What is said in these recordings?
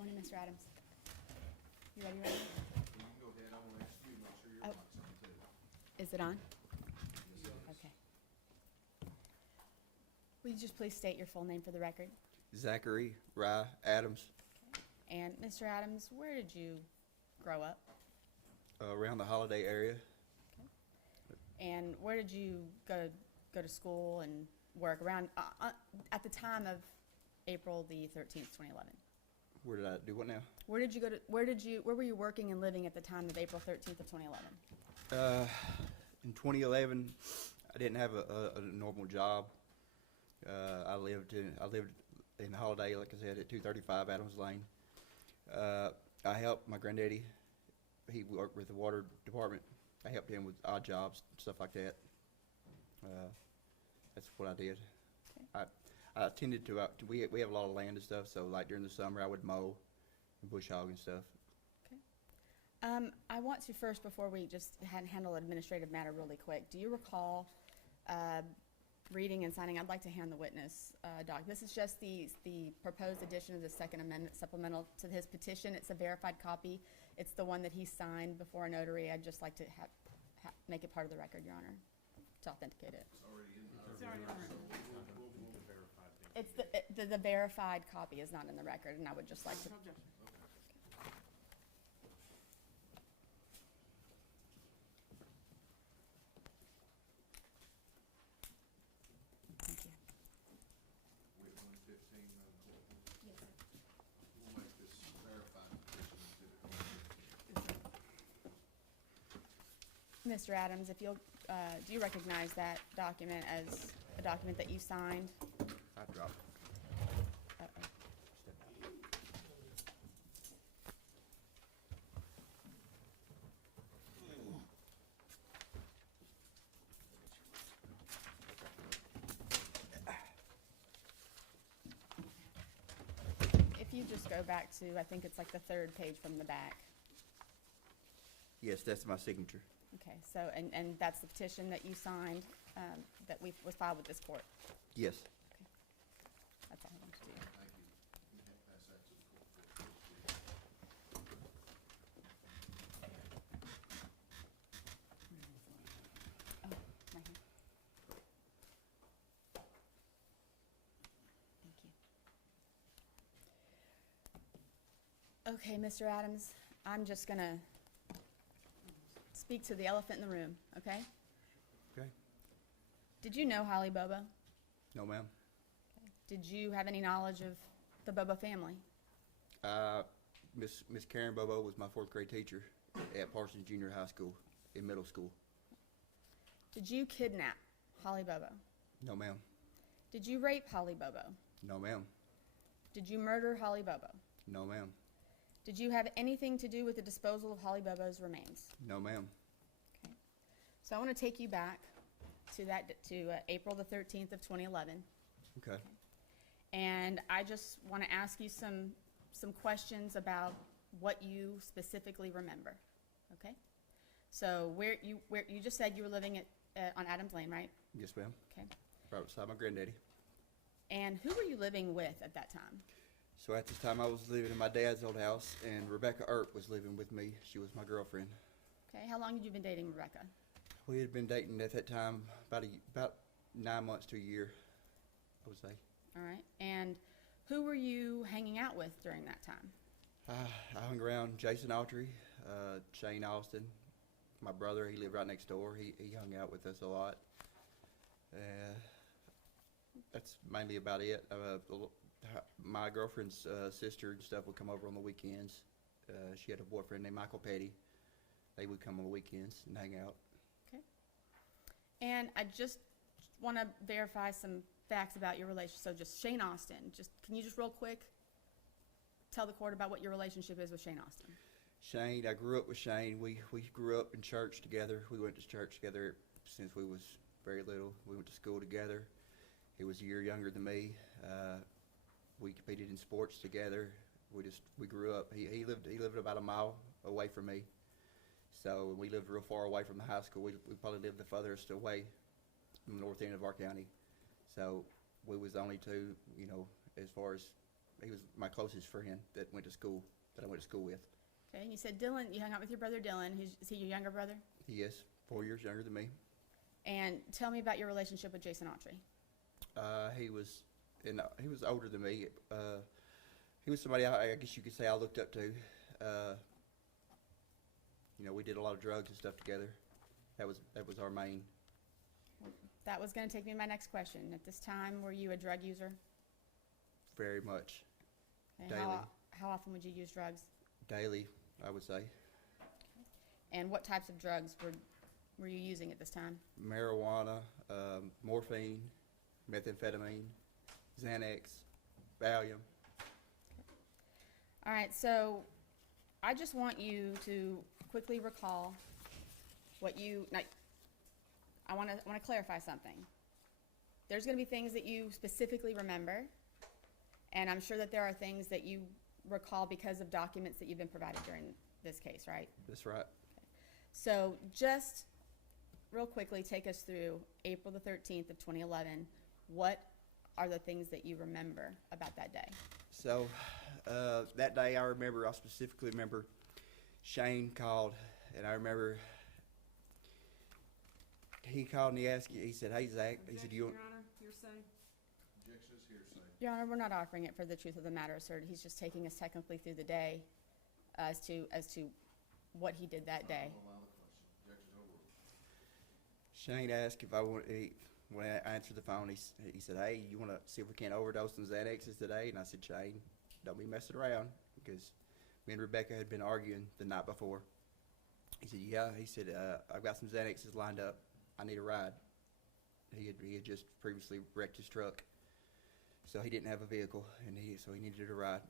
morning, Mr. Adams. You ready? You can go ahead, I want to ask you, make sure your Oh. mic's on too. Is it on? Yes, it is. Okay. Will you just please state your full name for the record? Zachary Adams, And Mr. Adams, where did you grow up? around the Holiday area. And where did you go to school and work around at the time of April the 13th, 2011? Where did I do what now? Where did you go to? Where were you working and living at the time of April 13th of 2011? In 2011, I didn't have a normal job. I lived in Holiday, like I said, at 235 Adams Lane. I helped my granddaddy. He worked with the water department. I helped him with odd jobs, stuff like that. That's what I did. Okay. I tended to, we have a lot of land and stuff, so like during the summer I would mow and bush hog and stuff. I want to first, before we just handle an administrative matter really quick, do you recall reading and signing? I'd like to hand the witness doc. This is just the proposed addition of the Second Amendment supplemental to his petition. It's a verified copy. It's the one that he signed before a notary. I'd just like to make it part of the record, Your Honor, to authenticate it. It's already in there. It's the verified copy is not in the record, and I would just like to. Thank you. With 115, Madam Clerk. Yes, sir. We'll make this verified petition exhibit. Mr. Adams, if you'll, do you recognize that document as a document that you signed? I dropped. Uh-oh. If you just go back to, I think it's like the third page from the back. Yes, that's my signature. Okay, so, and that's the petition that you signed, that was filed with this court? Yes. Okay. That's all I want to do. Thank you. You can pass that to the court. Oh, right here. Thank you. Okay, Mr. Adams, I'm just gonna speak to the elephant in the room, okay? Okay. Did you know Holly Bobo? No, ma'am. Did you have any knowledge of the Bobo family? Miss Karen Bobo was my fourth grade teacher at Parsons Junior High School in middle school. Did you kidnap Holly Bobo? No, ma'am. Did you rape Holly Bobo? No, ma'am. Did you murder Holly Bobo? No, ma'am. Did you have anything to do with the disposal of Holly Bobo's remains? No, ma'am. Okay. So I want to take you back to April the 13th of 2011. Okay. And I just want to ask you some questions about what you specifically remember. Okay? So where you just said you were living on Adams Lane, right? Yes, ma'am. Okay. Right beside my granddaddy. And who were you living with at that time? So at this time I was living in my dad's old house, and Rebecca Earp was living with me. She was my girlfriend. Okay. How long had you been dating Rebecca? We had been dating at that time about 9 months to a year, I would say. All right. And who were you hanging out with during that time? I hung around Jason Autry, Shane Austin, my brother. He lived right next door. He hung out with us a lot. That's mainly about it. My girlfriend's sister and stuff would come over on the weekends. She had a boyfriend named Michael Petty. They would come on the weekends and hang out. Okay. And I just want to verify some facts about your relationship. So just Shane Austin. Can you just real quick tell the court about what your relationship is with Shane Austin? Shane, I grew up with Shane. We grew up in church together. We went to church together since we was very little. We went to school together. He was a year younger than me. We competed in sports together. We grew up. He lived about a mile away from me. So we lived real far away from the high school. We probably lived the furthest away from the north end of our county. So we was the only two, as far as he was my closest friend that I went to school with. Okay, and you said Dylan, you hung out with your brother Dylan. Is he your younger brother? He is 4 years younger than me. And tell me about your relationship with Jason Autry. He was older than me. He was somebody I guess you could say I looked up to. We did a lot of drugs and stuff together. That was our main. That was going to take me to my next question. At this time, were you a drug user? Very much. Okay, Daily. How often would you use drugs? Daily, I would say. And what types of drugs were you using at this time? Marijuana, morphine, methamphetamine, Xanax, Valium. All right, so I just want you to quickly recall what you. Now, I want to clarify something. There's going to be things that you specifically remember, and I'm sure that there are things that you recall because of documents that you've been provided during this case, right? That's right. So just real quickly, take us through April the 13th of 2011. What are the things that you remember about that day? So that day I specifically remember Shane called, and I remember he called and he said, "Hey, Zach," he said, Your Honor, hearsay. Objection is hearsay. Your Honor, we're not offering it for the truth of the matter asserted. He's just taking us technically through the day as to what he did that day. I'll allow the question. Objection overruled. Shane asked if when I answered the phone, he said, "Hey, you want to see if we can't overdose some Xanaxes today?" And I said, "Shane, don't be messing around," because me and Rebecca had been arguing the night before. He said, "Yeah." He said, "I've got some Xanaxes lined up. I need a ride." He had just previously wrecked his truck, so he didn't have a vehicle, and so he needed a ride.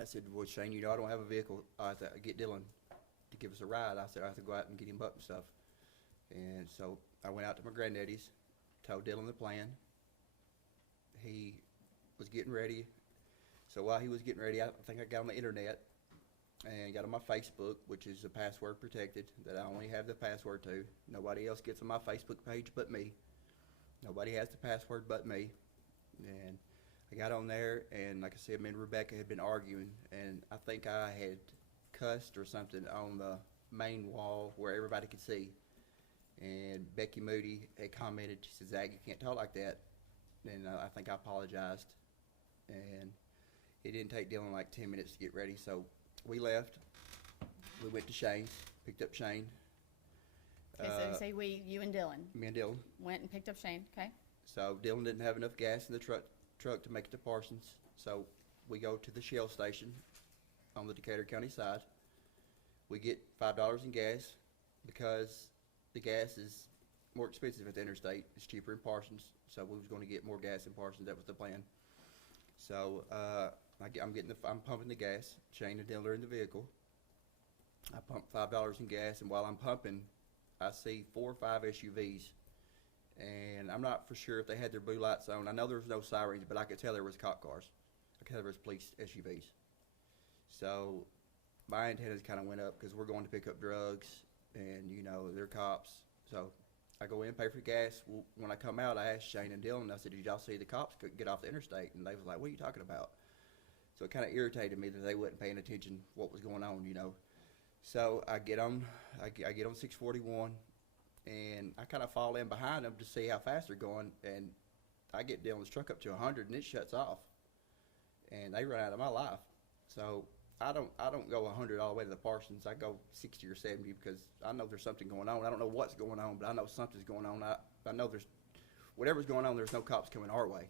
I said, "Well, Shane, I don't have a vehicle. I have to get Dylan to give us a ride." I said, "I have to go out and get him up and stuff." And so I went out to my granddaddy's, told Dylan the plan. He was getting ready. So while he was getting ready, I think I got on the internet and got on my Facebook, which is a password protected that I only have the password to. Nobody else gets on my Facebook page but me. Nobody has the password but me. And I got on there, and like I said, me and Rebecca had been arguing, and I think I had cussed or something on the main wall where everybody could see. And Becky Moody had commented, she said, "Zach, you can't talk like that." And I think I apologized. And it didn't take Dylan like 10 minutes to get ready, so we left. We went to Shane's, picked up Shane. Okay, so you say you and Dylan Me and Dylan. went and picked up Shane, okay? So Dylan didn't have enough gas in the truck to make it to Parsons, so we go to the Shell station on the Decatur County side. We get $5 in gas because the gas is more expensive at the interstate. It's cheaper in Parsons, so we was going to get more gas in Parsons. That was the plan. So I'm pumping the gas. Shane and Dylan are in the vehicle. I pump $5 in gas, and while I'm pumping, I see 4 or 5 SUVs, and I'm not for sure if they had their blue lights on. I know there was no sirens, but I could tell there was cop cars. I could tell there was police SUVs. So my antennas kind of went up because we're going to pick up drugs, and they're cops. So I go in, pay for gas. Well, when I come out, I asked Shane and Dylan, I said, "Did y'all see the cops get off the interstate?" And they was like, "What are you talking about?" So it kind of irritated me that they wasn't paying attention what was going on, So I get on 641, and I kind of fall in behind them to see how fast they're going, and I get Dylan's truck up to 100, and it shuts off, and they run out of my life. So I don't go 100 all the way to the Parsons. I go 60 or 70 because I know there's something going on. I don't know what's going on, but I know something's going on. I know there's whatever's going on. There's no cops coming our way.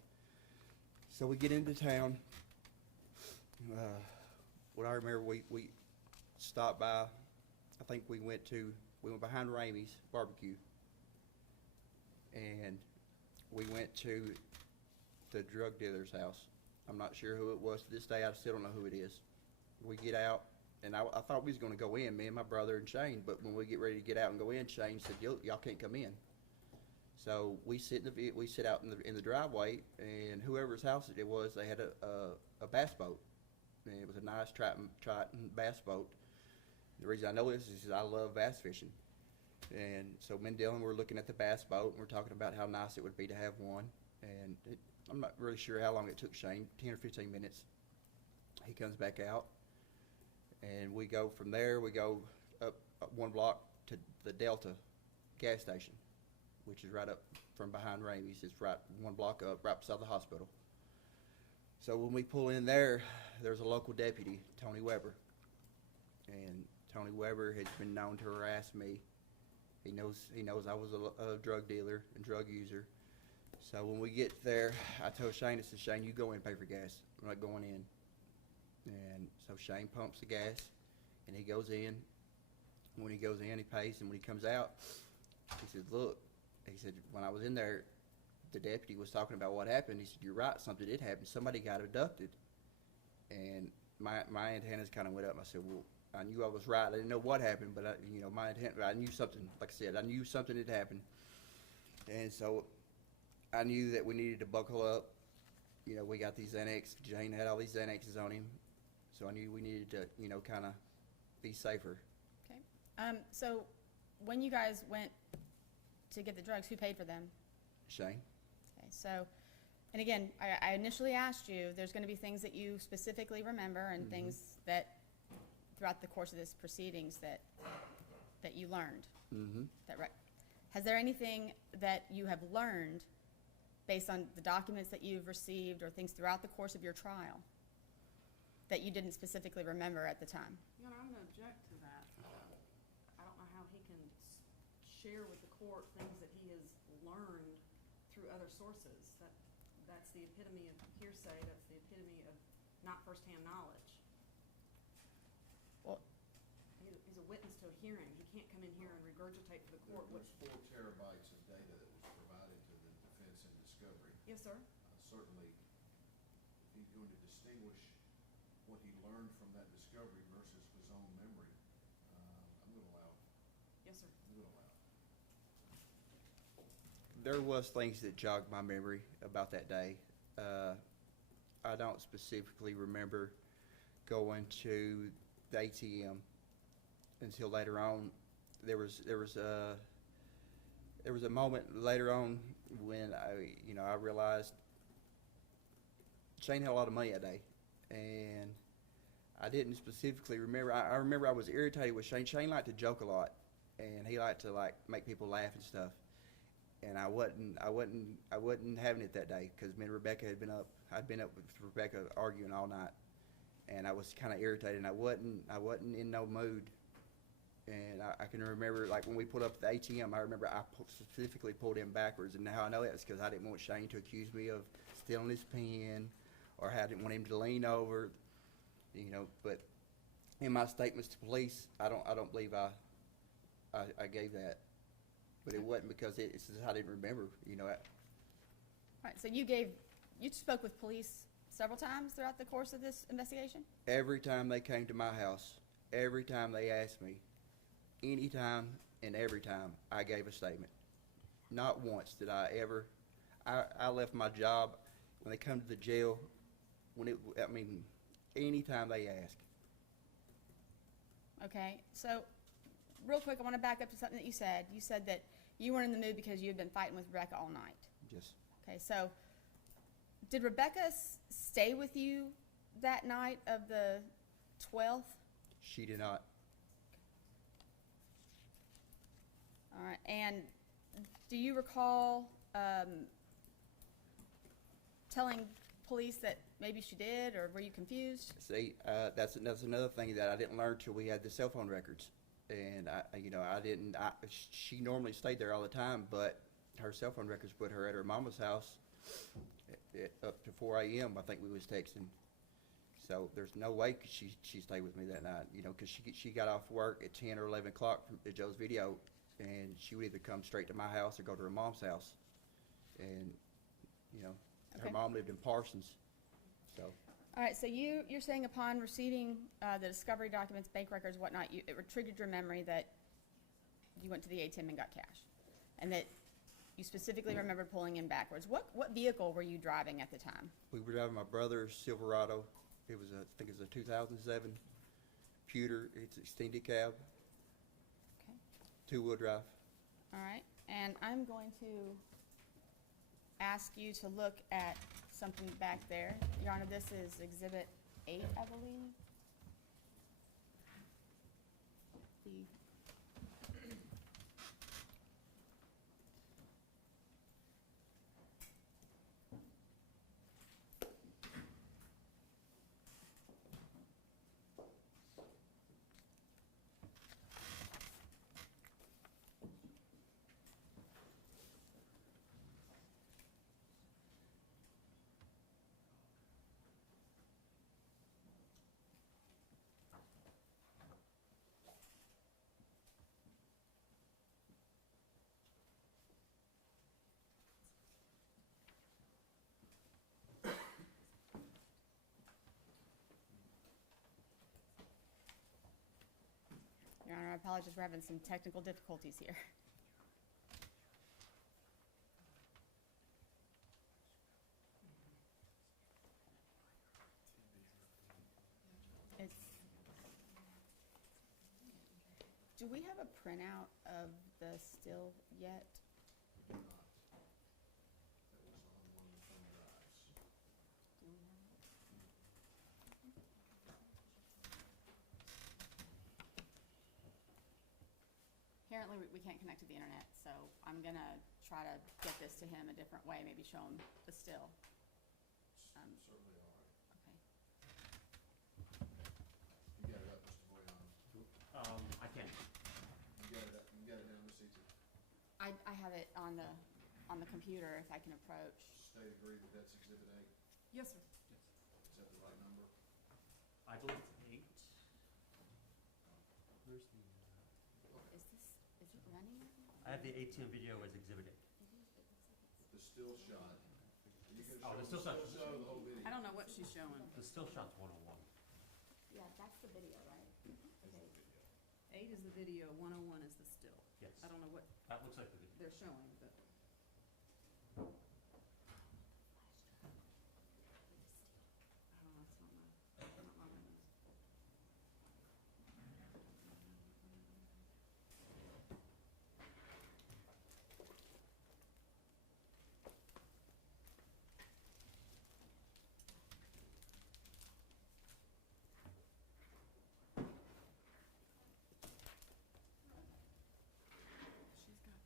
So we get into town. What I remember, we stopped by. I think we went behind Ramey's barbecue, and we went to the drug dealer's house. I'm not sure who it was to this day. I still don't know who it is. We get out, and I thought we was going to go in, me and my brother and Shane, but when we get ready to get out and go in, Shane said, "Y'all can't come in." So we sit out in the driveway, and whoever's house it was, they had a bass boat, and it was a nice Triton bass boat. The reason I know this is I love bass fishing, and so me and Dylan were looking at the bass boat, and we're talking about how nice it would be to have one, and I'm not really sure how long it took Shane, 10 or 15 minutes. He comes back out, and we go from there, we go up 1 block to the Delta gas station, which is right up from behind Ramey's. It's right 1 block up, right beside the hospital. So when we pull in there, there's a local deputy, Tony Weber. And Tony Weber has been known to harass me. He knows I was a drug dealer and drug user. So when we get there, I told Shane, I said, Shane, you go in and pay for gas. I'm not going in. And so Shane pumps the gas, and he goes in. When he goes in, he pays, and when he comes out, he said, look, he said, when I was in there, the deputy was talking about what happened. He said, you're right, something did happen. Somebody got abducted. And my antennas kind of went up. I said, well, I knew I was right. I didn't know what happened, but I knew something. Like I said, I knew something had happened, and so I knew that we needed to buckle up. We got these Xanax. Jane had all these Xanaxes on him, so I knew we needed to, kind of be safer. Okay. So when you guys went to get the drugs, who paid for them? Shane. Okay. So, and again, I initially asked you. There's going to be things that you specifically remember, and things that throughout the course of this proceedings that you learned. That right? Has there anything that you have learned based on the documents that you've received or things throughout the course of your trial that you didn't specifically remember at the time? Your Honor, I'm going to object to that. I don't know how he can share with the court things that he has learned through other sources. That's the epitome of hearsay. That's the epitome of not firsthand knowledge. Well, he's a witness to a hearing. He can't come in here and regurgitate to the court what. There's 4 terabytes of data that was provided to the defense in discovery. Yes, sir. Certainly, if he's going to distinguish what he learned from that discovery versus his own memory, I'm going to allow it. Yes, sir. I'm going to allow it. There was things that jogged my memory about that day. I don't specifically remember going to the ATM until later on. There was a moment later on when I realized Shane had a lot of money that day, and I didn't specifically remember. I remember I was irritated with Shane. Shane liked to joke a lot, and he liked to make people laugh and stuff. And I wasn't having it that day because me and Rebecca had been up. I'd been up with Rebecca arguing all night, and I was kind of irritated. And I wasn't in no mood. And I can remember, like, when we pulled up at the ATM, I remember I specifically pulled in backwards. And how I know that is because I didn't want Shane to accuse me of stealing his pen, or I didn't want him to lean over, But in my statements to police, I don't believe I gave that. But it wasn't because it's just I didn't remember, All right. So you spoke with police several times throughout the course of this investigation? Every time they came to my house, every time they asked me, anytime and every time, I gave a statement. Not once did I ever. I left my job when they come to the jail. Anytime they ask. Okay. So, real quick, I want to back up to something that you said. You said that you weren't in the mood because you had been fighting with Rebecca all night. Yes. Okay. So, did Rebecca stay with you that night of the 12th? She did not. All right. And do you recall telling police that maybe she did, or were you confused? See, that's another thing that I didn't learn till we had the cell phone records, and she normally stayed there all the time, but her cell phone records put her at her mama's house up to 4 a.m. I think we was texting. So there's no way she stayed with me that night, because she got off work at 10 or 11 o'clock from Joe's video, and she would either come straight to my house or go to her mom's house, and her mom lived in Parsons, so. All right, so you're saying upon receiving the discovery documents, bank records, whatnot, it triggered your memory that you went to the ATM and got cash, and that you specifically remembered pulling in backwards. What vehicle were you driving at the time? We were driving my brother's Silverado. It was I think it was a 2007 Pewter. It's extended cab. Okay. 2-wheel drive. All right, and I'm going to ask you to look at something back there. Your Honor, this is Exhibit 8, I believe. The Your Honor, I apologize, we're having some technical difficulties here. It's, do we have a printout of the still yet? That was on one of the thumb drives. Do we have it? Apparently, we can't connect to the internet, so I'm gonna try to get this to him a different way, maybe show him the still. Certainly all right. Okay. You got it up, Mr. Boyan. I can. You got it up, you got it down, Ms. Eaton. I have it on the computer if I can approach. State agree that that's Exhibit 8? Yes, sir. Is that the right number? I believe it's 8. Where's the, Is it running? I have the ATM video as Exhibit 8. The still shot. You can Oh, the show still shot. the whole video. I don't know what she's showing. The still shot's 101. Yeah, that's the video, right? Is Okay. the video. 8 is the video, 101 is the still. Yes. I don't know what That looks like the video. they're showing, but. I don't know, it's not my windows.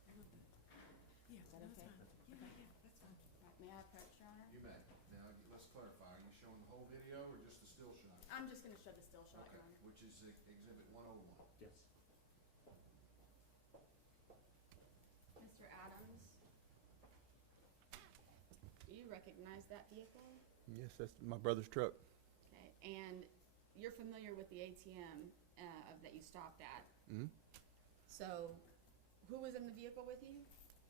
She's got one of the, yeah, that no, okay? it's fine. Yeah, that's fine. Right, may I approach, Your Honor? You may. Now, let's clarify. Are you showing the whole video or just the still shot? I'm just gonna show the still shot, Okay, Your Honor. which is Exhibit 101. Yes. Mr. Adams, do you recognize that vehicle? Yes, that's my brother's truck. Okay, and you're familiar with the ATM that you stopped at. Mm-hmm. So, who was in the vehicle with you?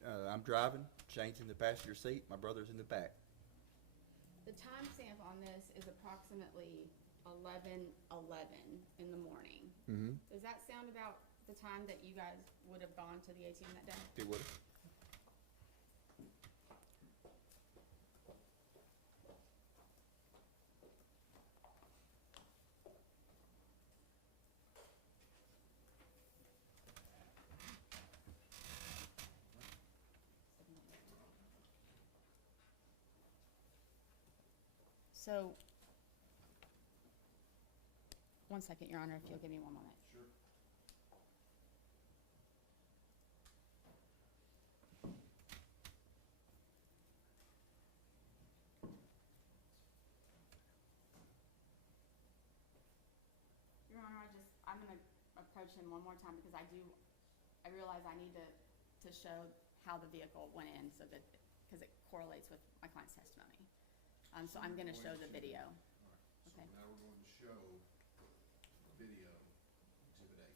I'm driving, Shane's in the passenger seat, my brother's in the back. The timestamp on this is approximately 11:11 in the morning. Mm-hmm. Does that sound about the time that you guys would have gone to the ATM that day? It would. So, one second, Your Honor, if you'll give me one moment. Sure. Your Honor, I'm gonna approach him one more time because I realize I need to show how the vehicle went in so that, because it correlates with my client's testimony. So I'm gonna show the video. All right. So Okay. now we're going to show video, Exhibit 8.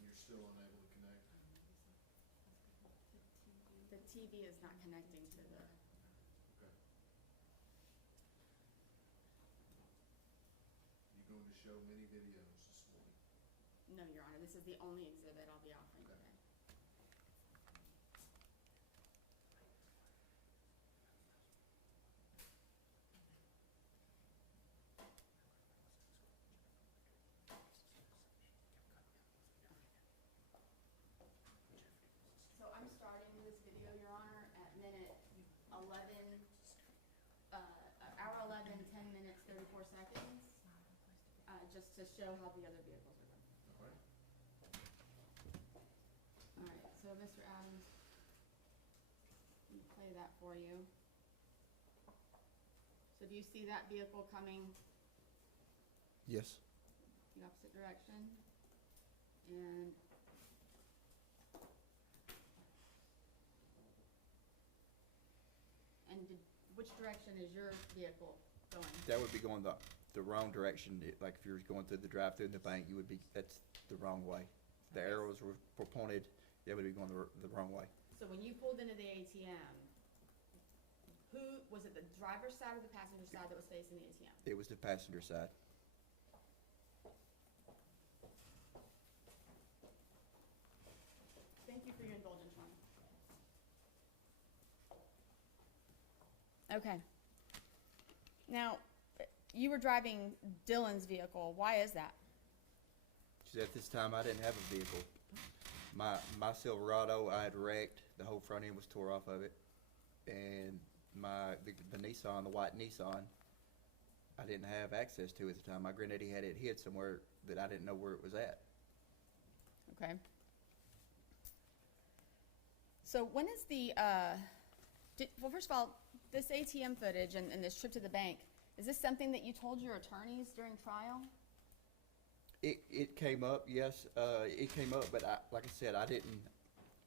You're still unable to connect? The TV is not connecting to the, Okay. You're going to show many videos this morning. no, Your Honor, this is the only exhibit I'll be offering Okay. today. just to show how the other vehicles are done. All right. All right, so Mr. Adams, let me play that for you. So do you see that vehicle coming Yes. the opposite direction? And which direction is your vehicle going? That would be going the wrong direction. Like if you were going through the drive-through in the bank, that's the wrong way. The arrows were pointed, that would be going the wrong way. So when you pulled into the ATM, was it the driver's side or the passenger side that was facing the ATM? It was the passenger side. Thank you for your indulgence, Ron. Okay. Now, you were driving Dylan's vehicle. Why is that? Because at this time, I didn't have a vehicle. My Silverado, I had wrecked. The whole front end was tore off of it. And the Nissan, the white Nissan, I didn't have access to at the time. My granddaddy had it hid somewhere that I didn't know where it was at. Okay. So when is the, well, first of all, this ATM footage and this trip to the bank, is this something that you told your attorneys during trial? It came up, yes. It came up, but like I said, I didn't,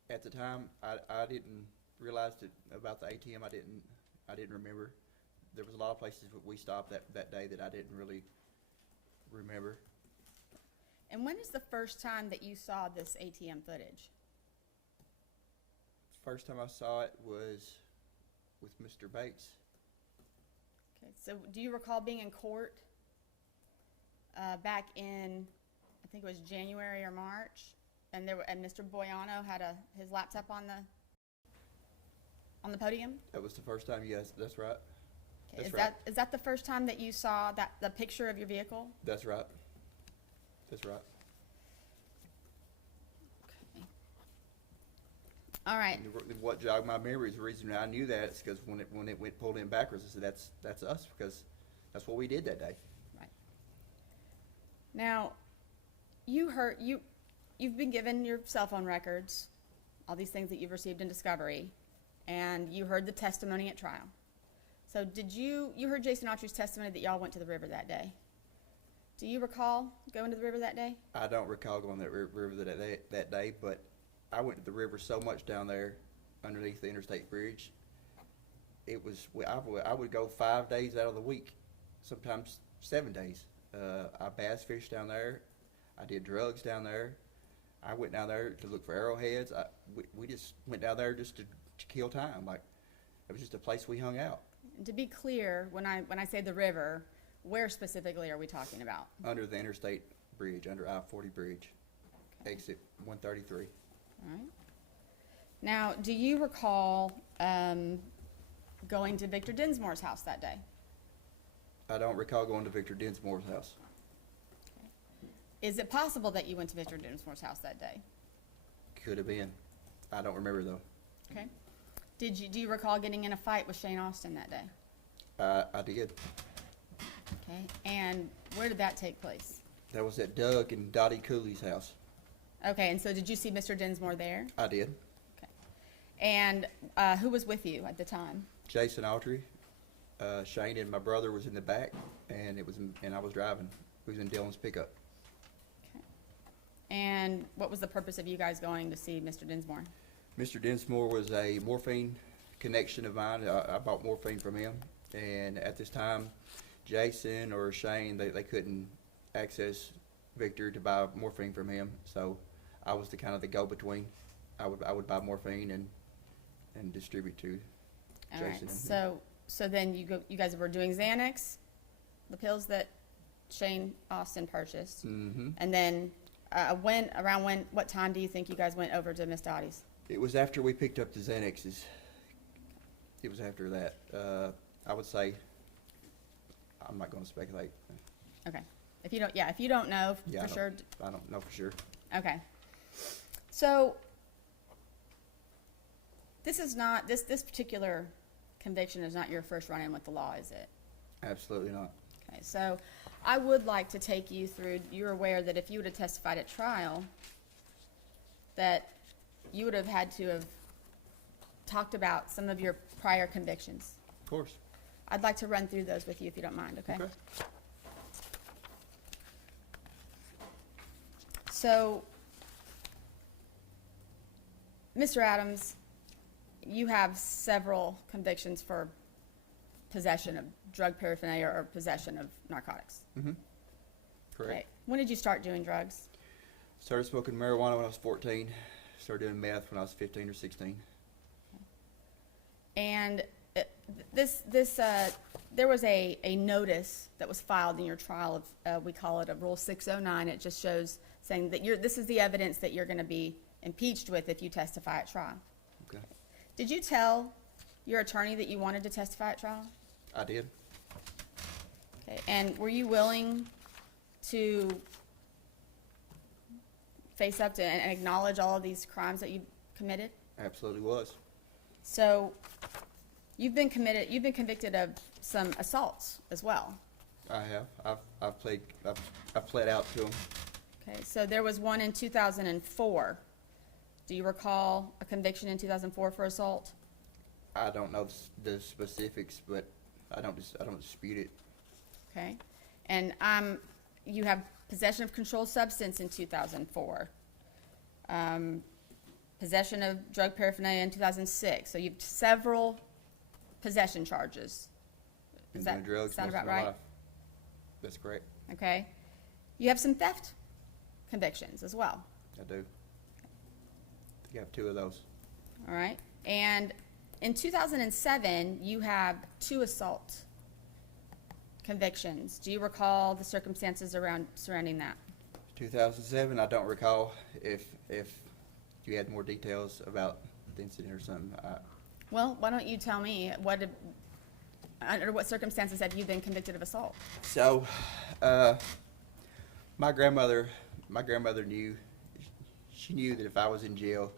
at the time, I didn't realize about the ATM. I didn't remember. There was a lot of places that we stopped that day that I didn't really remember. And when is the first time that you saw this ATM footage? First time I saw it was with Mr. Bates. Okay, so do you recall being in court back in, I think it was January or March, and Mr. Boiano had his laptop on the podium? That was the first time, yes, that's right. Okay, That's right. Is that the first time that you saw the picture of your vehicle? That's right. That's right. Okay. All right. And what jogged my memory is the reason I knew that is because when it went pulled in backwards, I said that's us because that's what we did that day. Right. Now, you've been given your cell phone records, all these things that you've received in discovery, and you heard the testimony at trial. So you heard Jason Autry's testimony that y'all went to the river that day. Do you recall going to the river that day? I don't recall going to that river that day, but I went to the river so much down there underneath the interstate bridge. It was, I would go 5 days out of the week, sometimes 7 days. I bass fished down there. I did drugs down there. I went down there to look for arrowheads. We just went down there just to kill time. Like, it was just a place we hung out. And to be clear, when I say the river, where specifically are we talking about? Under the interstate bridge, under I-40 bridge, Okay. exit 133. All right. Now, do you recall going to Victor Dinsmore's house that day? I don't recall going to Victor Dinsmore's house. Is it possible that you went to Victor Dinsmore's house that day? Could have been. I don't remember though. Okay. Do you recall getting in a fight with Shane Austin that day? I did. Okay. And where did that take place? That was at Doug and Dottie Cooley's house. Okay. And so did you see Mr. Dinsmore there? I did. Okay. And who was with you at the time? Jason Autry, Shane and my brother was in the back, and I was driving. We was in Dylan's pickup. Okay. And what was the purpose of you guys going to see Mr. Dinsmore? Mr. Dinsmore was a morphine connection of mine. I bought morphine from him, and at this time, Jason or Shane, they couldn't access Victor to buy morphine from him, so I was the kind of the go-between. I would buy morphine and distribute to All Jason. right. So then you guys were doing Xanax, the pills that Shane Austin purchased, Mm-hmm. and then what time do you think you guys went over to Miss Dottie's? It was after we picked up the Xanaxes. It was after that. I would say, I'm not going to speculate. Okay. If you don't know Yeah, for sure. I don't know for sure. Okay. So this particular conviction is not your first run-in with the law, is it? Absolutely not. Okay. So I would like to take you through, you're aware that if you would have testified at trial, that you would have had to have talked about some of your prior convictions. Of course. I'd like to run through those with you if you don't mind, okay? So, Mr. Adams, you have several convictions for possession of drug paraphernalia or possession of narcotics. Mm-hmm. Correct. Okay. When did you start doing drugs? Started smoking marijuana when I was 14. Started doing meth when I was 15 or 16. And there was a notice that was filed in your trial of, we call it a Rule 609. It just shows saying that this is the evidence that you're going to be impeached with if you testify at trial. Okay. Did you tell your attorney that you wanted to testify at trial? I did. Okay. And were you willing to face up to and acknowledge all of these crimes that you committed? Absolutely was. So you've been convicted of some assaults as well. I have. I've pled out to them. Okay, so there was one in 2004. Do you recall a conviction in 2004 for assault? I don't know the specifics, but I don't dispute it. Okay, and you have possession of controlled substance in 2004. Possession of drug paraphernalia in 2006. So you've several possession charges. Been Does doing drugs sound most about of my right? life. That's correct. Okay. You have some theft convictions as well. I do. I think I have 2 of those. All right. And in 2007, you have 2 assault convictions. Do you recall the circumstances surrounding that? 2007. I don't recall if you had more details about the incident or something. Well, why don't you tell me under what circumstances have you been convicted of assault? So, my grandmother knew. She knew that if I was in jail,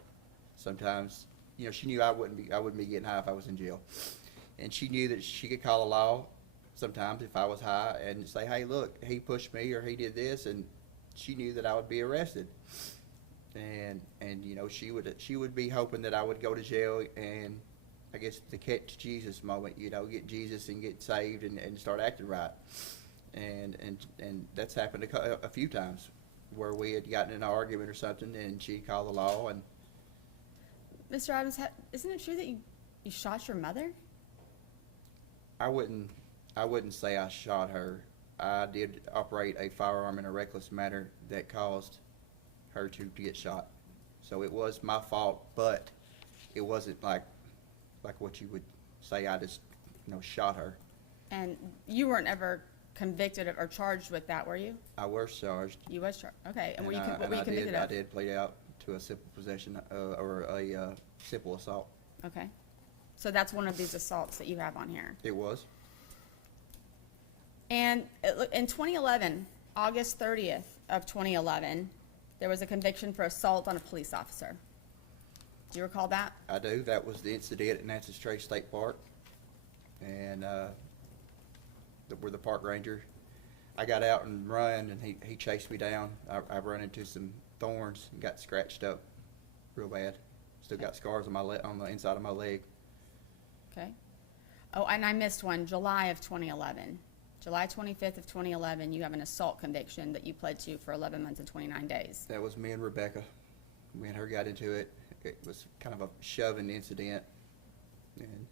sometimes, she knew I wouldn't be getting high if I was in jail, and she knew that she could call the law sometimes if I was high and say, "Hey, look, he pushed me or he did this," and she knew that I would be arrested, and she would be hoping that I would go to jail and, I guess, the catch Jesus moment, get Jesus and get saved and start acting right. And that's happened a few times where we had gotten in an argument or something and she called the law. And Mr. Adams, isn't it true that you shot your mother? I wouldn't say I shot her. I did operate a firearm in a reckless manner that caused her to get shot. So it was my fault, but it wasn't like what you would say I just shot her. And you weren't ever convicted or charged with that, were you? I was charged. You was charged. Okay. And what I- were you convicted of? I did plead out to a simple possession or a simple assault. Okay. So that's one of these assaults that you have on here. It was. And in 2011, August 30th of 2011, there was a conviction for assault on a police officer. Do you recall that? I do. That was the incident at Nancy's Trace State Park. And where the park ranger, I got out and run, and he chased me down. I run into some thorns and got scratched up real bad. Still got scars on on the inside of my leg. Okay. Oh, and I missed one, July of 2011. July 25th of 2011, you have an assault conviction that you pled to for 11 months and 29 days. That was me and Rebecca. Me and her got into it. It was kind of a shoving incident. And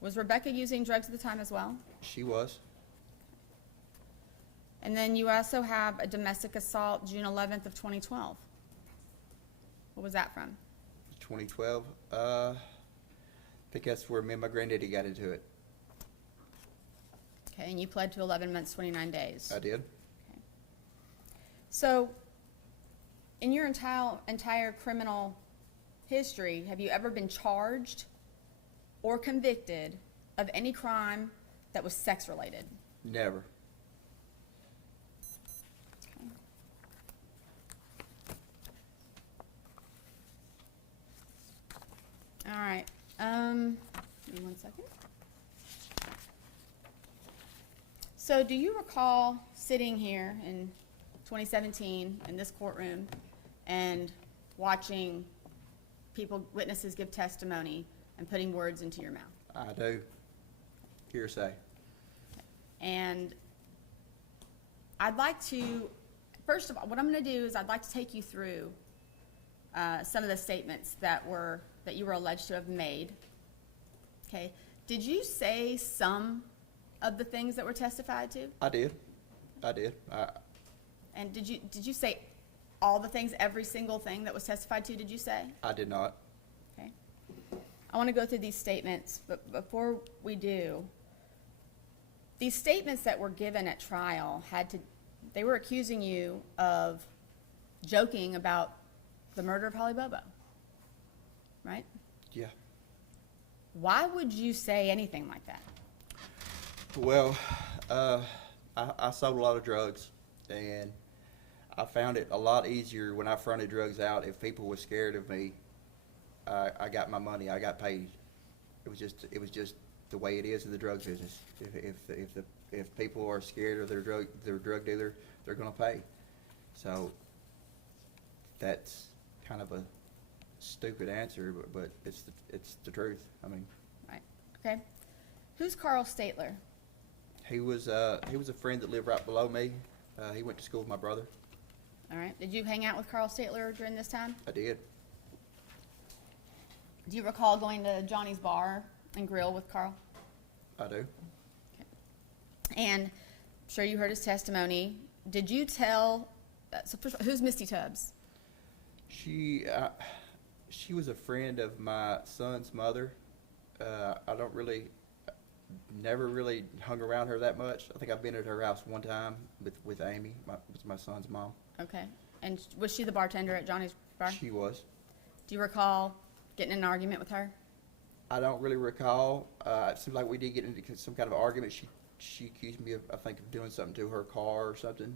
Was Rebecca using drugs at the time as well? she was. And then you also have a domestic assault June 11th of 2012. What was that from? 2012. I think that's where me and my granddaddy got into it. Okay, and you pled to 11 months, 29 days. I did. So, in your entire criminal history, have you ever been charged or convicted of any crime that was sex-related? Never. All right. Give me 1 second. So do you recall sitting here in 2017 in this courtroom and watching witnesses give testimony and putting words into your mouth? I do. Hearsay. And I'd like to, first of all, what I'm going to do is I'd like to take you through some of the statements that you were alleged to have made. Okay. Did you say some of the things that were testified to? I did. And did you say all the things, every single thing that was testified to, did you say? I did not. Okay. I want to go through these statements, but before we do, these statements that were given at trial they were accusing you of joking about the murder of Holly Bobo, right? Yeah. Why would you say anything like that? Well, I sold a lot of drugs, and I found it a lot easier when I fronted drugs out. If people were scared of me, I got my money. I got paid. It was just the way it is in the drug business. If people are scared of their drug dealer, they're going to pay. So that's kind of a stupid answer, but it's the truth. I mean, Right. Okay. Who's Carl Statler? he was a friend that lived right below me. He went to school with my brother. All right. Did you hang out with Carl Statler during this time? I did. Do you recall going to Johnny's Bar and Grill with Carl? I do. And I'm sure you heard his testimony. Did you tell, so first of all, who's Misty Tubbs? She was a friend of my son's mother. Never really hung around her that much. I think I've been at her house one time with Amy, my son's mom. Okay. And was she the bartender at Johnny's Bar? She was. Do you recall getting in an argument with her? I don't really recall. It seemed like we did get into some kind of argument. She accused me of, I think, of doing something to her car or something.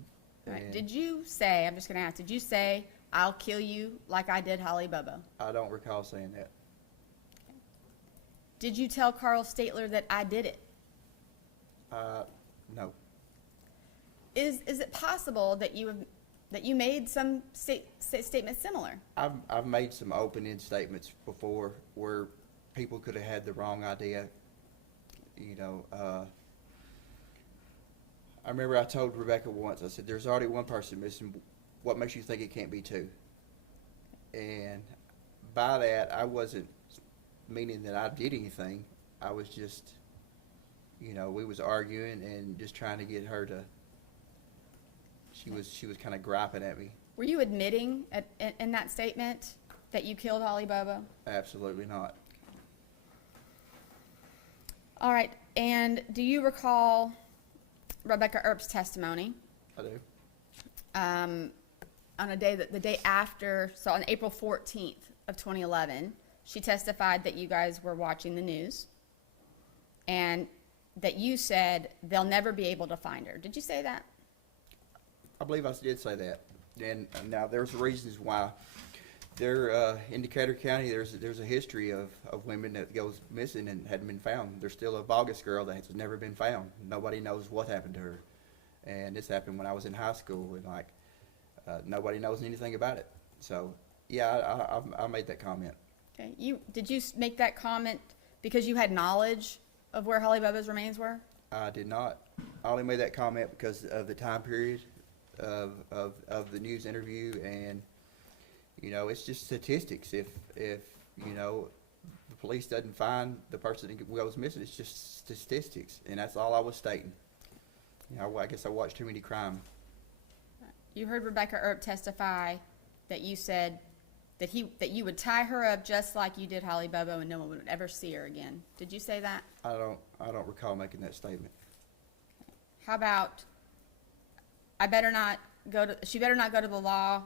All right. And Did you say, I'm just going to ask, did you say, I'll kill you like I did Holly Bobo? I don't recall saying that. Did you tell Carl Statler that I did it? No. Is it possible that you made some statements similar? I've made some open-end statements before where people could have had the wrong idea. You know, I remember I told Rebecca once, I said, there's already one person missing. What makes you think it can't be two? And by that, I wasn't meaning that I did anything. I was just, you know, we was arguing and just trying to get her to, she was kind of griping at me. Were you admitting in that statement that you killed Holly Bobo? Absolutely not. All right. And do you recall Rebecca Earp's testimony? I do. On the day after, so on April 14th of 2011, she testified that you guys were watching the news and that you said they'll never be able to find her. Did you say that? I believe I did say that. And now there's reasons why. There, in Decatur County, there's a history of women that goes missing and hadn't been found. There's still a Bogus girl that has never been found. Nobody knows what happened to her. And this happened when I was in high school, and nobody knows anything about it. So, yeah, I made that comment. Okay. Did you make that comment because you had knowledge of where Holly Bobo's remains were? I did not. I only made that comment because of the time period of the news interview, and you know, it's just statistics. If you know, the police doesn't find the person that goes missing, it's just statistics, and that's all I was stating. You know, I guess I watched too many crime. You heard Rebecca Earp testify that you said that you would tie her up just like you did Holly Bobo, and no one would ever see her again. Did you say that? I don't recall making that statement. How about she better not go to the law,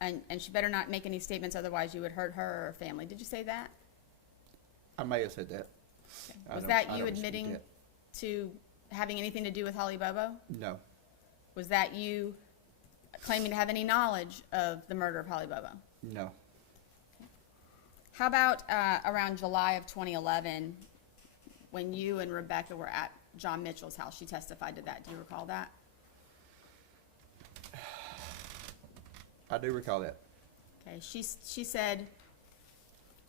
and she better not make any statements, otherwise you would hurt her or her family. Did you say that? I may have said that. Okay. Was that you admitting to having anything to do with Holly Bobo? No. Was that you claiming to have any knowledge of the murder of Holly Bobo? No. How about around July of 2011, when you and Rebecca were at John Mitchell's house. She testified to that. Do you recall that? I do recall that. Okay, she said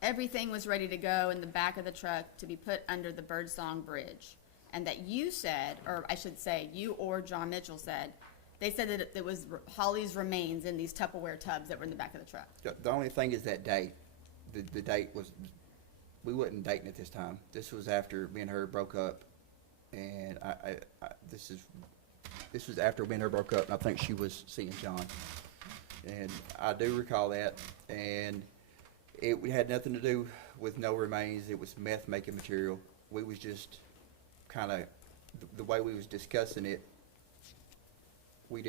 everything was ready to go in the back of the truck to be put under the Birdsong Bridge. And that you said, or I should say, you or John Mitchell said, they said that it was Holly's remains in these Tupperware tubs that were in the back of the truck. The only thing is that date. The date was, we wasn't dating at this time. This was after me and her broke up, and this was after me and her broke up, and I think she was seeing John. And I do recall that, and it had nothing to do with no remains. It was meth making material. We was just kind of, the way we was discussing it, we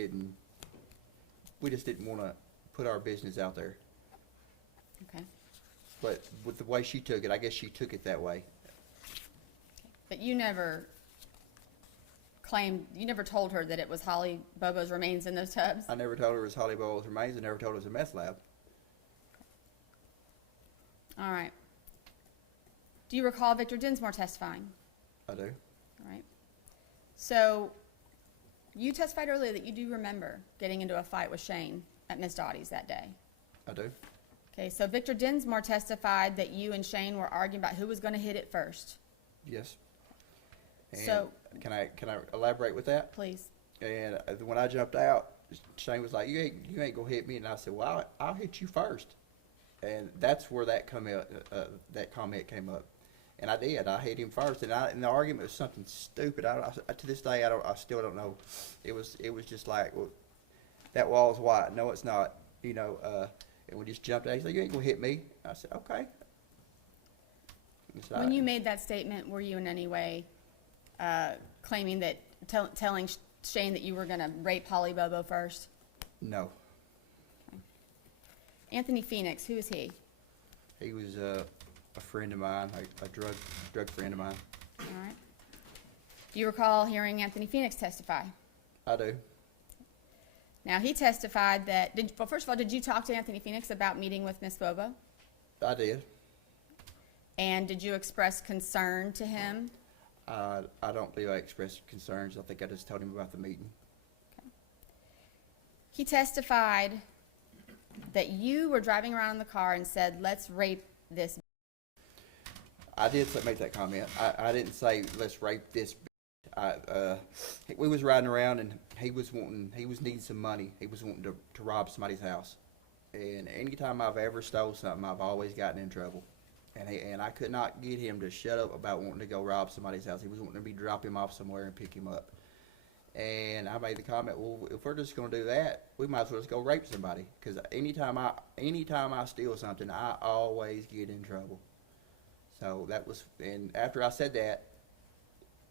just didn't want to put our business out there. Okay. But with the way she took it, I guess she took it that way. But you never told her that it was Holly Bobo's remains in those tubs? I never told her it was Holly Bobo's remains. I never told her it was a meth lab. All right. Do you recall Victor Dinsmore testifying? I do. All right. So you testified earlier that you do remember getting into a fight with Shane at Miss Dottie's that day. I do. Okay, so Victor Dinsmore testified that you and Shane were arguing about who was going to hit it first. Yes. And So- can I elaborate with that? Please. And when I jumped out, Shane was like, "You ain't gonna hit me," and I said, "Well, I'll hit you first." And that's where that comment came up. And I did. I hit him first, and the argument was something stupid. To this day, I still don't know. It was just like, well, that wall's white. No, it's not. And we just jumped out. He said, "You ain't gonna hit me." I said, "Okay." So When you made that statement, were you in any way claiming that, telling Shane that you were going to rape Holly Bobo first? No, Anthony Phoenix, who is he? he was a friend of mine, a drug friend of mine. All right. Do you recall hearing Anthony Phoenix testify? I do. Now, he testified that, well, first of all, did you talk to Anthony Phoenix about meeting with Miss Bobo? I did. And did you express concern to him? I don't believe I expressed concerns. I think I just told him about the meeting. He testified that you were driving around in the car and said, "Let's rape this." I did make that comment. I didn't say let's rape this. We was riding around and he was needing some money. He was wanting to rob somebody's house. And anytime I've ever stole something, I've always gotten in trouble. And I could not get him to shut up about wanting to go rob somebody's house. He was wanting me to drop him off somewhere and pick him up. And I made the comment, well, if we're just going to do that, we might as well just go rape somebody. Because anytime I steal something, I always get in trouble. So that was, and after I said that,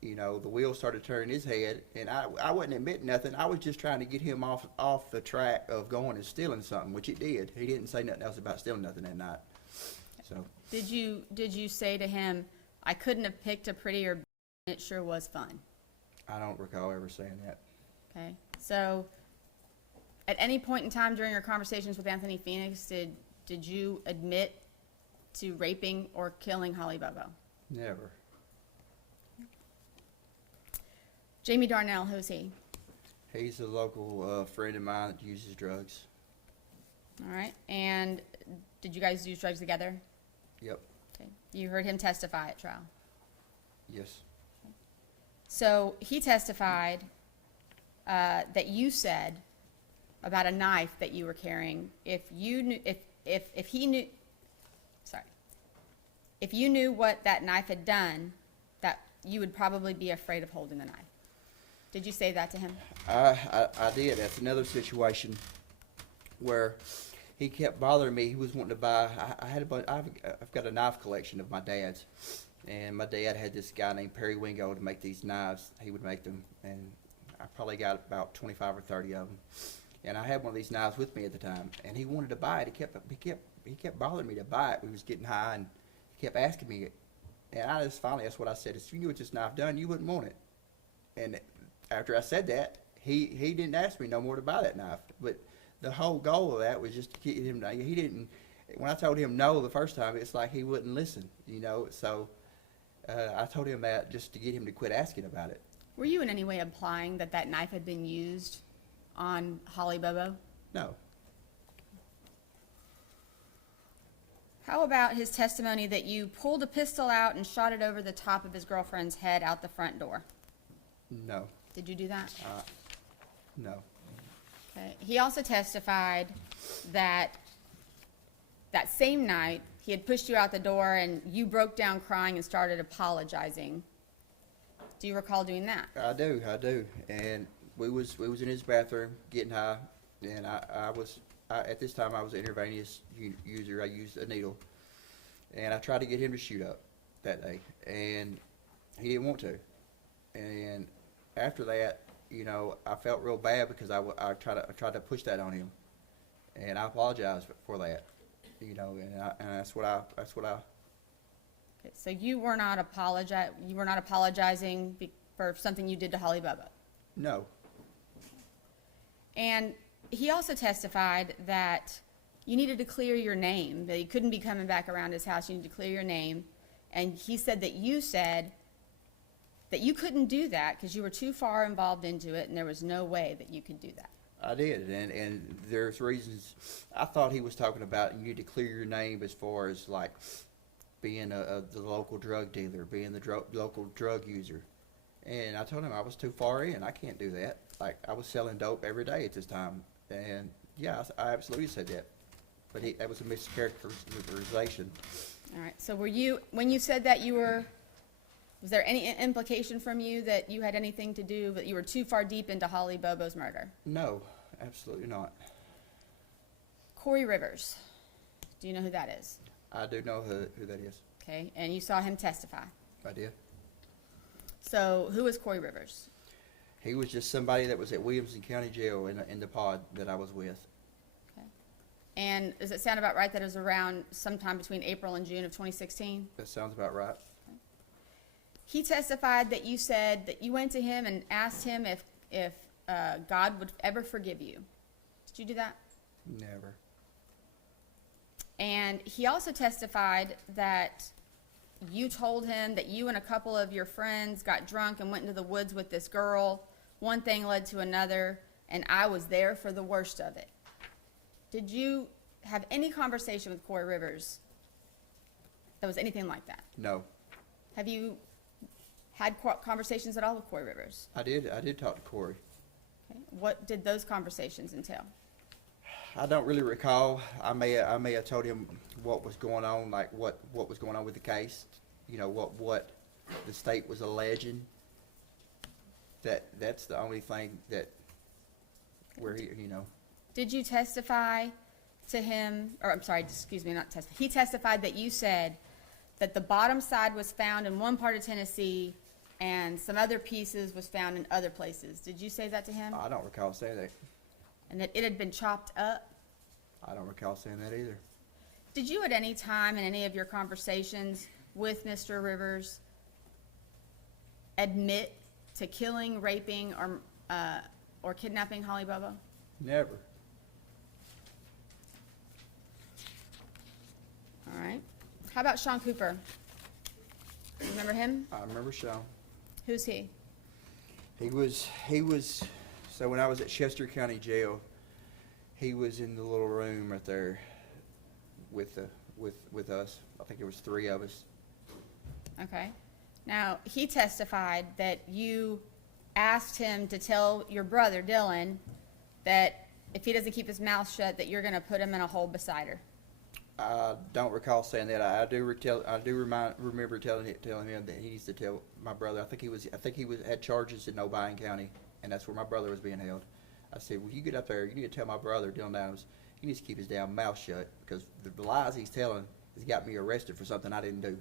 the wheels started turning his head, and I wasn't admitting nothing. I was just trying to get him off the track of going and stealing something, which he did. He didn't say nothing else about stealing nothing that night. So Did you say to him, "I couldn't have picked a prettier b****, it sure was fun"? I don't recall ever saying that. Okay. So at any point in time during your conversations with Anthony Phoenix, did you admit to raping or killing Holly Bobo? Never. Jamie Darnell, who's he? He's a local friend of mine that uses drugs. All right. And did you guys use drugs together? Yep. Okay. You heard him testify at trial. Yes. So he testified that you said about a knife that you were carrying. If you knew what that knife had done, that you would probably be afraid of holding the knife. Did you say that to him? I did. That's another situation where he kept bothering me. He was wanting to buy. I've got a knife collection of my dad's, and my dad had this guy named Perry Wingo to make these knives. He would make them, and I probably got about 25 or 30 of them. And I had one of these knives with me at the time, and he wanted to buy it. He kept bothering me to buy it. We was getting high, and he kept asking me it. And I just finally, that's what I said. If you knew what this knife done, you wouldn't want it. And after I said that, he didn't ask me no more to buy that knife. But the whole goal of that was just to get him to, when I told him no the first time, it's like he wouldn't listen, So I told him that just to get him to quit asking about it. Were you in any way implying that that knife had been used on Holly Bobo? No. How about his testimony that you pulled a pistol out and shot it over the top of his girlfriend's head out the front door? No. Did you do that? No. Okay. He also testified that that same night, he had pushed you out the door and you broke down crying and started apologizing. Do you recall doing that? I do. And we was in his bathroom getting high, and at this time I was an intravenous user. I used a needle, and I tried to get him to shoot up that day, and he didn't want to. And after that, you know, I felt real bad because I tried to push that on him, and I apologized for that, you know, and that's what I. Okay, so you were not apologizing for something you did to Holly Bobo. No. And he also testified that you needed to clear your name, that you couldn't be coming back around his house, you needed to clear your name. And he said that you couldn't do that because you were too far involved into it and there was no way that you could do that. I did, and there's reasons. I thought he was talking about you need to clear your name as far as like being the local drug dealer, being the local drug user. And I told him I was too far in. I can't do that. Like, I was selling dope every day at this time. And yeah, I absolutely said that. But that was a mischaracterization. All right, so when you said that was there any implication from you that you had anything to do, that you were too far deep into Holly Bobo's murder? No, absolutely not. Corey Rivers, do you know who that is? I do know who that is. Okay, and you saw him testify. I did. So who is Corey Rivers? He was just somebody that was at Williamson County Jail in the pod that I was with. Okay. And does it sound about right that it was around sometime between April and June of 2016? That sounds about right. Okay. He testified that you said that you went to him and asked him if God would ever forgive you. Did you do that? Never. And he also testified that you told him that you and a couple of your friends got drunk and went into the woods with this girl. One thing led to another, and I was there for the worst of it. Did you have any conversation with Corey Rivers that was anything like that? No. Have you had conversations at all with Corey Rivers? I did talk to Corey. Okay. What did those conversations entail? I don't really recall. I may have told him what was going on, like what was going on with the case. You know, what the state was alleging. That's the only thing that where he, you know. Did you testify to him, or I'm sorry, excuse me, not testify. He testified that you said that the bottom side was found in one part of Tennessee and some other pieces was found in other places. Did you say that to him? I don't recall saying that. And that it had been chopped up? I don't recall saying that either. Did you at any time in any of your conversations with Mr. Rivers admit to killing, raping, or kidnapping Holly Bobo? Never. All right. How about Sean Cooper? You remember him? I remember Sean. Who's he? He was, so when I was at Chester County Jail, he was in the little room right there with us. I think there was 3 of us. Okay. Now, he testified that you asked him to tell your brother, Dylan, that if he doesn't keep his mouth shut, that you're going to put him in a hole beside her. I don't recall saying that. I do remember telling him that he needs to tell my brother. I think he had charges in Obion County, and that's where my brother was being held. I said, well, you get up there, you need to tell my brother, Dylan Adams, he needs to keep his damn mouth shut, because the lies he's telling has got me arrested for something I didn't do.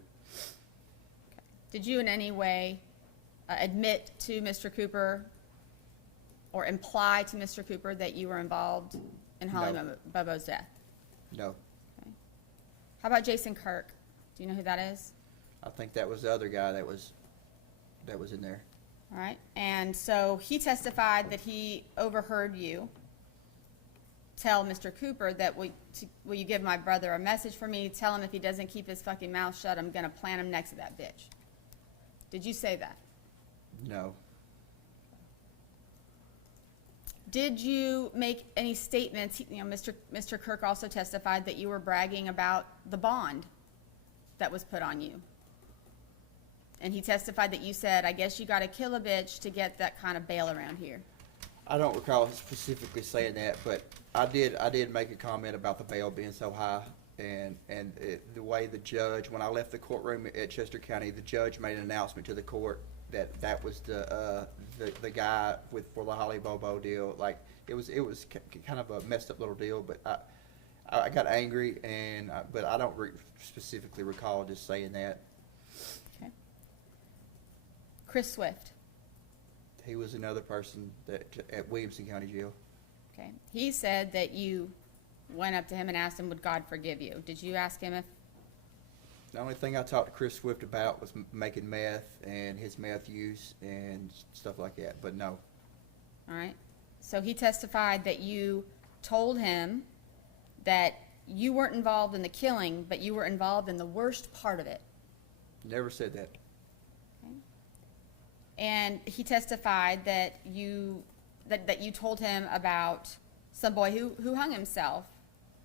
Did you in any way admit to Mr. Cooper or imply to Mr. Cooper that you were involved in Holly No. Bobo's death? No. Okay. How about Jason Kirk? Do you know who that is? I think that was the other guy that was in there. All right. And so he testified that he overheard you tell Mr. Cooper that, will you give my brother a message for me? Tell him if he doesn't keep his fucking mouth shut, I'm going to plant him next to that bitch. Did you say that? No. Did you make any statements, you know, Mr. Kirk also testified that you were bragging about the bond that was put on you. And he testified that you said, I guess you gotta kill a bitch to get that kind of bail around here. I don't recall specifically saying that, but I did make a comment about the bail being so high, and the way the judge, when I left the courtroom at Chester County, the judge made an announcement to the court that was the guy for the Holly Bobo deal. Like, it was kind of a messed up little deal, but I got angry, but I don't specifically recall just saying that. Okay. Chris Swift. He was another person at Williamson County Jail. Okay. He said that you went up to him and asked him, would God forgive you? Did you ask him if? The only thing I talked to Chris Swift about was making meth and his meth use and stuff like that, but no. All right. So he testified that you told him that you weren't involved in the killing, but you were involved in the worst part of it. Never said that. And he testified that you told him about some boy who hung himself,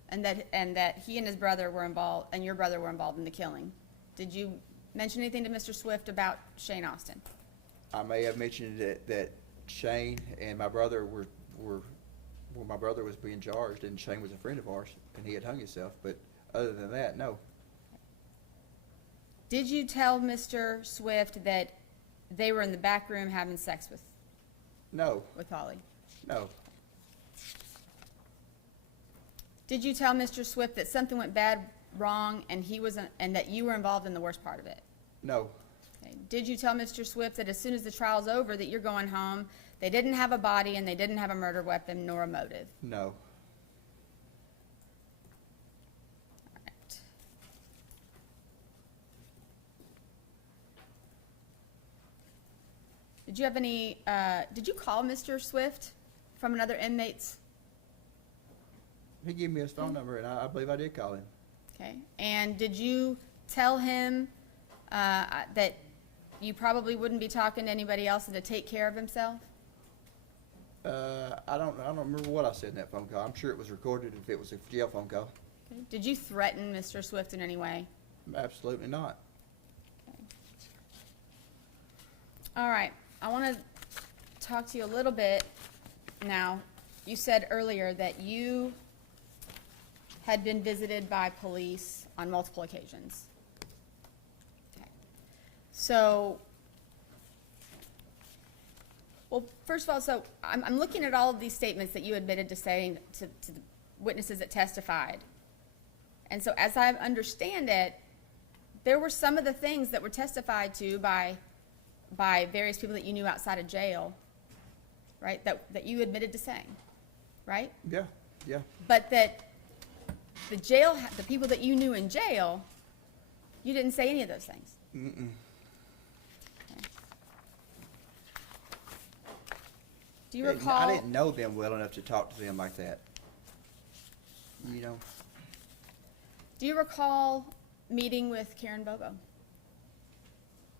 and that he and his brother were involved, and your brother were involved in the killing. Did you mention anything to Mr. Swift about Shane Austin? I may have mentioned that Shane and my brother my brother was being charged, and Shane was a friend of ours, and he had hung himself. But other than that, no. Did you tell Mr. Swift that they were in the back room having sex with Holly? No. Did you tell Mr. Swift that something went wrong, and that you were involved in the worst part of it? No. Okay. Did you tell Mr. Swift that as soon as the trial's over that you're going home, they didn't have a body and they didn't have a murder weapon nor a motive? No. All right. Did you have any, did you call Mr. Swift from another inmate's? He gave me his phone number, and I believe I did call him. Okay. And did you tell him that you probably wouldn't be talking to anybody else and to take care of himself? I don't remember what I said in that phone call. I'm sure it was recorded if it was a jail phone call. Okay. Did you threaten Mr. Swift in any way? Absolutely not. All right. I want to talk to you a little bit now. You said earlier that you had been visited by police on multiple occasions. Okay. So, well, first of all, so I'm looking at all of these statements that you admitted to saying to the witnesses that testified. And so as I understand it, there were some of the things that were testified to by various people that you knew outside of jail, right, that you admitted to saying, right? Yeah. But that the people that you knew in jail, you didn't say any of those things. Mm-mm. Okay. Do you recall? I didn't know them well enough to talk to them like that. You know. Do you recall meeting with Karen Bobo?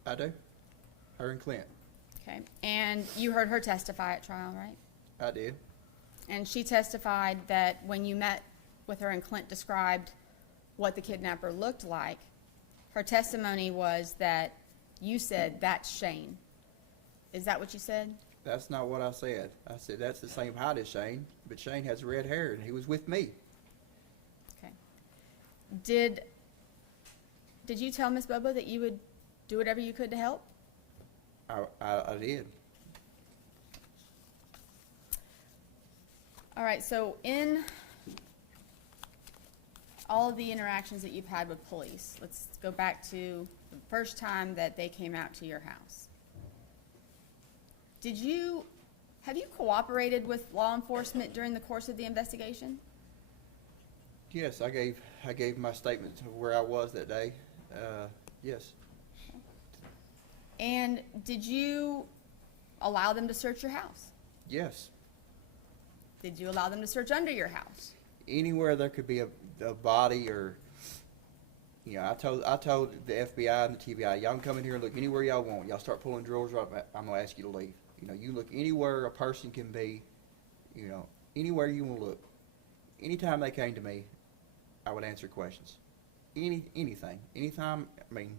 I do. Her and Clint. Okay. And you heard her testify at trial, right? I did. And she testified that when you met with her and Clint described what the kidnapper looked like, her testimony was that you said, that's Shane. Is that what you said? That's not what I said. I said, that's the same height as Shane, but Shane has red hair, and he was with me. Okay. Did you tell Ms. Bobo that you would do whatever you could to help? I did. All right, so in all of the interactions that you've had with police, let's go back to the first time that they came out to your house. Have you cooperated with law enforcement during the course of the investigation? Yes, I gave my statement of where I was that day. Yes. And did you allow them to search your house? Yes. Did you allow them to search under your house? Anywhere there could be a body or You know, I told the FBI and the TBI, y'all can come in here and look anywhere y'all want. Y'all start pulling drawers right back, I'm gonna ask you to leave. You know, you look anywhere a person can be, you know, anywhere you wanna look. Anytime they came to me, I would answer questions. Anything. Anytime, I mean,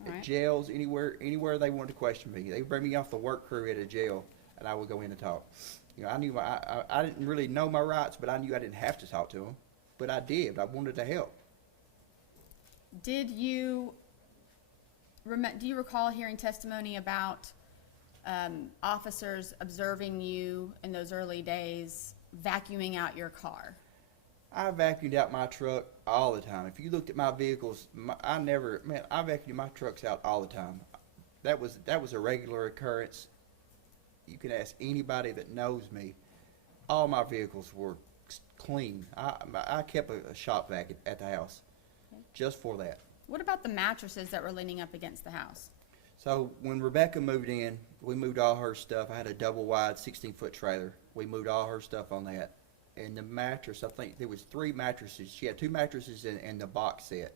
All at right. jails, anywhere they wanted to question me. They would bring me off the work crew at a jail, and I would go in and talk. You know, I knew I didn't really know my rights, but I knew I didn't have to talk to them. But I did. I wanted to help. Do you recall hearing testimony about officers observing you in those early days vacuuming out your car? I vacuumed out my truck all the time. If you looked at my vehicles, I vacuumed my trucks out all the time. That was a regular occurrence. You can ask anybody that knows me. All my vehicles were clean. I kept a shop vac at the house just for that. What about the mattresses that were leaning up against the house? So when Rebecca moved in, we moved all her stuff. I had a double wide 16-foot trailer. We moved all her stuff on that. And the mattress, I think there was 3 mattresses. She had 2 mattresses in the box set.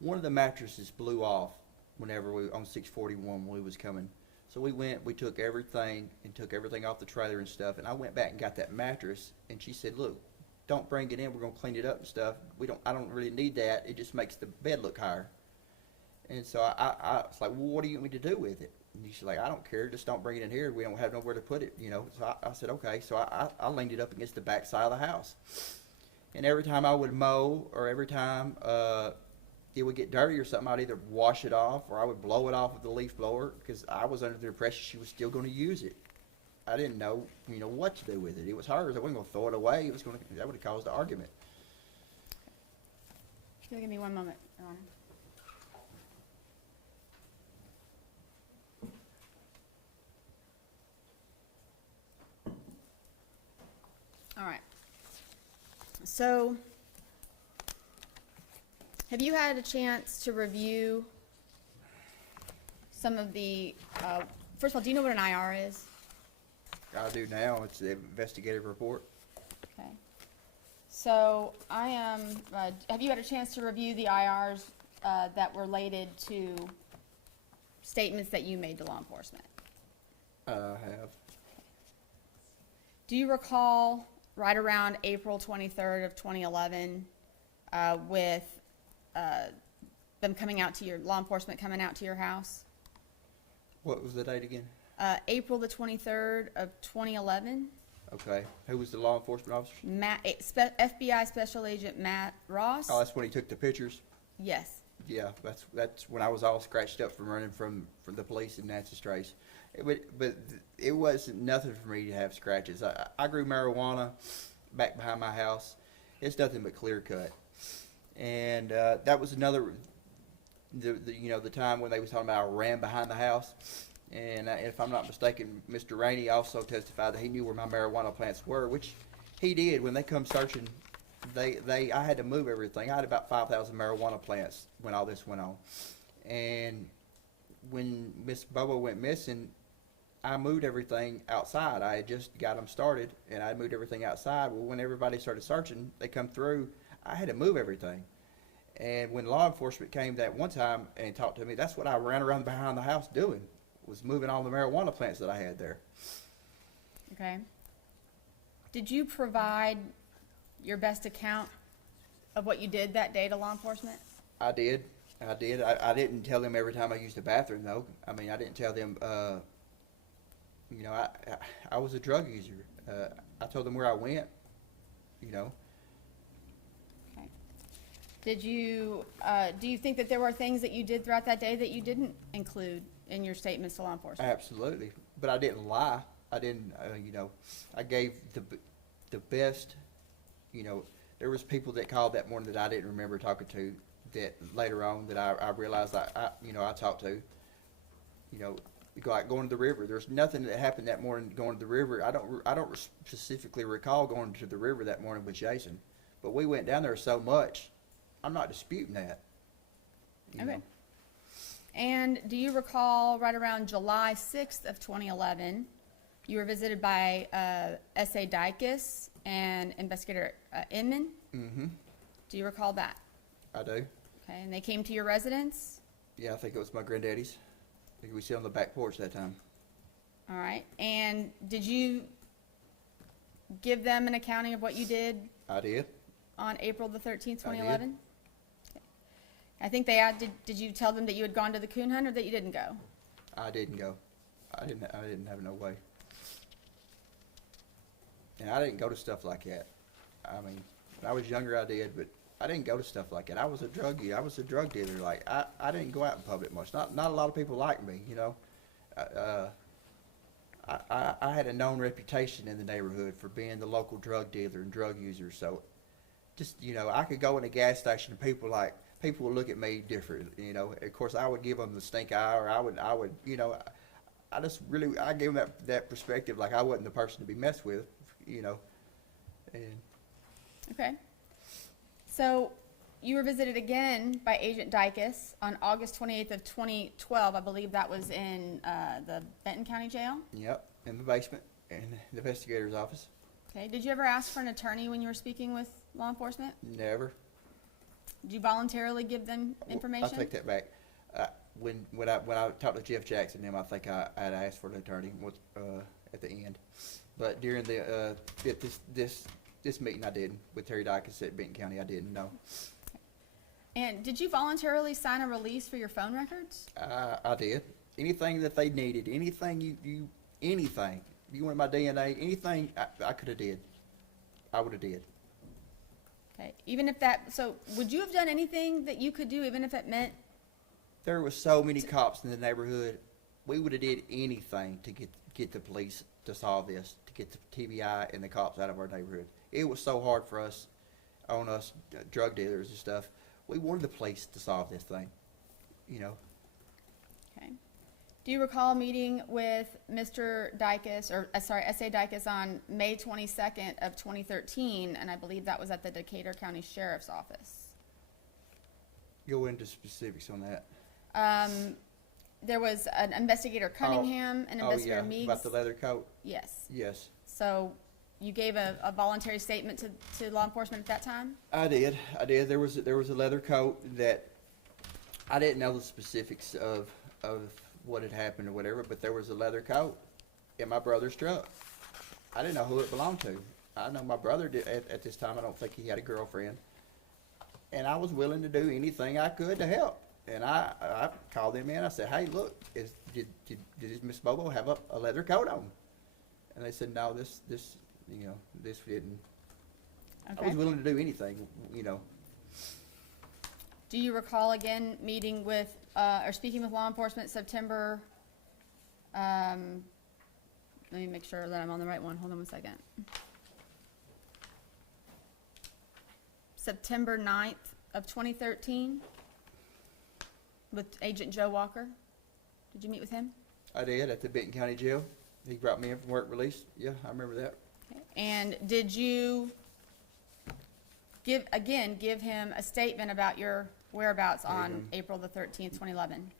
One of the mattresses blew off whenever on 641 when we was coming. So we took everything off the trailer and stuff. And I went back and got that mattress. And she said, look, don't bring it in. We're gonna clean it up and stuff. I don't really need that. It just makes the bed look higher. And so I was like, well, what do you want me to do with it? And she's like, I don't care. Just don't bring it in here. We don't have nowhere to put it, you know. So I said, okay. So I leaned it up against the back side of the house. And every time I would mow or every time it would get dirty or something, I'd either wash it off or I would blow it off with the leaf blower because I was under the impression she was still going to use it. I didn't know, what to do with it. It was hers. I wasn't going to throw it away. That would have caused an argument. If you'll give me one moment, Your Honor. All right. So, have you had a chance to review some of the, first of all, do you know what an IR is? I do now. It's the investigative report. Okay. So, have you had a chance to review the IRs that were related to statements that you made to law enforcement? I have. Do you recall right around April 23rd of 2011 with them law enforcement coming out to your house? What was the date again? April the 23rd of 2011. Okay. Who was the law enforcement officer? FBI Special Agent Matt Ross. Oh, that's when he took the pictures? Yes. Yeah, that's when I was all scratched up from running from the police in Natchez Trace. But it wasn't nothing for me to have scratches. I grew marijuana back behind my house. It's nothing but clear cut. And that was another, the time when they was talking about I ran behind the house. And if I'm not mistaken, Mr. Rainey also testified that he knew where my marijuana plants were, which he did. When they come searching, I had to move everything. I had about 5,000 marijuana plants when all this went on. And when Miss Bobo went missing, I moved everything outside. I had just got them started, and I moved everything outside. Well, when everybody started searching, they come through, I had to move everything. And when law enforcement came that one time and talked to me, that's what I ran around behind the house doing, was moving all the marijuana plants that I had there. Okay. Did you provide your best account of what you did that day to law enforcement? I did. I didn't tell them every time I used the bathroom, though. I mean, I didn't tell them, I was a drug user. I told them where I went, Okay. Did you, do you think that there were things that you did throughout that day that you didn't include in your statements to law enforcement? Absolutely. But I didn't lie. I didn't, I gave the best, there was people that called that morning that I didn't remember talking to that later on that I realized I talked to, like going to the river. There's nothing that happened that morning going to the river. I don't specifically recall going to the river that morning with Jason, but we went down there so much. I'm not disputing that. you Okay. know. And do you recall right around July 6th of 2011, you were visited by S.A. Dykes and Investigator Inman? Mm-hmm. Do you recall that? I do. Okay, and they came to your residence? Yeah, I think it was my granddaddy's. I think we sit on the back porch that time. All right, and did you give them an accounting of what you did I did. on April the 13th, I did. 2011? Okay. I think did you tell them that you had gone to the coon hunt or that you didn't go? I didn't go. I didn't have no way. And I didn't go to stuff like that. I mean, when I was younger, I did, but I didn't go to stuff like that. I was a druggie. I was a drug dealer. Like, I didn't go out in public much. Not a lot of people liked me, you know. I had a known reputation in the neighborhood for being the local drug dealer and drug user. So, just, you know, I could go in a gas station and people would look at me different, you know. Of course, I would give them the stink eye, or I would, you know, I gave them that perspective, like I wasn't the person to be messed with, you know. And Okay. So you were visited again by Agent Dykus on August 28th of 2012. I believe that was in the Benton County Jail. yep, in the basement, in the investigator's office. Okay. Did you ever ask for an attorney when you were speaking with law enforcement? Never. Did you voluntarily give them information? I take that back. When I talked to Jeff Jackson, I think I had asked for an attorney at the end. But during this meeting I did with Terry Dykus at Benton County, I didn't know. And did you voluntarily sign a release for your phone records? I did. Anything that they needed, anything anything. You wanted my DNA, anything I could have did. I would have did. Okay. So would you have done anything that you could do, even if it meant? There were so many cops in the neighborhood. We would have did anything to get the police to solve this, to get the TBI and the cops out of our neighborhood. It was so hard for us, drug dealers and stuff. We wanted the police to solve this thing, you know. Okay. Do you recall meeting with Mr. Dykus, S.A. Dykus on May 22nd of 2013, and I believe that was at the Decatur County Sheriff's Office? Go into specifics on that. There was an investigator Cunningham and investigator Meeks. About the leather coat? Yes. Yes. So you gave a voluntary statement to law enforcement at that time? I did. There was a leather coat that I didn't know the specifics of what had happened or whatever, but there was a leather coat in my brother's truck. I didn't know who it belonged to. I know my brother did at this time. I don't think he had a girlfriend, and I was willing to do anything I could to help. And I called them in. I said, "Hey, look, did Miss Bobo have a leather coat on?" And they said, "No, this didn't." Okay. I was willing to do anything, you know. Do you recall again meeting with, or speaking with law enforcement September, let me make sure that I'm on the right one. Hold on one second. September 9th of 2013 with Agent Joe Walker? Did you meet with him? I did, at the Benton County Jail. He brought me in from work release. Yeah, I remember that. Okay. And did you give him a statement about your whereabouts on him. April the 13th, 2011?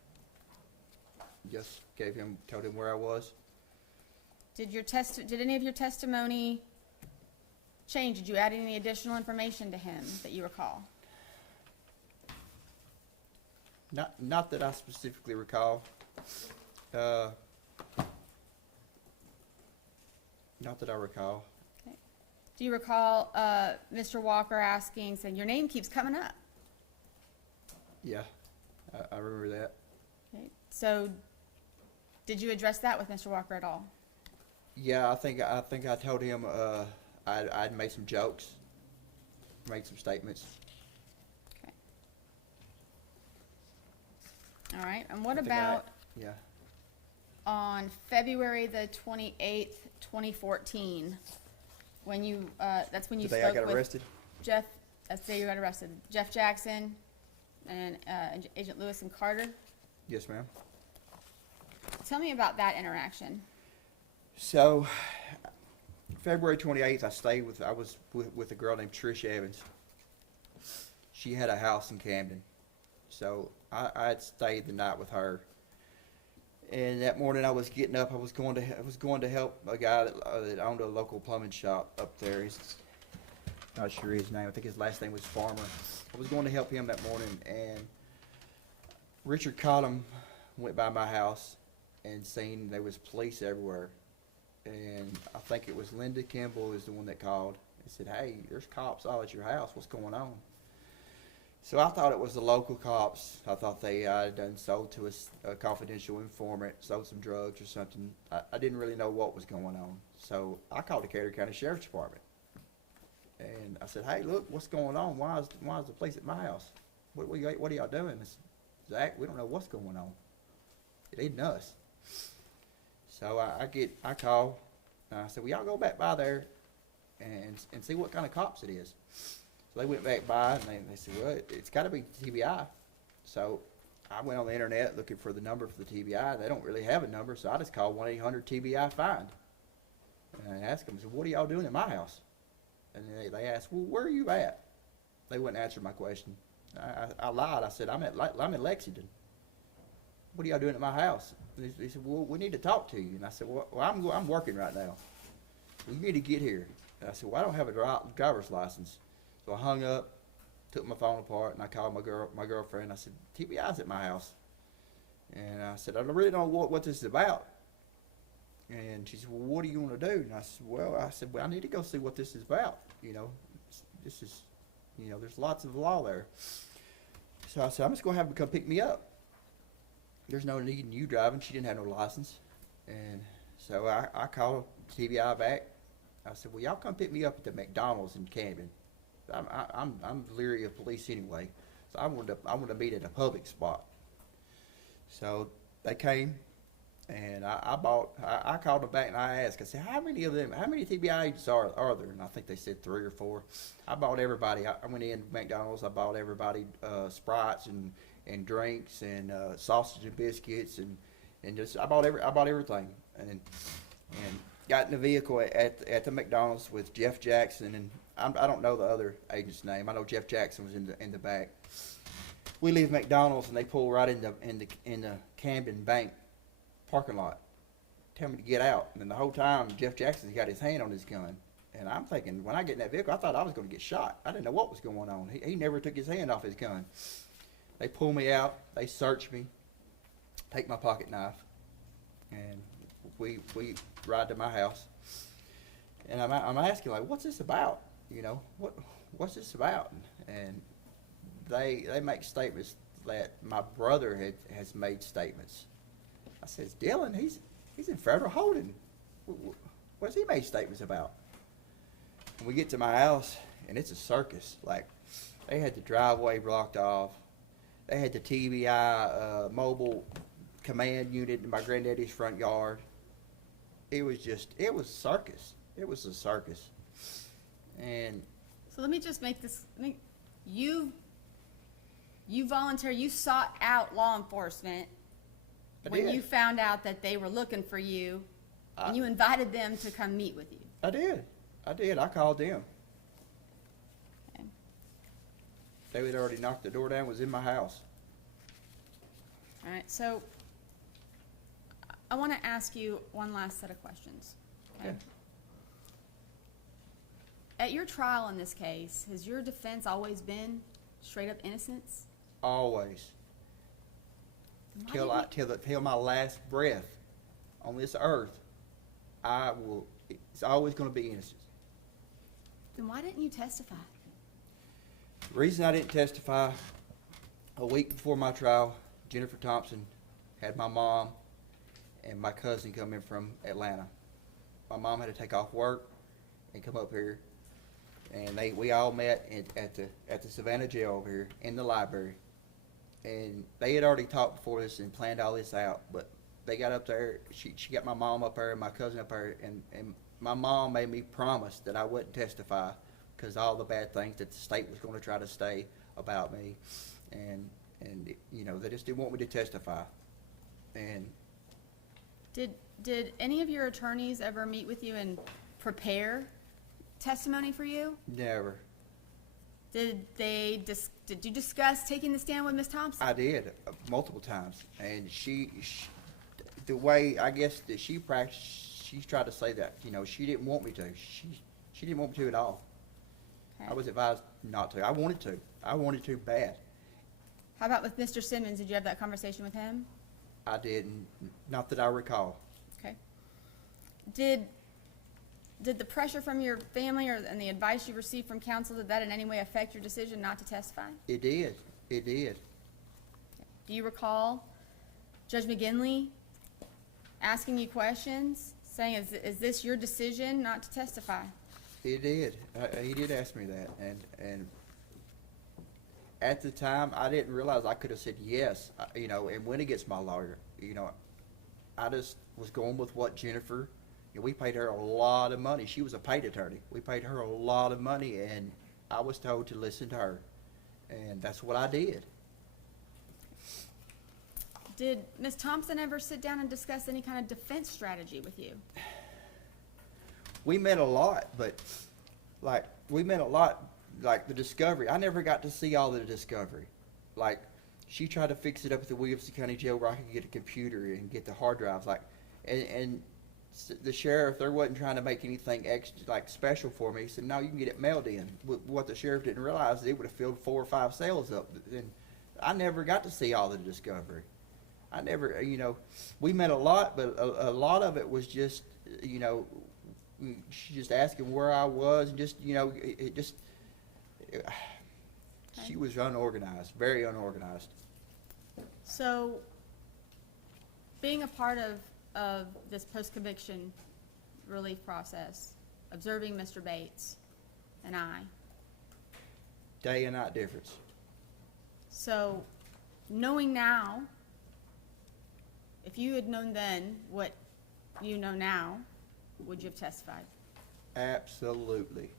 Just told him where I was. Did any of your testimony change? Did you add any additional information to him that you recall? Not that I specifically recall. Not that I recall. Okay. Do you recall Mr. Walker saying, your name keeps coming up? Yeah, I remember that. Okay. So, did you address that with Mr. Walker at all? Yeah, I think I told him I'd made some jokes, made some statements. Okay. All right. And what I think about yeah. on February the 28th, 2014, when you that's when you The day spoke I got with arrested? Jeff? That's the day you got arrested. Jeff Jackson and Agent Lewis and Carter. Yes, ma'am. Tell me about that interaction. So, February 28th, I was with a girl named Trish Evans. She had a house in Camden, so I had stayed the night with her. And that morning, I was getting up. I was going to help a guy that owned a local plumbing shop up there. not sure his name, I think his last name was Farmer. I was going to help him that morning, and Richard Cottom went by my house and seen there was police everywhere. And I think it was Linda Kimball is the one that called and said, "Hey, there's cops all at your house. What's going on?" So I thought it was the local cops. I thought they done sold to us a confidential informant, sold some drugs or something. I didn't really know what was going on. So I called the Decatur County Sheriff's Department. And I said, "Hey, look, what's going on? Why is the police at my house? What are y'all doing?" I said, "Zach, we don't know what's going on. It ain't us." So I call, and I said, "Well, y'all go back by there and see what kind of cops it is." So they went back by, and they said, "Well, it's got to be TBI." So I went on the internet looking for the number for the TBI. They don't really have a number, so I just called 1-800-TBI-FIND. And I asked them, I said, "What are y'all doing in my house?" And they asked, "Well, where are you at?" They wouldn't answer my question. I lied. I said, I'm in Lexington. "What are y'all doing at my house?" And they said, "Well, we need to talk to you." And I said, "Well, I'm working right now. Well, you need to get here." And I said, "Well, I don't have a driver's license." So I hung up, took my phone apart, and I called my girlfriend. I said, "TBI's at my house." And I said, "I really don't know what this is about." And she said, "Well, what do you want to do?" And I said, "Well, I need to go see what this is about. You know, this is, there's lots of law there." So I said, "I'm just going to have them come pick me up. There's no need in you driving." She didn't have no license. And so I called TBI back. I said, "Well, y'all come pick me up at the McDonald's in Camden. I'm leery of police anyway. So I wanted to meet at a public spot." So they came, and I called them back and I asked, I said, how many TBI agents are there? And I think they said 3 or 4. I bought everybody. I went in McDonald's. I bought everybody Sprites and drinks and sausage and biscuits and just I bought everything and got in the vehicle at the McDonald's with Jeff Jackson, and I don't know the other agent's name. I know Jeff Jackson was in the back. We leave McDonald's and they pull right in the Camden Bank parking lot. Tell me to get out, and then the whole time Jeff Jackson's got his hand on his gun, and I'm thinking when I get in that vehicle, I thought I was going to get shot. I didn't know what was going on. He never took his hand off his gun. They pull me out. They search me, take my pocket knife, and we ride to my house. And I'm asking, like, what's this about? What's this about? And they make statements that my brother has made statements. I says, "Dylan, he's in federal holding. What's he made statements about?" And we get to my house, and it's a circus. Like, they had the driveway blocked off. They had the TBI mobile command unit in my granddaddy's front yard. It was circus. It was a circus. And So let me just make this, you voluntarily, you sought out law enforcement when you found out that they were looking for you, and you invited them to come meet with you. I did. I called them. Okay. They had already knocked the door down, was in my house. All right, so I want to ask you one last set of questions. Okay? Yeah. At your trial in this case, has your defense always been straight up innocence? Always. Then why didn't Till my last breath on this earth, it's always going to be innocence. Then why didn't you testify? The reason I didn't testify, a week before my trial, Jennifer Thompson had my mom and my cousin come in from Atlanta. My mom had to take off work and come up here, and we all met at the Savannah jail over here in the library. And they had already talked before this and planned all this out, but they got up there. She got my mom up there and my cousin up there, and my mom made me promise that I wouldn't testify because all the bad things that the state was going to try to say about me, and they just didn't want me to testify. And Did any of your attorneys ever meet with you and prepare testimony for you? never. Did you discuss taking the stand with Ms. Thompson? I did multiple times, and she the way I guess that she practiced, she tried to say that she didn't want me to. She didn't want me to at all. I was advised not to. I wanted to. I wanted to bad. How about with Mr. Simmons? Did you have that conversation with him? I didn't, not that I recall. Okay. Did the pressure from your family and the advice you received from counsel, did that in any way affect your decision not to testify? It did. It did. Do you recall Judge McGinley asking you questions, saying, is this your decision not to testify? It did. He did ask me that, and at the time, I didn't realize I could have said yes, and went against my lawyer. I just was going with what Jennifer, we paid her a lot of money. She was a paid attorney. We paid her a lot of money, and I was told to listen to her, and that's what I did. Did Ms. Thompson ever sit down and discuss any kind of defense strategy with you? We met a lot, but like the discovery. I never got to see all the discovery. Like, she tried to fix it up at the Williamson County Jail where I could get a computer and get the hard drives. The sheriff, there wasn't trying to make anything extra, special for me. He said, no, you can get it mailed in. What the sheriff didn't realize, it would have filled 4 or 5 cells up. And I never got to see all the discovery. I never, we met a lot, but a lot of it was just, she just asking where I was, and just, she was unorganized, very unorganized. So, being a part of this post-conviction relief process, observing Mr. Bates and I. Day and night difference. So, knowing now, if you had known then what you know now, would you have testified? Absolutely.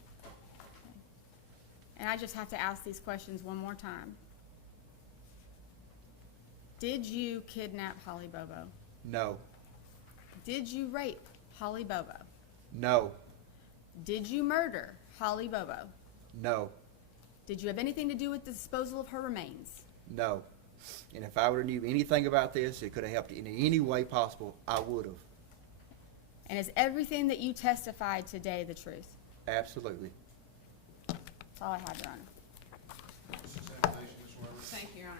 And I just have to ask these questions one more time. Did you kidnap Holly Bobo? No. Did you rape Holly Bobo? No. Did you murder Holly Bobo? No. Did you have anything to do with the disposal of her remains? No. And if I would have knew anything about this, it could have helped in any way possible, I would have. And is everything that you testified today the truth? Absolutely. That's all I have, Your Honor. Examination, Ms. Weber. Thank you, Your Honor.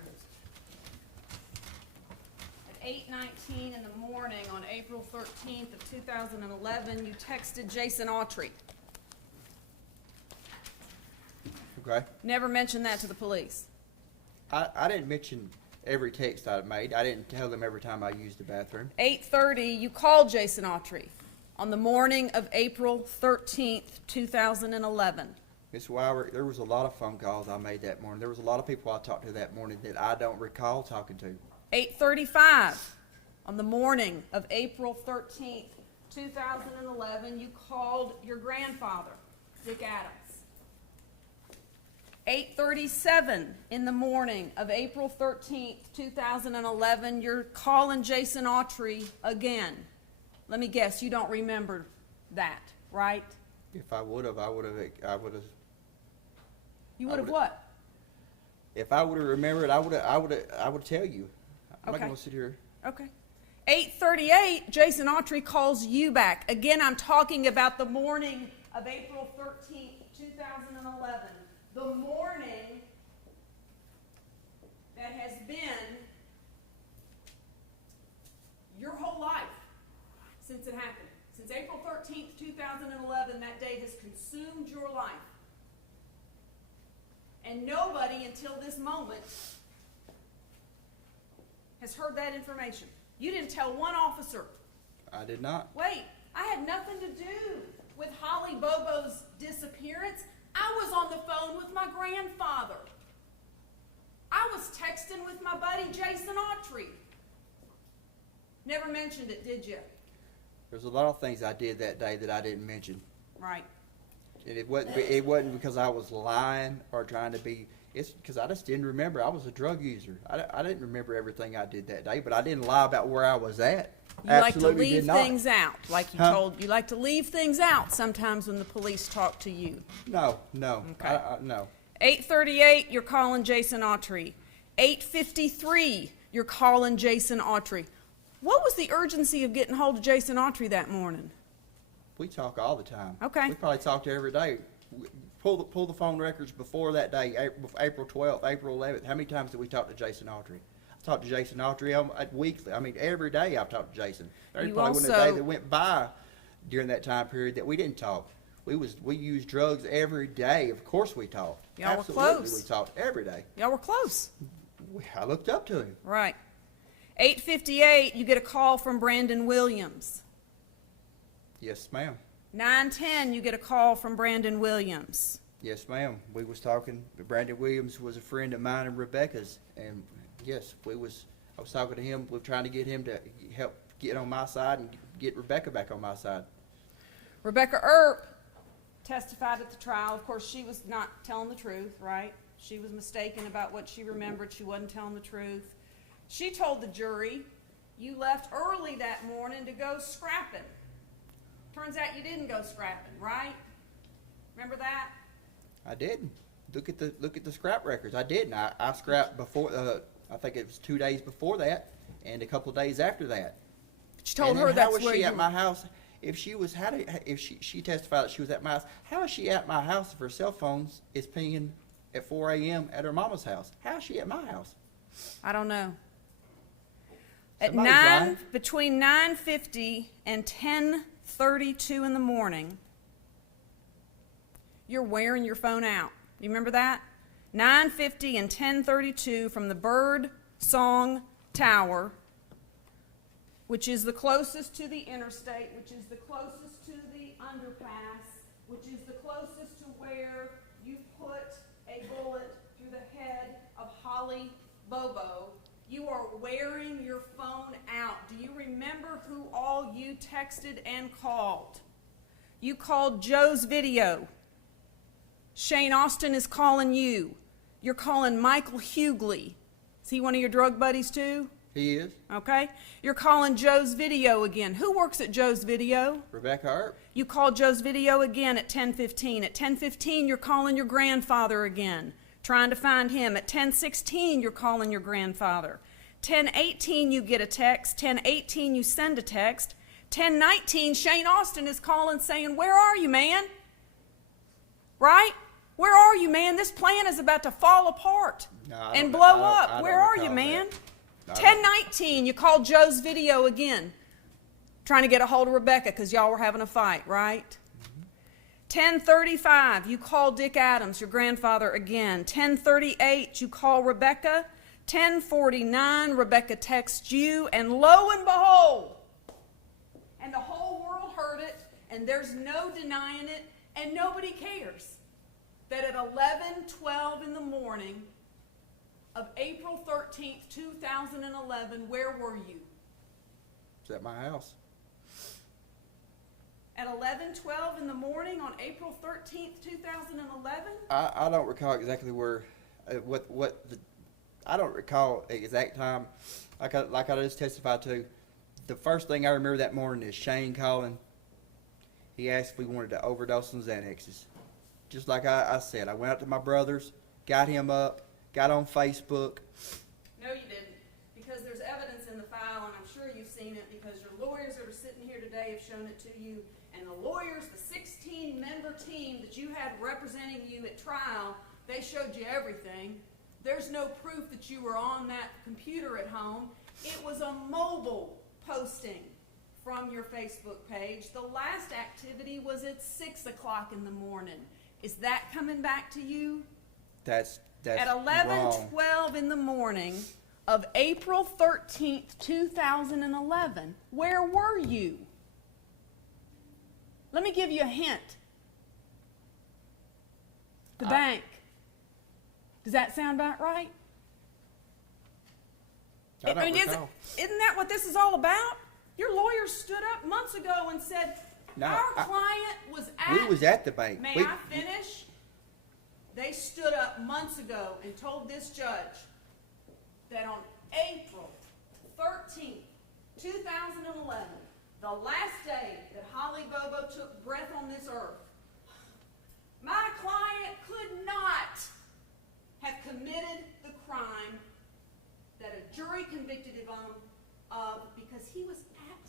At 8:19 in the morning on April 13th of 2011, you texted Jason Autry. Okay. Never mentioned that to the police. I didn't mention every text I made. I didn't tell them every time I used the bathroom. 8:30, you called Jason Autry on the morning of April 13th, 2011. Ms. Weiber, there was a lot of phone calls I made that morning. There was a lot of people I talked to that morning that I don't recall talking to. 8:35 on the morning of April 13th, 2011, you called your grandfather, Dick Adams. 8:37 in the morning of April 13th, 2011, you're calling Jason Autry again. Let me guess, you don't remember that, right? If I would have, I would have. You would have would've- what? If I would have remembered, I would tell you. I'm Okay. not going to sit here. Okay. 8:38, Jason Autry calls you back. Again, I'm talking about the morning of April 13th, 2011. The morning that has been your whole life since it happened. Since April 13th, 2011, that day has consumed your life. And nobody until this moment has heard that information. You didn't tell one officer. I did not. Wait, I had nothing to do with Holly Bobo's disappearance. I was on the phone with my grandfather. I was texting with my buddy Jason Autry. Never mentioned it, did you? There's a lot of things I did that day that I didn't mention. Right. And it wasn't because I was lying or trying to be. It's because I just didn't remember. I was a drug user. I didn't remember everything I did that day, but I didn't lie about where I was at. You like to Absolutely leave did not. things out, like you Huh? told. You like to leave things out sometimes when the police talk to you. No. Okay. No. 8:38, you're calling Jason Autry. 8:53, you're calling Jason Autry. What was the urgency of getting hold of Jason Autry that morning? We talk all the time. Okay. We probably talked every day. pull the phone records before that day, April 12th, April 11th. How many times did we talk to Jason Autry? I talked to Jason Autry weekly. I mean, every day I've talked to Jason. There You probably wasn't a also- day that went by during that time period that we didn't talk. We used drugs every day. Of course we talked. Y'all were Absolutely, close. we talked every day. Y'all were close. I looked up to him. Right. 8:58, you get a call from Brandon Williams. Yes, ma'am. 9:10, you get a call from Brandon Williams. Yes, ma'am. We was talking. Brandon Williams was a friend of mine and Rebecca's, and yes, I was talking to him. We're trying to get him to help get on my side and get Rebecca back on my side. Rebecca Earp testified at the trial. Of course, she was not telling the truth, right? She was mistaken about what she remembered. She wasn't telling the truth. She told the jury, you left early that morning to go scrapping. Turns out you didn't go scrapping, right? Remember that? I didn't. Look at the scrap records. I didn't. I scrapped before. I think it was 2 days before that, and a couple of days after that. But you told And her then that's how was where she you at my house? If she was she testified that she was at my house, how is she at my house if her cell phone is pinging at 4 a.m. at her mama's house? How is she at my house? I don't know. At Somebody's lying. between 9:50 and 10:32 in the morning, you're wearing your phone out. You remember that? 9:50 and 10:32 from the Bird Song Tower, which is the closest to the interstate, which is the closest to the underpass, which is the closest to where you put a bullet through the head of Holly Bobo. You are wearing your phone out. Do you remember who all you texted and called? You called Joe's Video. Shane Austin is calling you. You're calling Michael Hughley. Is he one of your drug buddies too? He is. Okay. You're calling Joe's Video again. Who works at Joe's Video? Rebecca Earp. You called Joe's Video again at 10:15. At 10:15, you're calling your grandfather again, trying to find him. At 10:16, you're calling your grandfather. 10:18, you get a text. 10:18, you send a text. 10:19, Shane Austin is calling saying, where are you, man? Right? Where are you, man? This plan is about to fall apart No, I and don't- blow I don't- up. I don't Where are you, recall man? that. 10:19, you called Joe's Video again, trying to get a hold of Rebecca because y'all were having a fight, right? 10:35, you call Dick Adams, your grandfather, again. 10:38, you call Rebecca. 10:49, Rebecca texts you, and lo and behold, and the whole world heard it, and there's no denying it, and nobody cares, that at 11:12 in the morning of April 13th, 2011, where were you? It's at my house. At 11:12 in the morning on April 13th, 2011? I don't recall exactly where, I don't recall the exact time. Like I just testified to, the first thing I remember that morning is Shane calling. He asked if we wanted to overdose on Xanaxes. Just like I said, I went out to my brother's, got him up, got on Facebook. No, you didn't, because there's evidence in the file, and I'm sure you've seen it because your lawyers that are sitting here today have shown it to you, and the lawyers, the 16-member team that you had representing you at trial, they showed you everything. There's no proof that you were on that computer at home. It was a mobile posting from your Facebook page. The last activity was at 6 o'clock in the morning. Is that coming back to you? That's At wrong. 11:12 in the morning of April 13th, 2011, where were you? Let me give you a hint. The bank. Does that sound about right? I don't isn't recall. that what this is all about? Your lawyers stood up months ago and said, No, our client was at... We was at the bank. May We- I finish? They stood up months ago and told this judge that on April 13th, 2011, the last day that Holly Bobo took breath on this earth, my client could not have committed the crime that a jury convicted him of because he was at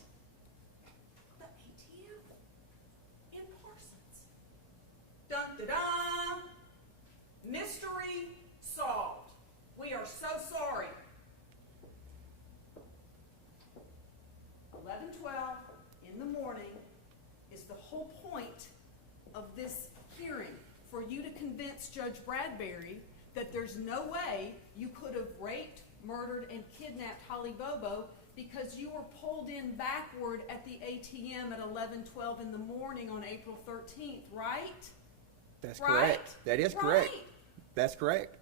the ATM in Parsons. Dun, dun, dun. of this hearing for you to convince Judge Bradbury that there's no way you could have raped, murdered, and kidnapped Holly Bobo because you were pulled in backward at the ATM at 11:12 in the morning on April 13th, right? That's Right? correct. That is correct. Right. That's correct.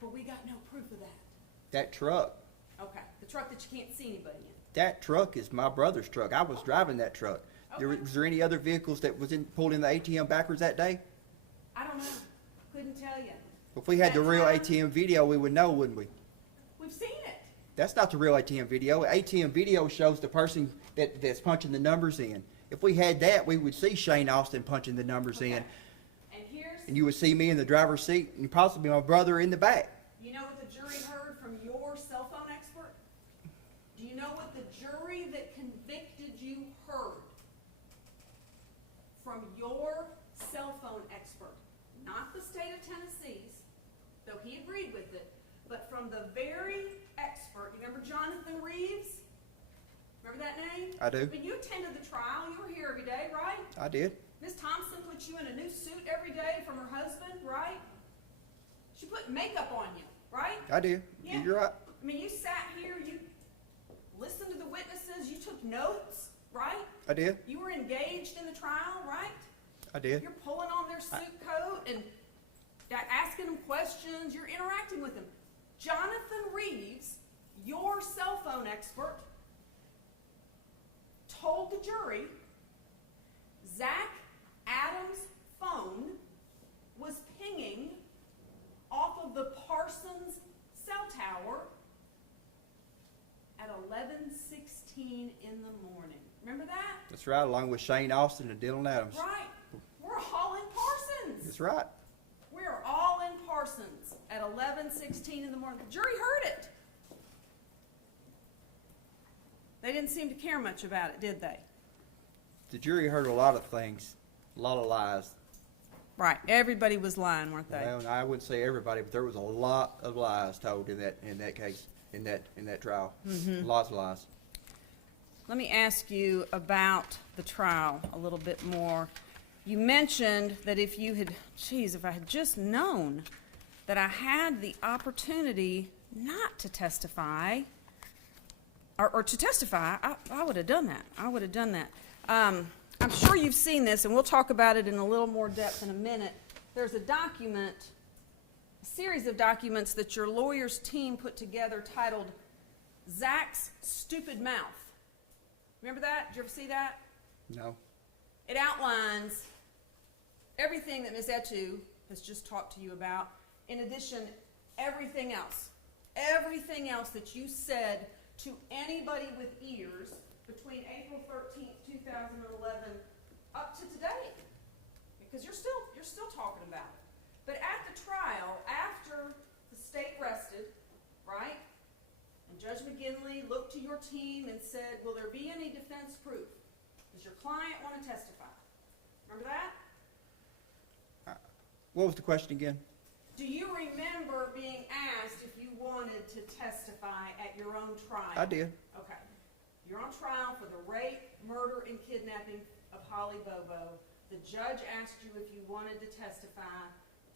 But we got no proof of that. That truck, Okay, the truck that you can't see anybody in. that truck is my brother's truck. I was driving that truck. Okay. Was there any other vehicles that was pulled in the ATM backwards that day? I don't know. Couldn't tell you. If we had the That real time- ATM video, we would know, wouldn't we? We've seen it. That's not the real ATM video. ATM video shows the person that's punching the numbers in. If we had that, we would see Shane Austin punching the numbers Okay. in, And here's, and you would see me in the driver's seat, and possibly my brother in the back. you know what the jury heard from your cell phone expert? Do you know what the jury that convicted you heard from your cell phone expert? Not the state of Tennessee's, though he agreed with it, but from the very expert. You remember Jonathan Reeves? Remember that name? I do. When you attended the trial, you were here every day, right? I did. Miss Thompson put you in a new suit every day from her husband, right? She put makeup on you, right? I did. Yeah. You're right. I mean, you sat here, you listened to the witnesses, you took notes, right? I did. You were engaged in the trial, right? I did. You're pulling on their suit coat and asking them questions, you're interacting with them. Jonathan Reeves, your cell phone expert, told the jury Zach Adams' phone was pinging off of the Parsons cell tower at 11:16 in the morning. Remember that? That's right, along with Shane Austin and Dylan Adams. Right. We're all in Parsons. That's right. We're all in Parsons at 11:16 in the morning. The jury heard it. They didn't seem to care much about it, did they? The jury heard a lot of things, a lot of lies. Right. Everybody was lying, weren't they? Well, I wouldn't say everybody, but there was a lot of lies told in that case, in that trial. Lots of lies. Let me ask you about the trial a little bit more. You mentioned that if I had just known that I had the opportunity not to testify, or to testify, I would have done that. I would have done that. I'm sure you've seen this, and we'll talk about it in a little more depth in a minute. There's a series of documents that your lawyer's team put together titled Zach's Stupid Mouth. Remember that? Did you ever see that? No. It outlines everything that Ms. Etu has just talked to you about. In addition, everything else that you said to anybody with ears between April 13th, 2011 up to today. Because you're still talking about it. But at the trial, after the state rested, right? And Judge McGinley looked to your team and said, will there be any defense proof? Does your client want to testify? Remember that? What was the question again? Do you remember being asked if you wanted to testify at your own trial? I did. Okay. You're on trial for the rape, murder, and kidnapping of Holly Bobo. The judge asked you if you wanted to testify.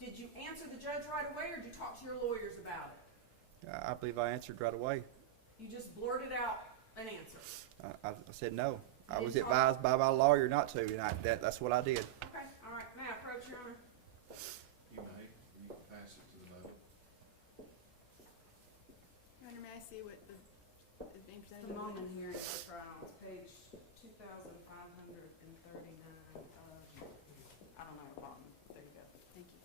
Did you answer the judge right away, or did you talk to your lawyers about it? I believe I answered right away. You just blurted out an answer. I said no. I You was didn't talk- advised by my lawyer not to, and that's what I did. Okay, all right. May I approach, Your Honor? You may, you can pass it to the vote. Your Honor, may I see what is being presented? The moment hearing for the trial, it's page 2,539 I don't know the bottom. There you go. Thank you.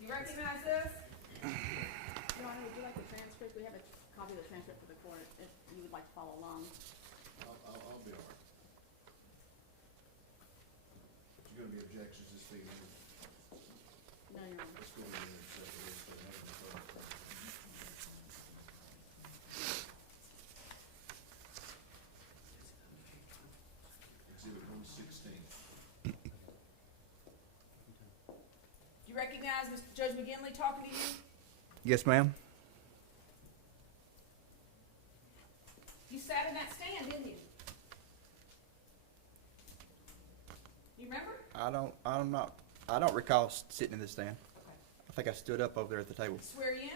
You recognize this? Your Honor, would you like the transcript? We have a copy of the transcript for the court if you would like to follow along. I'll be all right. If you're gonna be objections, this thing, No, Your Honor. let's go in there and set the list, so I have it in front of me. Exhibit 116. Do you recognize Mr. Judge McGinley talking to you? Yes, ma'am. You sat in that stand, didn't you? I don't recall sitting in the stand. I think I stood up over there at the table. Swear you in?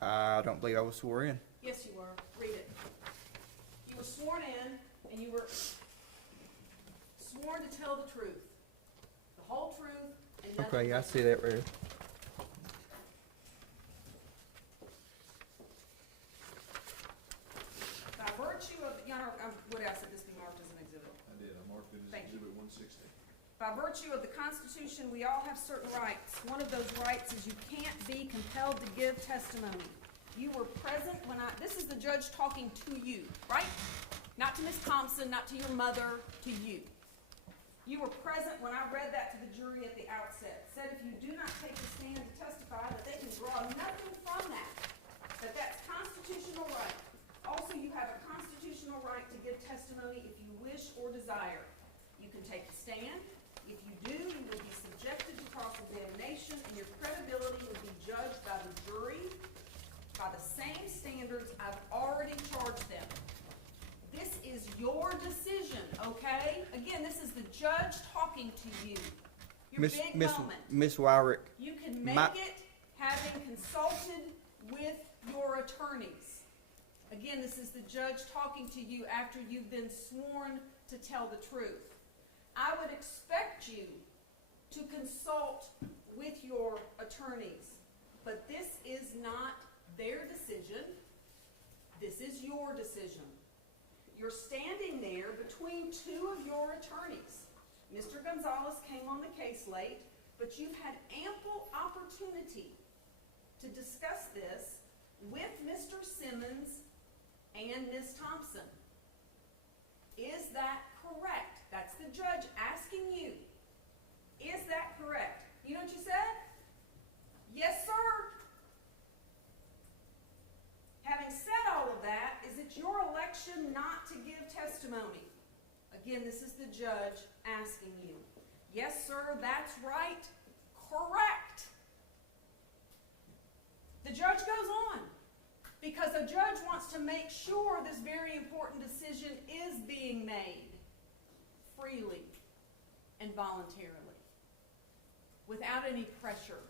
I don't believe I was swore in. Yes, you were. Read it. You were sworn in, and you were sworn to tell the truth, the whole truth, and nothing Okay, I but see that right here. By virtue of, Your Honor, I would ask that this be marked as an exhibit. I did, I marked it as Thank you. Exhibit 160. By virtue of the Constitution, we all have certain rights. One of those rights is you can't be compelled to give testimony. You were present when this is the judge talking to you, right? Not to Ms. Thompson, not to your mother, to you. You were present when I read that to the jury at the outset. Said if you do not take the stand to testify, that they can draw nothing from that. That that's constitutional right. Also, you have a constitutional right to give testimony if you wish or desire. You can take the stand. If you do, you will be subjected to cross-examination, and your credibility will be judged by the jury by the same standards I've already charged them. This is your decision, okay? Again, this is the judge talking to you. Your big moment. Miss Wyrick, You can make my- it having consulted with your attorneys. Again, this is the judge talking to you after you've been sworn to tell the truth. I would expect you to consult with your attorneys, but this is not their decision. This is your decision. You're standing there between two of your attorneys. Mr. Gonzalez came on the case late, but you've had ample opportunity to discuss this with Mr. Simmons and Ms. Thompson. Is that correct? That's the judge asking you. Is that correct? You know what you said? Yes, sir. Having said all of that, is it your election not to give testimony? Again, this is the judge asking you. Yes, sir, that's right. Correct. The judge goes on because a judge wants to make sure this very important decision is being made freely and voluntarily, without any pressure,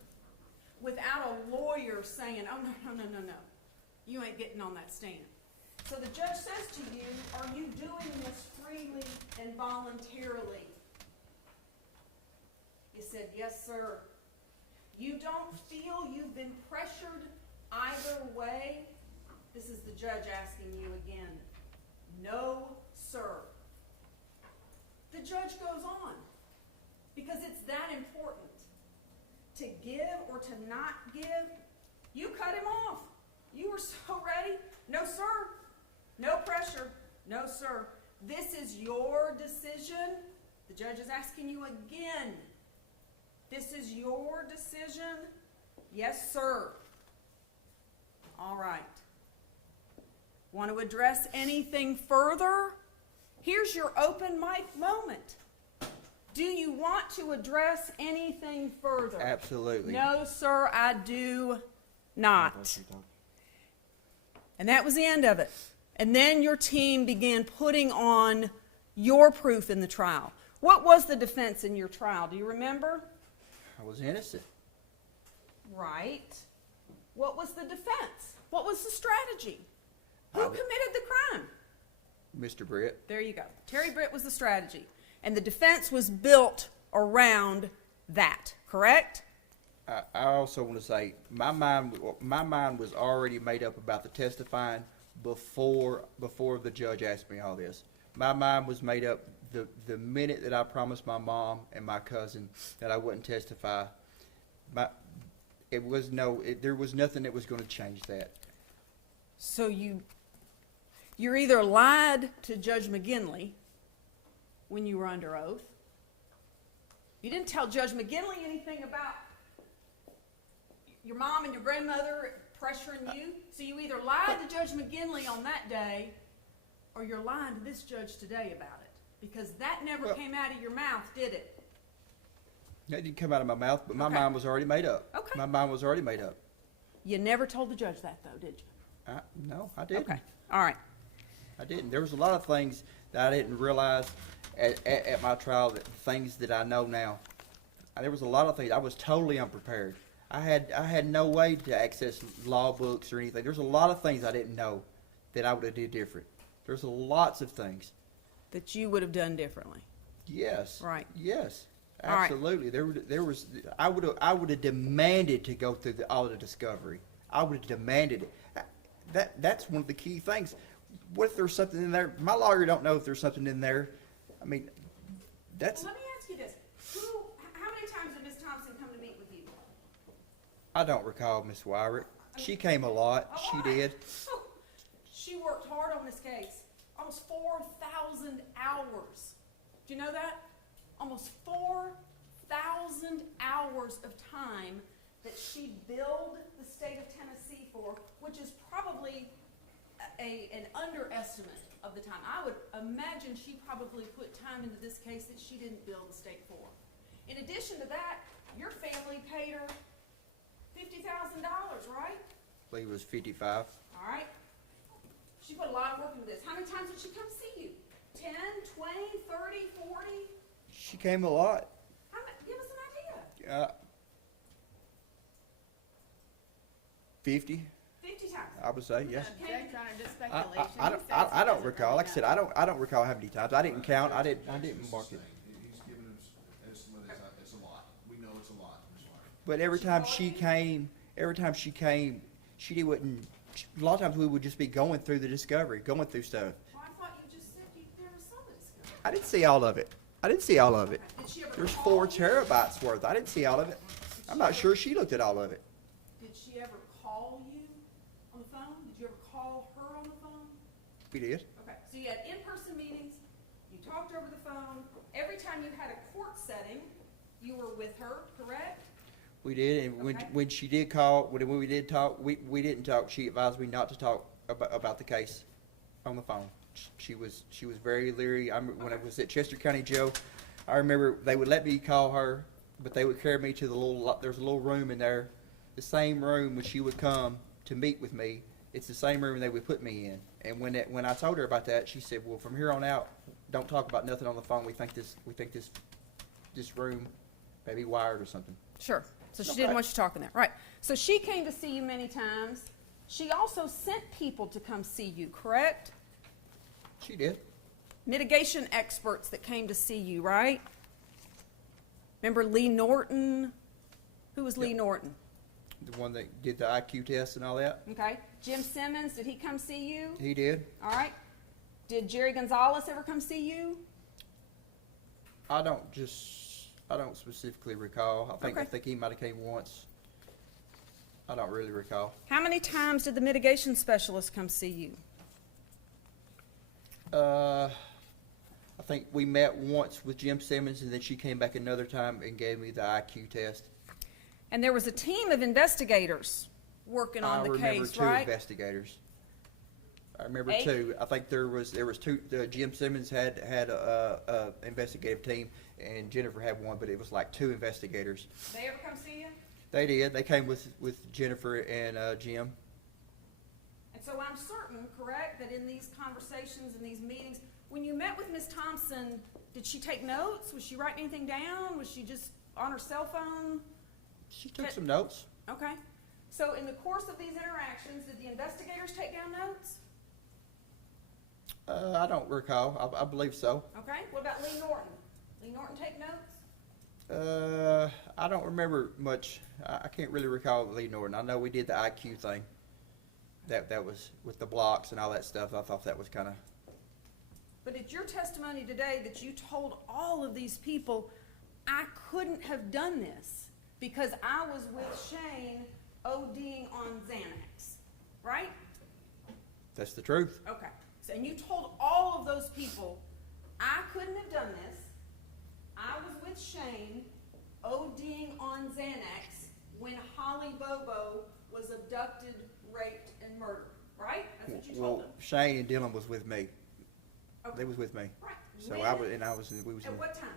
without a lawyer saying, oh, no. You ain't getting on that stand. So the judge says to you, are you doing this freely and voluntarily? You said, yes, sir. You don't feel you've been pressured either way? This is the judge asking you again. No, sir. The judge goes on because it's that important. To give or to not give, you cut him off. You were so ready. No, sir. No pressure. No, sir. This is your decision. The judge is asking you again. This is your decision. Yes, sir. All right. Want to address anything further? Here's your open mic moment. Do you want to address anything further? absolutely. No, sir, I do not. And that was the end of it. And then your team began putting on your proof in the trial. What was the defense in your trial? Do you remember? I was innocent. Right. What was the defense? What was the strategy? Who I- committed the crime? Mr. Britt, There you go. Terry Britt was the strategy. And the defense was built around that, correct? I also want to say my mind was already made up about the testifying before the judge asked me all this. My mind was made up the minute that I promised my mom and my cousin that I wouldn't testify. There was nothing that was going to change that. So you're either lied to Judge McGinley when you were under oath. You didn't tell Judge McGinley anything about your mom and your grandmother pressuring you. So you either lied to Judge McGinley on that day, or you're lying to this judge today about it. Because that never came out of your mouth, did it? That didn't come out of my mouth, but my Okay. mind was already made up. Okay. My mind was already made up. You never told the judge that, though, did you? No, I didn't. Okay. All right. I didn't. There was a lot of things that I didn't realize at my trial, that things that I know now. There was a lot of things, I was totally unprepared. I had no way to access law books or anything. There's a lot of things I didn't know that I would have did different. There's lots of things. That you would have done differently. Yes. Right. Yes. All right. Absolutely. There was I would have demanded to go through all of the discovery. I would have demanded it. That's one of the key things. What if there's something in there? My lawyer don't know if there's something in there. I mean, that's. Well, let me ask you this. How many times did Ms. Thompson come to meet with you? I don't recall Miss Wyrick. She came a lot. A She lot. did. She worked hard on this case. Almost 4,000 hours. Do you know that? Almost 4,000 hours of time that she billed the state of Tennessee for, which is probably an underestimate of the time. I would imagine she probably put time into this case that she didn't bill the state for. In addition to that, your family paid her $50,000, right? I believe it was 55. All right. She put a lot of work into this. How many times did she come see you? 10, 20, 30, 40? She came a lot. Give us an idea. 50, 50 times. I would say, yes. Object, Your Honor, just I, speculation. I, I don't, I don't recall. Like I said, I don't recall how many times. I didn't count. I didn't mark it. He's given us an estimate, it's a lot. We know it's a lot, Ms. Wyrick. But every time she came, she wouldn't. A lot of times we would just be going through the discovery, going through stuff. Well, I thought you just said you never saw the discovery. I didn't see all of it. I didn't see all of it. Did she ever There's call 4 you? terabytes worth. I didn't see all of it. I'm not sure she looked at all of it. Did she ever call you on the phone? Did you ever call her on the phone? We did. Okay, so you had in-person meetings, you talked over the phone. Every time you had a court setting, you were with her, correct? We did, and Okay. when she did call, when we did talk, we didn't talk. She advised me not to talk about the case on the phone. She was very leery. When I was at Chester County Jail, I remember they would let me call her, but they would carry me to there's a little room in there, the same room when she would come to meet with me. It's the same room they would put me in. And when I told her about that, she said, "Well, from here on out, don't talk about nothing on the phone. We think this room may be wired or something." Sure. So she Okay. didn't want you talking there. Right. So she came to see you many times. She also sent people to come see you, correct? She did. Mitigation experts that came to see you, right? Remember Lee Norton? Who was Lee Yep. Norton? The one that did the IQ test and all that. Okay. Jim Simmons, did he come see you? He did. All right. Did Jerry Gonzalez ever come see you? I don't specifically recall. I Okay. think he might have came once. I don't really recall. How many times did the mitigation specialist come see you? I think we met once with Jim Simmons, and then she came back another time and gave me the IQ test. And there was a team of investigators working on the I remember case, 2 right? investigators. I remember Eight? 2. I think there was 2. Jim Simmons had a investigative team, and Jennifer had one, but it was like 2 investigators. They ever come see you? They did. They came with Jennifer and Jim. And so I'm certain, correct, that in these conversations and these meetings, when you met with Ms. Thompson, did she take notes? Was she writing anything down? Was she just on her cell phone? She took some notes. Okay. So in the course of these interactions, did the investigators take down notes? I don't recall. I believe so. Okay. What about Lee Norton? Lee Norton take notes? I don't remember much. I can't really recall Lee Norton. I know we did the IQ thing. That was with the blocks and all that stuff. I thought that was kind of. But it's your testimony today that you told all of these people, I couldn't have done this because I was with Shane ODing on Xanax, right? That's the truth. Okay. So, and you told all of those people, I couldn't have done this. I was with Shane ODing on Xanax when Holly Bobo was abducted, raped, and murdered, right? That's what you told Well, them. Shane and Dylan was with me. Okay. They was with me. Right. So When? we was. At what time?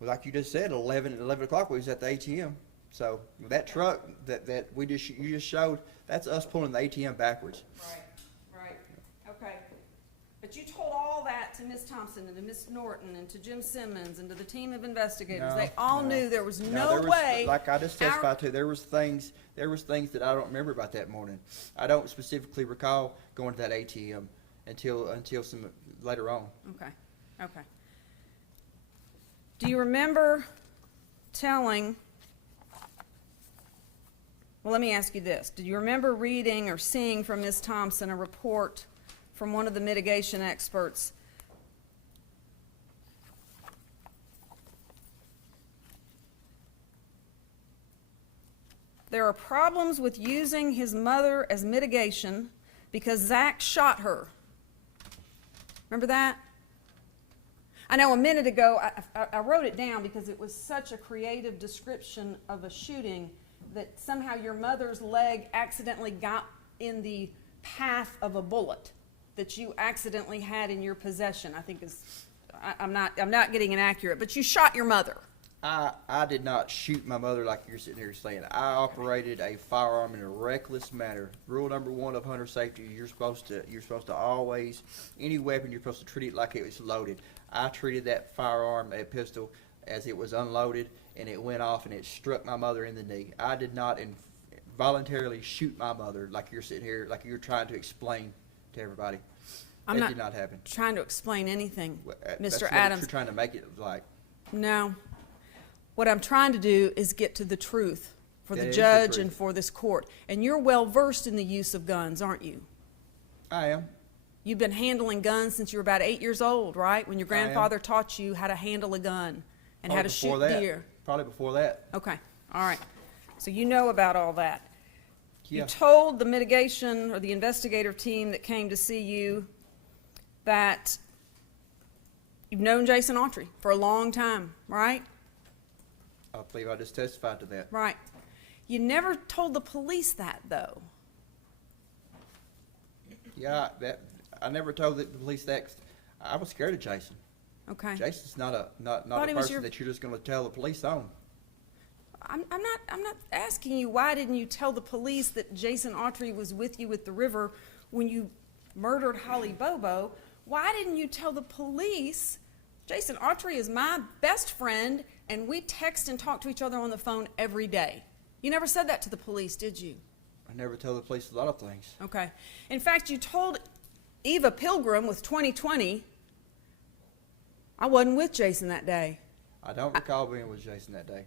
Well, like you just said, 11 o'clock. We was at the ATM. So that truck that you just showed, that's us pulling the ATM backwards. Right, right, okay. But you told all that to Ms. Thompson and to Ms. Norton and to Jim Simmons and to the team of investigators. They all knew there was no there was, way. like I just testified to, there was things that I don't remember about that morning. I don't specifically recall going to that ATM until some later on. Okay, okay. Do you remember telling, well, let me ask you this. Do you remember reading or seeing from Ms. Thompson a report from one of the mitigation experts there are problems with using his mother as mitigation because Zach shot her? Remember that? I know a minute ago I wrote it down because it was such a creative description of a shooting that somehow your mother's leg accidentally got in the path of a bullet that you accidentally had in your possession. I think is, I'm not getting it accurate, but you shot your mother. I did not shoot my mother like you're sitting here saying. I operated a firearm in a reckless manner. Rule number 1 of hunter safety: you're supposed to always, any weapon, you're supposed to treat it like it was loaded. I treated that firearm, that pistol, as it was unloaded, and it went off and it struck my mother in the knee. I did not voluntarily shoot my mother like you're sitting here, like you're trying to explain to everybody. I'm That did not happen. Trying to explain anything, That's Mr. what Adams. you're trying to make it like. No. What I'm trying to do is get to the truth for That the is the judge truth. and for this court. And you're well versed in the use of guns, aren't you? I am. You've been handling guns since you were about 8 years old, right? When your I am. grandfather taught you how to handle a gun and how to shoot Probably before that. deer. Probably before that. Okay, all right. So you know about all that. Yeah. You told the mitigation or the investigative team that came to see you that you've known Jason Autry for a long time, right? I believe I just testified to that. Right. You never told the police that, though. Yeah, I never told the police that. 'Cause I was scared of Jason. Okay. Jason's not a Thought he was person that you're just going to tell the police on. I'm not asking you, why didn't you tell the police that Jason Autry was with you at the river when you murdered Holly Bobo? Why didn't you tell the police, Jason Autry is my best friend and we text and talk to each other on the phone every day? You never said that to the police, did you? I never tell the police a lot of things. Okay. In fact, you told Eva Pilgrim with 2020, I wasn't with Jason that day. I don't recall being with Jason that day.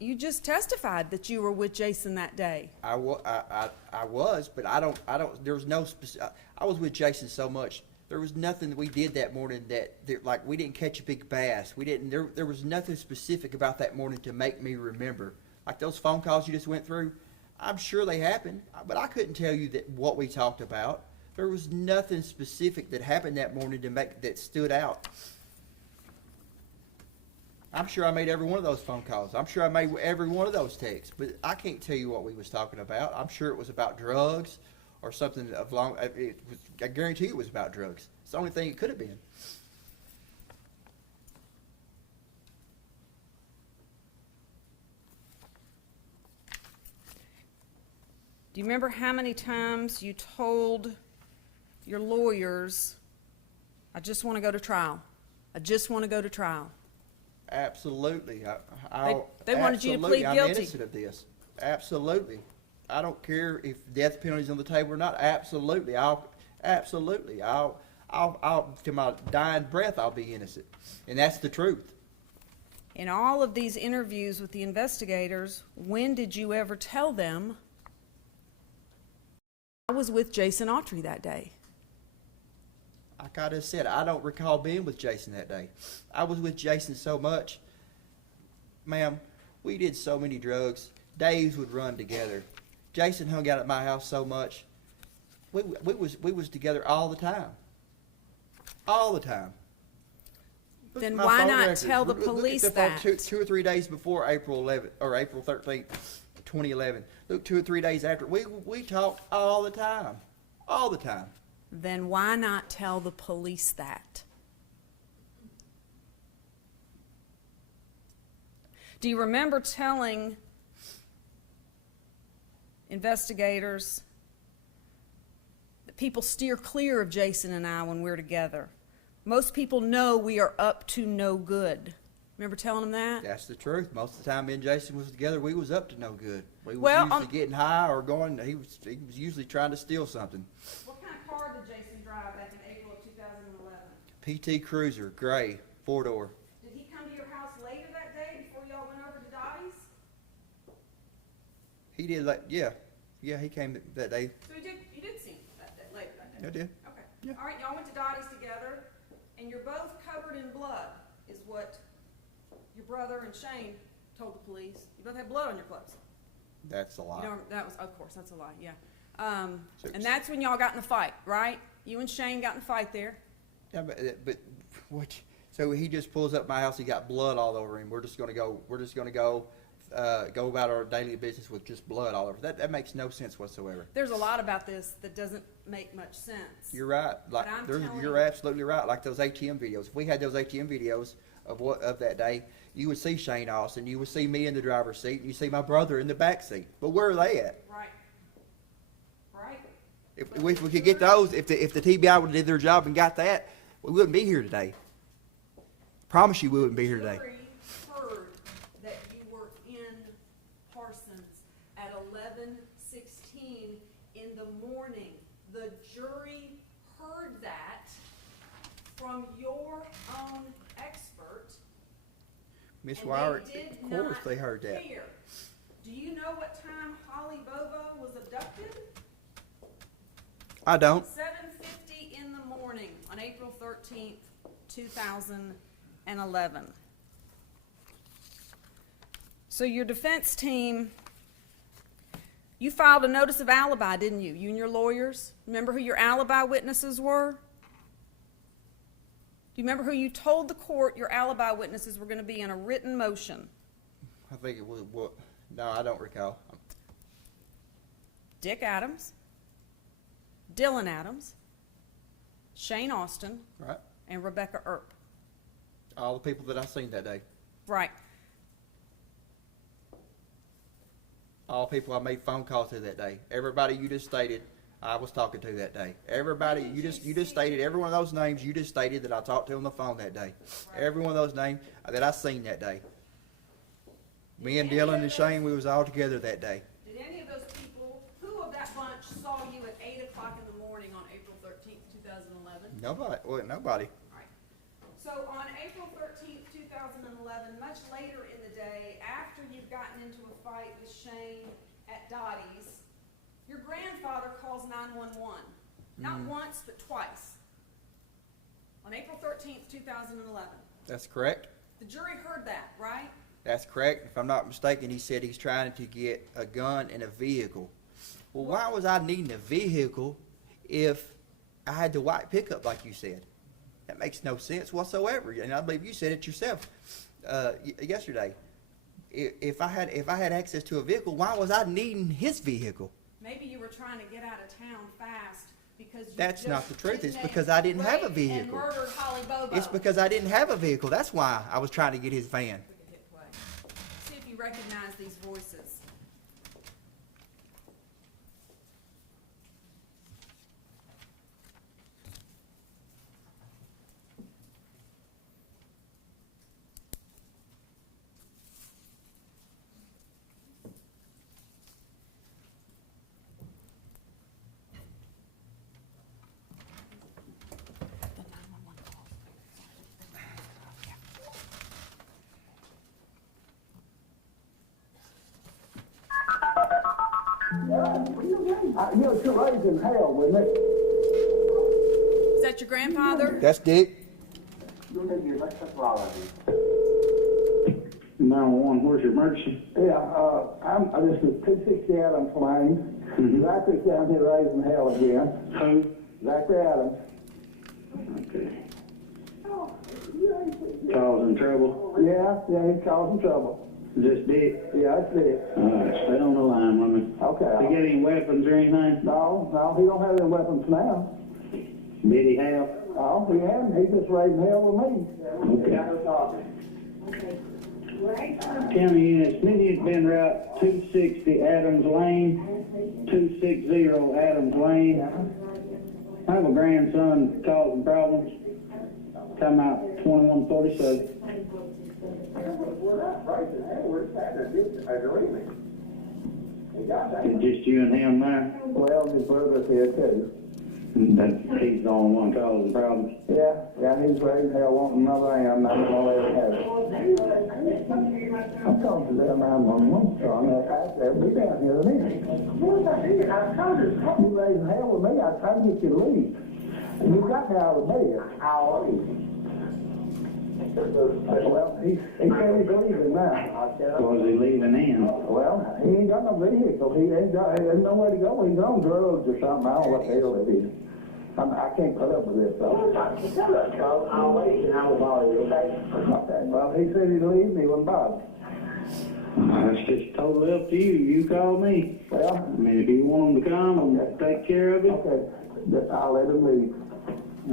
You just testified that you were with Jason that day. I was, but I don't, there was no specific, I was with Jason so much. There was nothing that we did that morning that like, we didn't catch a big bass. There was nothing specific about that morning to make me remember. Like those phone calls you just went through, I'm sure they happened, but I couldn't tell you what we talked about. There was nothing specific that happened that morning that stood out. I'm sure I made every one of those phone calls. I'm sure I made every one of those texts, but I can't tell you what we was talking about. I'm sure it was about drugs or something of long. I guarantee it was about drugs. It's the only thing it could have been. Do you remember how many times you told your lawyers, I just want to go to trial. I just want to go to trial. Absolutely. They wanted you to plead I'm guilty. innocent of this. Absolutely. I don't care if death penalty's on the table or not. Absolutely. I'll to my dying breath, I'll be innocent. And that's the truth. In all of these interviews with the investigators, when did you ever tell them, I was with Jason Autry that day? Like I just said, I don't recall being with Jason that day. I was with Jason so much. Ma'am, we did so many drugs. Days would run together. Jason hung out at my house so much. We was together all the time. All the time. Look Then at my why phone not records. tell the Look at police the phone that? two or 3 days before April 11th or April 13th, 2011. Look, 2 or 3 days after. We talked all the time. All the time. Then why not tell the police that? Do you remember telling investigators that people steer clear of Jason and I when we're together. Most people know we are up to no good. Remember telling them that? That's the truth. Most of the time me and Jason was together, we was up to no good. We was Well, usually getting high or going, he was usually trying to steal something. What kind of car did Jason drive back in April of 2011? PT Cruiser, gray, 4-door. Did he come to your house later that day before y'all went over to Dottie's? He did like, yeah, he came that day. So you did see him that day, later that day? I did. Okay. Yeah. All right, y'all went to Dottie's together, and you're both covered in blood, is what your brother and Shane told the police. You both had blood on your clothes. That's a lie. You know, that was, of course, that's a lie, yeah. So- And that's when y'all got in a fight, right? You and Shane got in a fight there. Yeah, but what? So he just pulls up my house. He got blood all over him. We're just gonna go go about our daily business with just blood all over. That makes no sense whatsoever. There's a lot about this that doesn't make much sense. You're right. Like But I'm telling you're you- absolutely right. Like those ATM videos. If we had those ATM videos of that day, you would see Shane Austin. You would see me in the driver's seat, and you see my brother in the back seat. But where are they at? Right. Right. If we could get those, if the TBI would have did their job and got that, we wouldn't be here today. Promise you, we wouldn't be here today. Jury heard that you were in Parsons at 11:16 in the morning. The jury heard that from your own expert. Miss and Wire, they did of course not they heard that. care. Do you know what time Holly Bobo was abducted? I don't. 7:50 in the morning on April 13th, 2011. So your defense team, you filed a notice of alibi, didn't you? You and your lawyers? Remember who your alibi witnesses were? Do you remember who you told the court your alibi witnesses were going to be in a written motion? I think it was what? No, I don't recall. Dick Adams, Dylan Adams, Shane Austin, Right. and Rebecca Earp. All the people that I seen that day. Right. All the people I made phone calls to that day. Everybody you just stated, I was talking to that day. Everybody you just stated, every one of those names you just stated that I talked to on the phone that day. Every one of those names that I seen that day. Me and Dylan and Shane, we was all together that day. Did any of those people, who of that bunch saw you at 8 o'clock in the morning on April 13th, 2011? Nobody. Well, nobody. All right. So on April 13th, 2011, much later in the day, after you've gotten into a fight with Shane at Dottie's, your grandfather calls 911. Not once, but twice. On April 13th, 2011. That's correct. The jury heard that, right? That's correct. If I'm not mistaken, he said he's trying to get a gun and a vehicle. Well, why was I needing a vehicle if I had the white pickup like you said? That makes no sense whatsoever. And I believe you said it yourself yesterday. If I had access to a vehicle, why was I needing his vehicle? Maybe you were trying to get out of town fast because you That's just not the truth. It's kidnapped, because I didn't have a raped, vehicle. And murdered Holly Bobo. It's because I didn't have a vehicle. That's why I was trying to get his van. We could hit play. See if you recognize these voices. You're too raising hell with me. Is that your grandfather? That's Dick. 911, where's your emergency? Yeah, this is 260 Adams Lane. Zachary's down here raising hell again. Who? Zachary Adams. Okay. Causing trouble? Yeah, he's causing trouble. Is this Dick? Yeah, it's Dick. Alright, stay on the line with me. Okay. Did he get any weapons or anything? No, he don't have any weapons now. Did he have? Oh, he hasn't. He's just raising hell with me. Okay. County units, Minnie's been route 260 Adams Lane, 260 Adams Lane. I have a grandson causing problems. Come out 2147. It's just you and him there? Well, his brother's here too. That he's the only one causing problems. Yeah, he's raising hell wanting another am, not gonna let it happen. I'm talking to them 911, so I'm not past there, be down here with me. You raising hell with me, I tried to get you to leave. And you got me out of bed. How are you? Well, he said he's leaving now. Was he leaving in? Well, he ain't got no vehicle, there's nowhere to go, he's on drugs or something, I don't know what the hell it is. I can't put up with this, though. I'll wait and I will bother you, okay? Okay, well, he said he'd leave and he wouldn't bother. It's just totally up to you. You call me. Well, I mean, if you want him to come and take care of it, okay, I'll let him leave.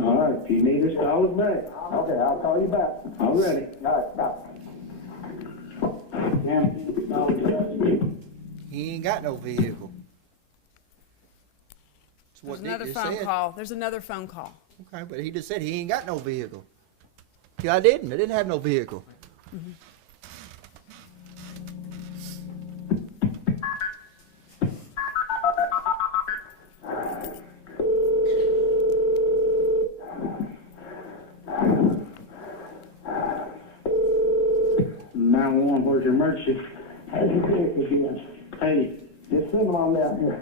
all right. If you need us, call us back. Okay, I'll call you back. All righty. All right, bye. He ain't got no vehicle. That's There's what Nick another just phone said. call. There's another phone call. Okay, but he just said he ain't got no vehicle. Yeah, I didn't have no vehicle. Where's your emergency? How's your dick again? Hey, Just send him on down here.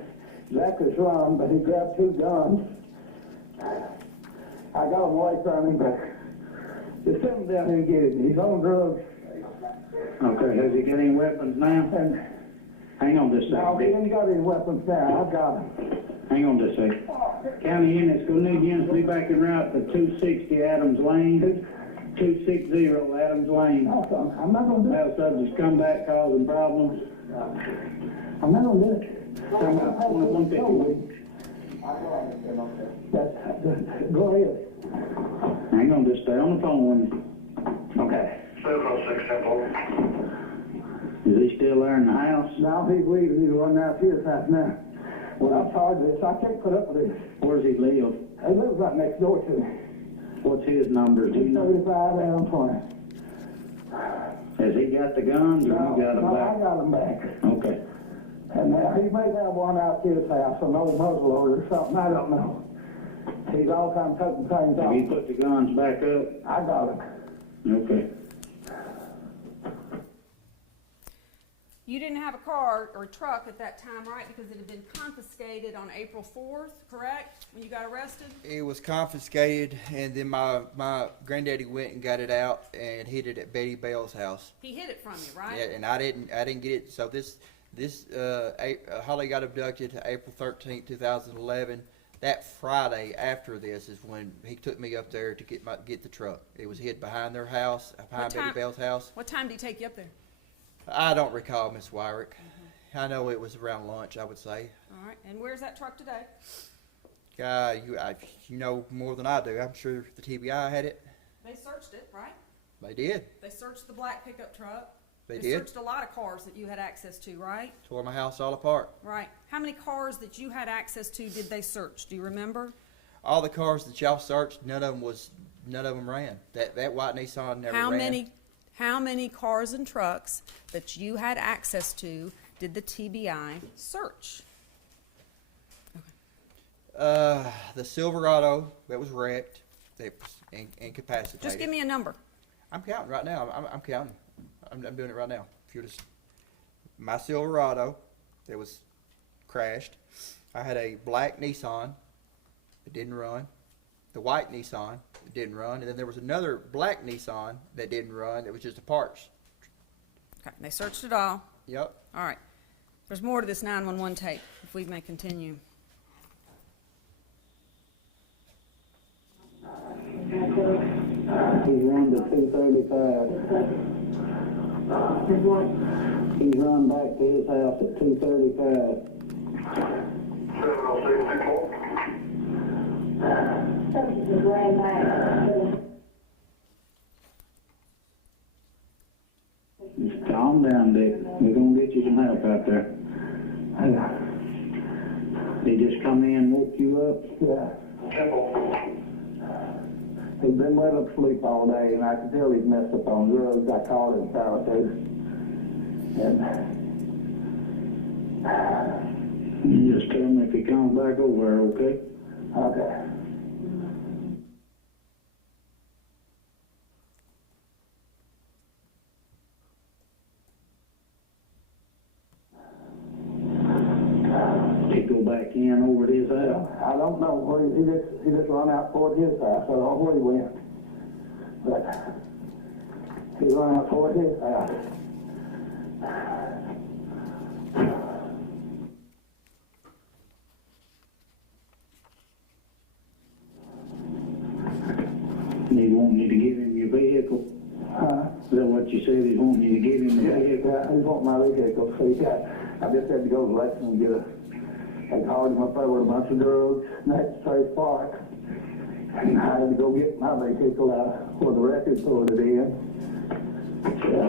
Zachary's wrong, but he grabbed 2 guns. I got him away from him, but just send him down here and get him. He's on drugs. okay. Has he got any weapons now? And Hang on just a now he second. ain't got any weapons now. I've got him. Hang on just a second. County units will need units to be back en route to 260 Adams Lane. 260 Adams Lane. Also, I'm not gonna do it. Have subjects come back causing problems. I'm not gonna do it. Come out 150. Go ahead. Hang on, just stay on the phone. Okay. 706 Temple. Is he still there in the house? Now he's leaving. He's running out to his house now. Well, I'm tired of this. I can't put up with this. Where's he live? He lives right next door to me. What's his number? Do you know? 235 Adam 20. Has he got the guns or you got them No, I back? got him back. Okay. And now he may have one out to his house, an old muzzleloader or something. I don't know. He's all time cutting things Have off. you put the guns back up? I got him. Okay. You didn't have a car or a truck at that time, right? Because it had been confiscated on April 4th, correct? When you got arrested? It was confiscated, and then my granddaddy went and got it out and hid it at Betty Bell's house. He hid it from you, right? Yeah, and I didn't get it. So Holly got abducted April 13th, 2011. That Friday after this is when he took me up there to get the truck. It was hid behind their house, behind Betty Bell's house. What time did he take you up there? I don't recall, Miss Wyrick. I know it was around lunch, I would say. All right. And where's that truck today? You know more than I do. I'm sure the TBI had it. They searched it, right? They did. They searched the black pickup truck. They did. Searched a lot of cars that you had access to, right? Tore my house all apart. Right. How many cars that you had access to did they search? Do you remember? All the cars that y'all searched, none of them ran. That white Nissan never ran. How many cars and trucks that you had access to did the TBI search? The Silverado that was wrecked, that was incapacitated. Just give me a number. I'm counting right now. I'm counting. I'm doing it right now. If you just my Silverado that was crashed. I had a black Nissan that didn't run. The white Nissan that didn't run, and then there was another black Nissan that didn't run. That was just the parts. Okay. They searched it all. Yep. All right. There's more to this 911 tape, if we may continue. He's run to 235. He's run back to his house at 235. 706 Temple. Just calm down, Dick. We're gonna get you some help out there. He just come in and woke you up? Yeah. He's been let him sleep all day, and I can tell he's messed up on drugs. I called him solitude. And You just tell me if he comes back over, okay? okay. He go back in over to his house. I don't know where he just run out toward his house. I don't know where he went, but he run out toward his house. And he wanting you to give him your vehicle. Is that what you said? He's wanting you to give him the vehicle? Yeah, he want my vehicle. So I just had to go to Lexington and get I called him up there with a bunch of drugs next to Trace Park. And I had to go get my vehicle out where the record stored it in. Yeah.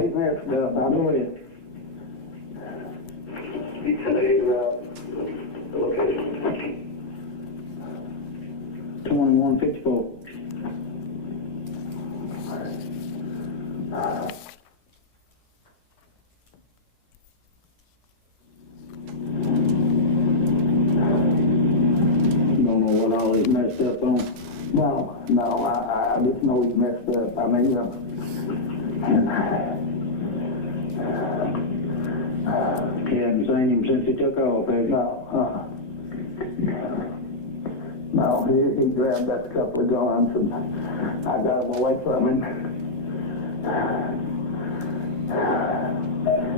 He messed up. I know it. He said he's the location. 2154. Don't know what all he's messed up on. No, I just know he's messed up. I mean, You haven't seen him since he took off, have you? no, he grabbed that couple of guns and I got him away from him.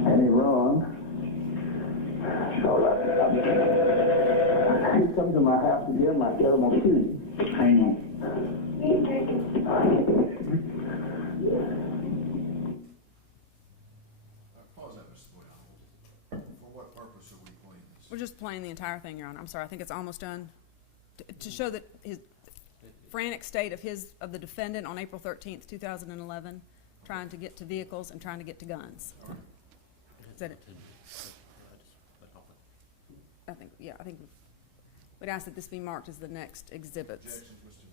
And he run. So he come to my house again, I tell him I'll shoot him. Hang on. Pause that, Mr. Boyd. For what purpose are we playing this? We're just playing the entire thing, Your Honor. I'm sorry, I think it's almost done. To show that his frantic state of the defendant on April 13th, 2011, trying to get to vehicles and trying to get to guns. Is that it? I think we'd ask that this be marked as the next exhibits. Objections, Mr.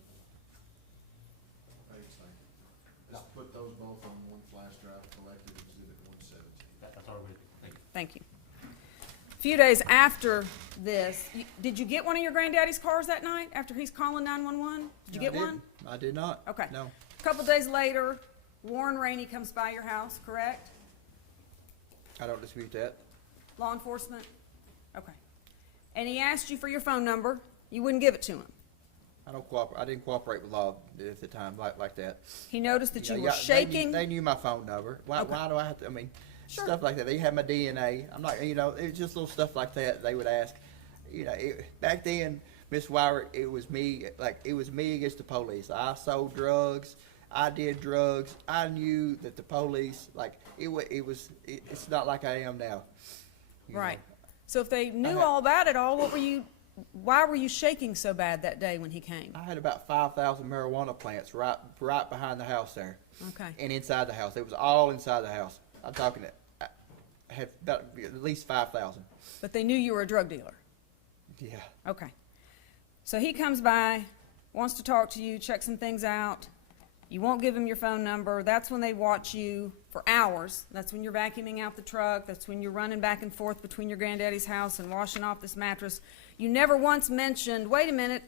Page, thank you. Let's put those both on one flash drive, collected exhibit 117. That's all we, thank you. Thank you. A few days after this, did you get one of your granddaddy's cars that night after he's calling 911? Did you get one? I did not. Okay. No. A couple days later, Warren Rainey comes by your house, correct? I don't dispute that. Law enforcement? Okay. And he asked you for your phone number. You wouldn't give it to him. I didn't cooperate with law at the time like that. He noticed that you were Yeah, shaking. They knew my phone number. Why do I have to, Sure. stuff like that. They had my DNA. I'm not, it's just little stuff like that they would ask. Back then, Miss Wyrick, it was me against the police. I sold drugs. I did drugs. I knew that the police, it's not like I am now. you Right. know. So if they knew had- all that at all, why were you shaking so bad that day when he came? I had about 5,000 marijuana plants right behind the house there. Okay. And inside the house. It was all inside the house. I'm talking, I had about at least 5,000. But they knew you were a drug dealer. Yeah. Okay. So he comes by, wants to talk to you, check some things out. You won't give him your phone number. That's when they watch you for hours. That's when you're vacuuming out the truck. That's when you're running back and forth between your granddaddy's house and washing off this mattress. You never once mentioned, wait a minute,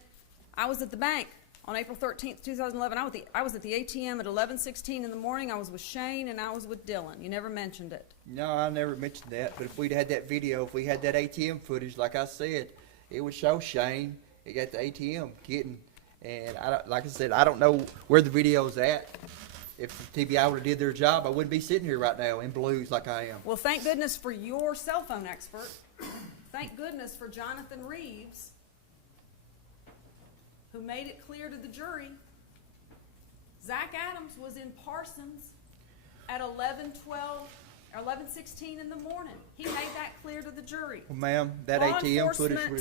I was at the bank on April 13th, 2011. I was at the ATM at 11:16 in the morning. I was with Shane and I was with Dylan. You never mentioned it. No, I never mentioned that. But if we'd had that video, if we had that ATM footage, like I said, it would show Shane at the ATM getting. And like I said, I don't know where the video's at. If TBI would have did their job, I wouldn't be sitting here right now in blues like I am. Well, thank goodness for your cell phone expert. Thank goodness for Jonathan Reeves, who made it clear to the jury. Zach Adams was in Parsons at 11:16 in the morning. He made that clear to the jury. Well, ma'am, that Law ATM footage enforcement-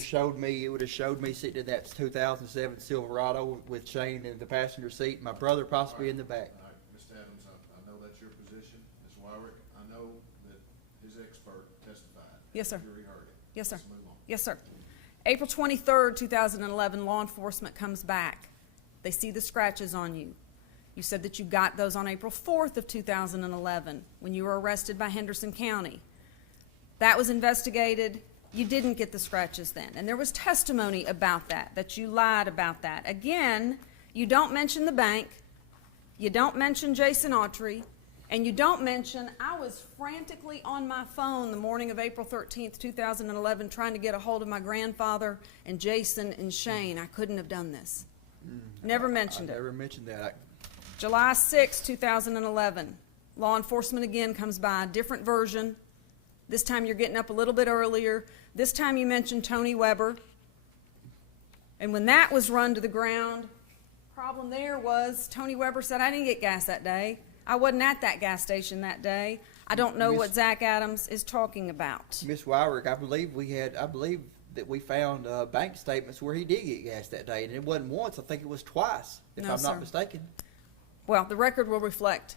would have showed me sitting in that 2007 Silverado with Shane in the passenger seat, my brother possibly in the back. All right, Mr. Adams, I know that's your position. Ms. Wyrick, I know that his expert testified. Yes, sir. The jury heard it. Yes, sir. Let's move on. Yes, sir. April 23rd, 2011, law enforcement comes back. They see the scratches on you. You said that you got those on April 4th of 2011 when you were arrested by Henderson County. That was investigated. You didn't get the scratches then. And there was testimony about that you lied about that. Again, you don't mention the bank, you don't mention Jason Autry, and you don't mention I was frantically on my phone the morning of April 13th, 2011, trying to get a hold of my grandfather and Jason and Shane. I couldn't have done this. Never mentioned I it. never mentioned that. July 6, 2011, law enforcement again comes by, different version. This time you're getting up a little bit earlier. This time you mentioned Tony Weber. And when that was run to the ground, problem there was Tony Weber said, I didn't get gas that day. I wasn't at that gas station that day. I don't know what Zach Adams is talking about. Miss Wyrick, I believe that we found bank statements where he did get gas that day, and it wasn't once. I think it was twice, if No, I'm sir. not mistaken. Well, the record will reflect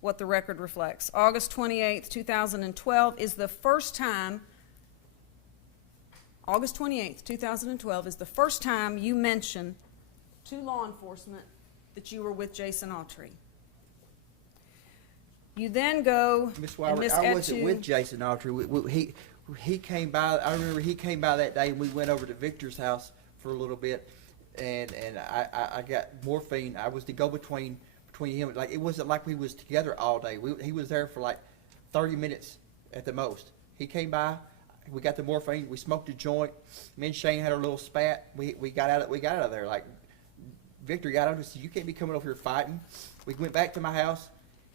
what the record reflects. August 28th, 2012 is the first time, August 28th, 2012 is the first time you mention to law enforcement that you were with Jason Autry. You then go Miss and Wyrick, Miss I wasn't Etu- with Jason Autry. He came by. I remember he came by that day, and we went over to Victor's house for a little bit, and I got morphine. I was the go-between between him. Like, it wasn't like we was together all day. He was there for like 30 minutes at the most. He came by. We got the morphine. We smoked a joint. Me and Shane had a little spat. We got out of there. Like, Victor got up and said, "You can't be coming over here fighting." We went back to my house,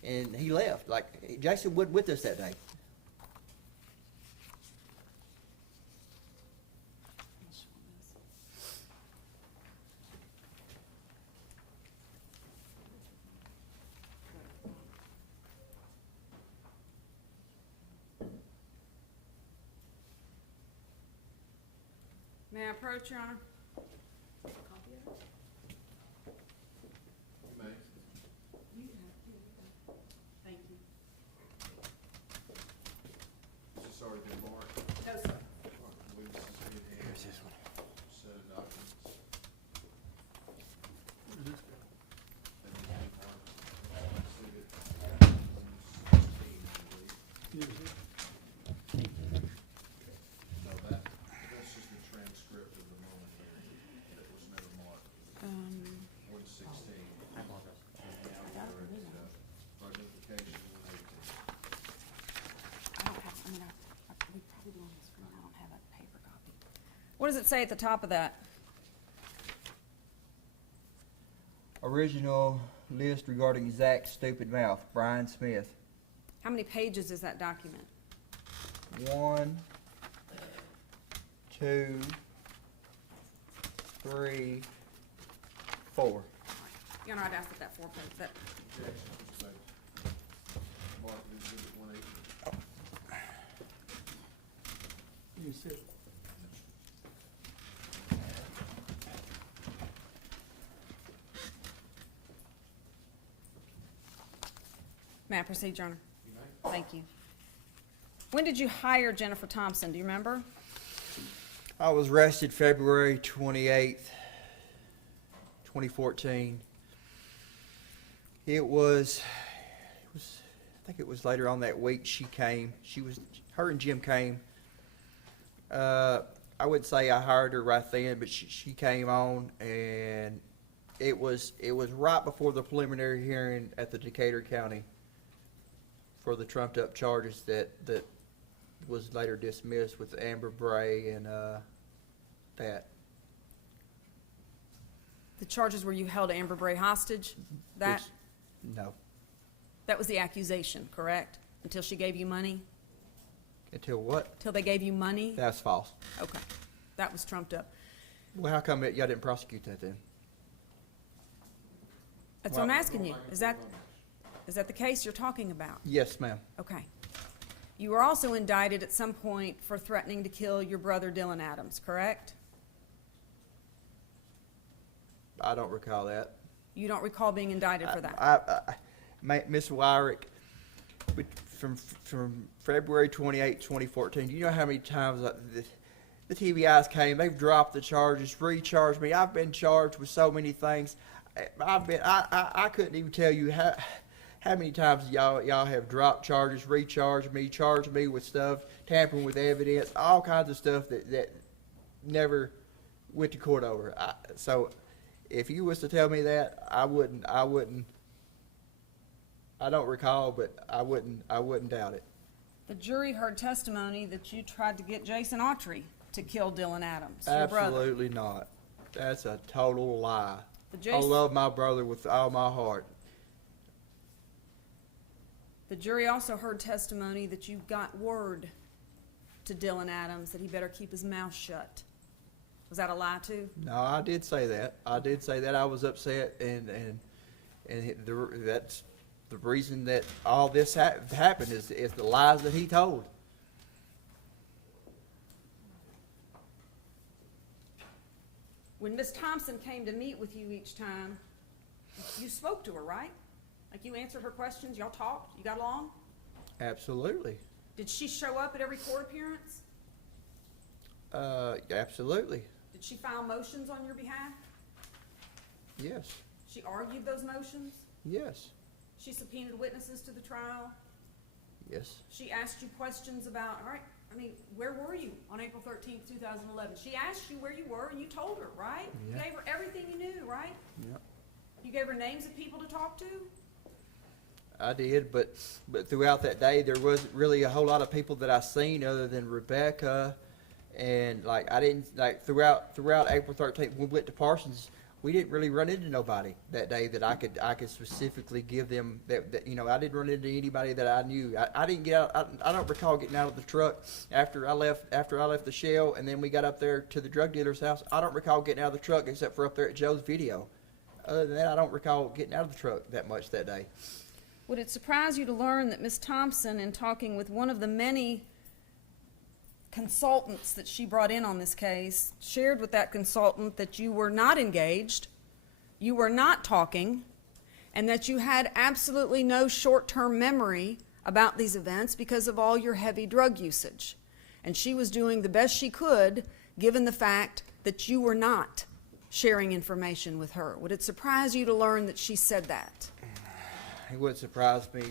and he left. Like, Jason wasn't with us that day. May I approach, Your Honor? You may. Thank you. Is this already been marked? No, sir. All right, witnesses be in hand. Here's this one. Set of documents. And then you mark, exhibit 16, I believe. No, that's just the transcript of the moment hearing that was never marked. 116. I apologize. Now we're at identification 118. I don't have, we probably do on the screen. I don't have a paper copy. What does it say at the top of that? Original list regarding Zach's stupid mouth, Brian Smith. How many pages is that document? 1, 2, 3, 4. Your Honor, I'd ask that 4 page, that, Objection, say, mark exhibit 118. You said, may I proceed, Your Honor? You may. Thank you. When did you hire Jennifer Thompson? Do you remember? I was arrested February 28th, 2014. I think it was later on that week she came. Her and Jim came. I wouldn't say I hired her right then, but she came on, and it was right before the preliminary hearing at the Decatur County for the trumped up charges that was later dismissed with Amber Bray and that. The charges where you held Amber Bray hostage? That, No. that was the accusation, correct? Until she gave you money? Until what? Till they gave you money? That's false. Okay. That was trumped up. Well, how come y'all didn't prosecute that then? That's what I'm asking you. Is that the case you're talking about? Yes, ma'am. Okay. You were also indicted at some point for threatening to kill your brother Dylan Adams, correct? I don't recall that. You don't recall being indicted for that? Ms. Wyrick, from February 28, 2014, do you know how many times this the TBIs came, they've dropped the charges, recharged me. I've been charged with so many things. I couldn't even tell you how many times y'all have dropped charges, recharged me, charged me with stuff, tampering with evidence, all kinds of stuff that never went to court over. So if you was to tell me that, I wouldn't. I don't recall, but I wouldn't doubt it. The jury heard testimony that you tried to get Jason Autry to kill Dylan Adams, your brother. Absolutely not. That's a total lie. The I love my brother with all my heart. The jury also heard testimony that you got word to Dylan Adams that he better keep his mouth shut. Was that a lie too? No, I did say that. I was upset, and that's the reason that all this happened is the lies that he told. When Miss Thompson came to meet with you each time, you spoke to her, right? Like you answered her questions, y'all talked, you got along? Absolutely. Did she show up at every court appearance? Absolutely. Did she file motions on your behalf? Yes. She argued those motions? Yes. She subpoenaed witnesses to the trial? Yes. She asked you questions about, all right, I mean, where were you on April 13th, 2011? She asked you where you were and you told her, right? Yeah. You gave her everything you knew, right? Yep. You gave her names of people to talk to? I did, but throughout that day, there wasn't really a whole lot of people that I seen other than Rebecca, and like I didn't like throughout April 13th when we went to Parsons, we didn't really run into nobody that day that I could specifically give them that you know, I didn't run into anybody that I knew. I didn't get out. I don't recall getting out of the truck after I left the Shell, and then we got up there to the drug dealer's house. I don't recall getting out of the truck except for up there at Joe's video. Other than that, I don't recall getting out of the truck that much that day. Would it surprise you to learn that Ms. Thompson, in talking with one of the many consultants that she brought in on this case, shared with that consultant that you were not engaged, you were not talking, and that you had absolutely no short-term memory about these events because of all your heavy drug usage? And she was doing the best she could given the fact that you were not sharing information with her. Would it surprise you to learn that she said that? It wouldn't surprise me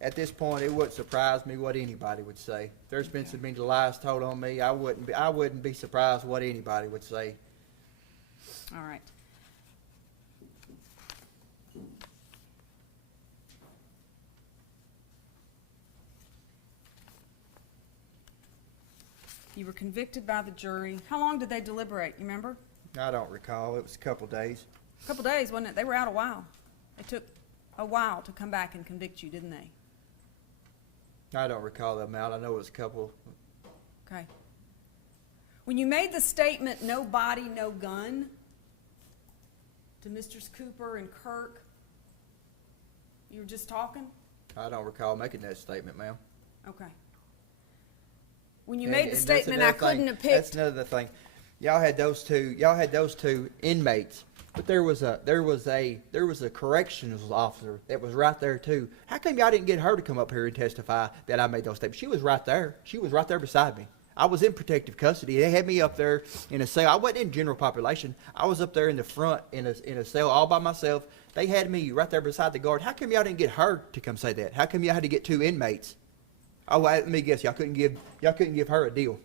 at this point. It wouldn't surprise me what anybody would say. There's been so many lies told on me. I wouldn't be surprised what anybody would say. All right. You were convicted by the jury. How long did they deliberate? You remember? I don't recall. It was a couple days. A couple days, wasn't it? They were out a while. They took a while to come back and convict you, didn't they? I don't recall the amount. I know it was a couple. Okay. When you made the statement, no body, no gun, to Mr. Cooper and Kirk, you were just talking? I don't recall making that statement, ma'am. Okay. When you And- made the and that's statement, I another couldn't thing. have That's picked. another thing. Y'all had those two inmates, but there was a corrections officer that was right there too. How come y'all didn't get her to come up here and testify that I made those statements? She was right there. She was right there beside me. I was in protective custody. They had me up there in a cell. I wasn't in general population. I was up there in the front in a cell all by myself. They had me right there beside the guard. How come y'all didn't get her to come say that? How come y'all had to get two inmates? Oh, let me guess. Y'all couldn't give her a deal.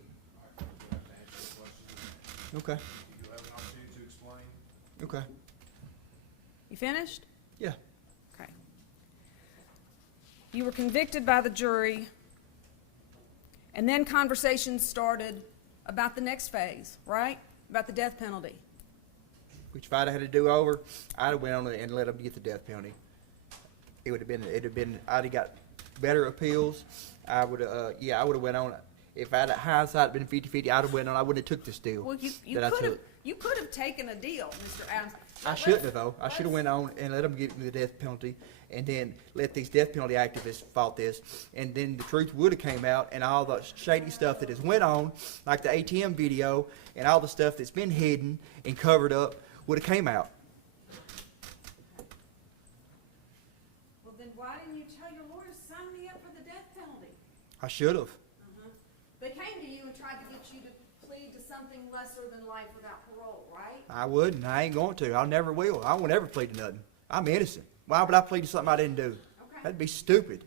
Okay. You have an opportunity to explain. Okay. You finished? Yeah. Okay. You were convicted by the jury, and then conversations started about the next phase, right? About the death penalty. Which if I'd had to do over, I'd have went on and let them get the death penalty. It'd have been, I'd have got better appeals. I would have went on. If I'd hindsight been 50-50, I'd have went on. I wouldn't have took this deal. Well, you could have taken a deal, Mr. Adams. I shouldn't have though. I should have went on and let them get me the death penalty, and then let these death penalty activists fought this, and then the truth would have came out, and all the shady stuff that has went on, like the ATM video, and all the stuff that's been hidden and covered up, would have came out. Well, then why didn't you tell your lawyers to sign me up for the death penalty? I should have. They came to you and tried to get you to plead to something lesser than life without parole, right? I wouldn't. I ain't going to. I never will. I won't ever plead to nothing. I'm innocent. Why would I plead to something I didn't do? Okay. That'd be stupid.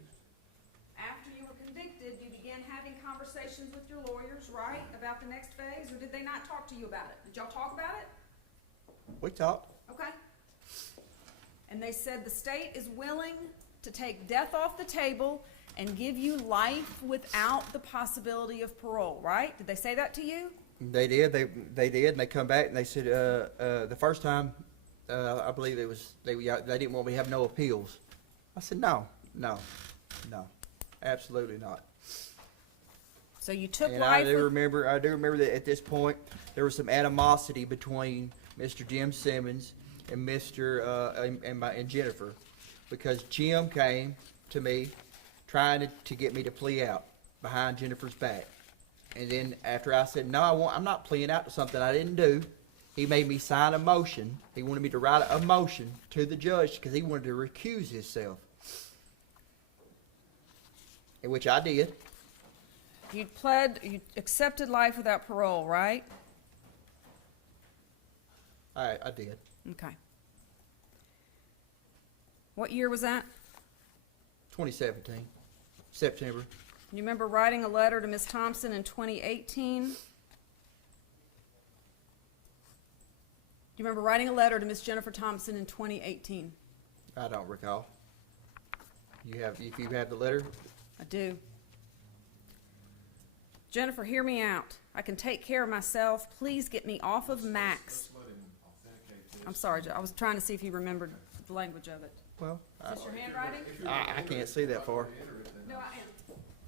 After you were convicted, you began having conversations with your lawyers, right, about the next phase, or did they not talk to you about it? Did y'all talk about it? We talked. Okay. And they said the state is willing to take death off the table and give you life without the possibility of parole, right? Did they say that to you? They did. They did, and they come back and they said the first time, I believe it was they didn't want me to have no appeals. I said no, absolutely not. So you took And life I do with, remember that at this point there was some animosity between Mr. Jim Simmons and and Jennifer, because Jim came to me trying to get me to plea out behind Jennifer's back. And then after I said, no, I'm not pleading out to something I didn't do, he made me sign a motion. He wanted me to write a motion to the judge because he wanted to recuse himself. In which I did. you accepted life without parole, right? I did. Okay. What year was that? 2017, September. You remember writing a letter to Ms. Thompson in 2018? Do you remember writing a letter to Ms. Jennifer Thompson in 2018? I don't recall. If you have the letter? I do. Jennifer, hear me out. I can take care of myself. Please get me off of Max. Let's let him authenticate this. I'm sorry, I was trying to see if you remembered the language of it. Well, Is this your handwriting? I can't see that far. No, I am.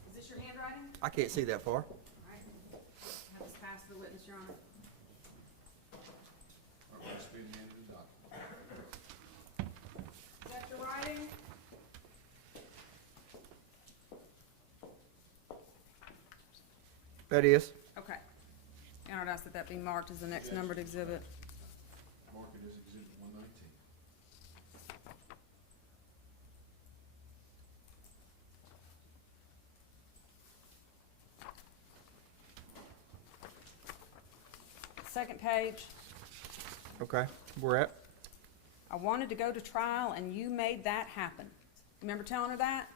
Is this your handwriting? I can't see that far. All right. Have this pass to the witness, Your Honor. All right, it's been handed to the document. Is that your writing? That is. Okay. Your Honor, I ask that that be marked as the next numbered exhibit. Mark it as exhibit 119. Second page. Okay. Where at? I wanted to go to trial and you made that happen. Remember telling her that?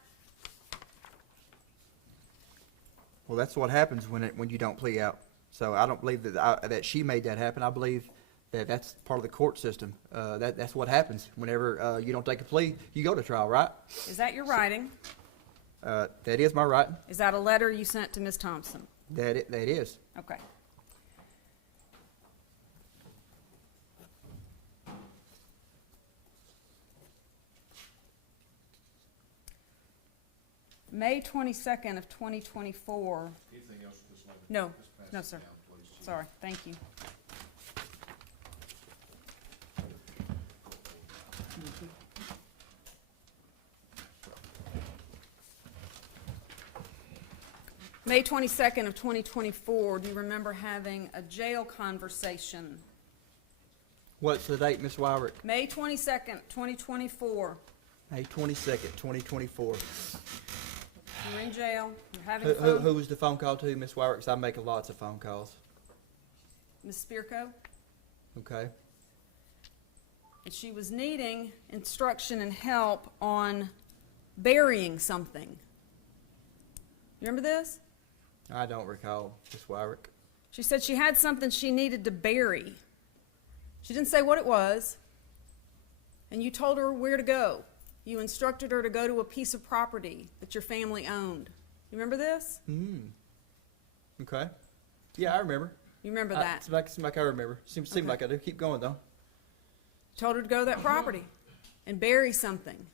Well, that's what happens when you don't plea out. So I don't believe that she made that happen. I believe that that's part of the court system. That's what happens whenever you don't take a plea. You go to trial, right? Is that your writing? That is my writing. Is that a letter you sent to Ms. Thompson? That is. Okay. May 22nd of 2024. Anything else with this letter? No. Just pass No, it sir. down, please, Chief. Sorry, thank you. May 22nd of 2024, do you remember having a jail conversation? What's the date, Miss Wyrick? May 22nd, 2024. May 22nd, 2024. You're in jail, you're having Who, a who, phone. who was the phone call to, Miss Wyrick? 'Cause I make lots of phone calls. Ms. Spirko? Okay. And she was needing instruction and help on burying something. You remember this? I don't recall, Miss Wyrick. She said she had something she needed to bury. She didn't say what it was. And you told her where to go. You instructed her to go to a piece of property that your family owned. You remember this? Okay. Yeah, I remember. You remember that? Seems like I remember. Seems Okay. like I do. Keep going, though. Told her to go to that property and bury something.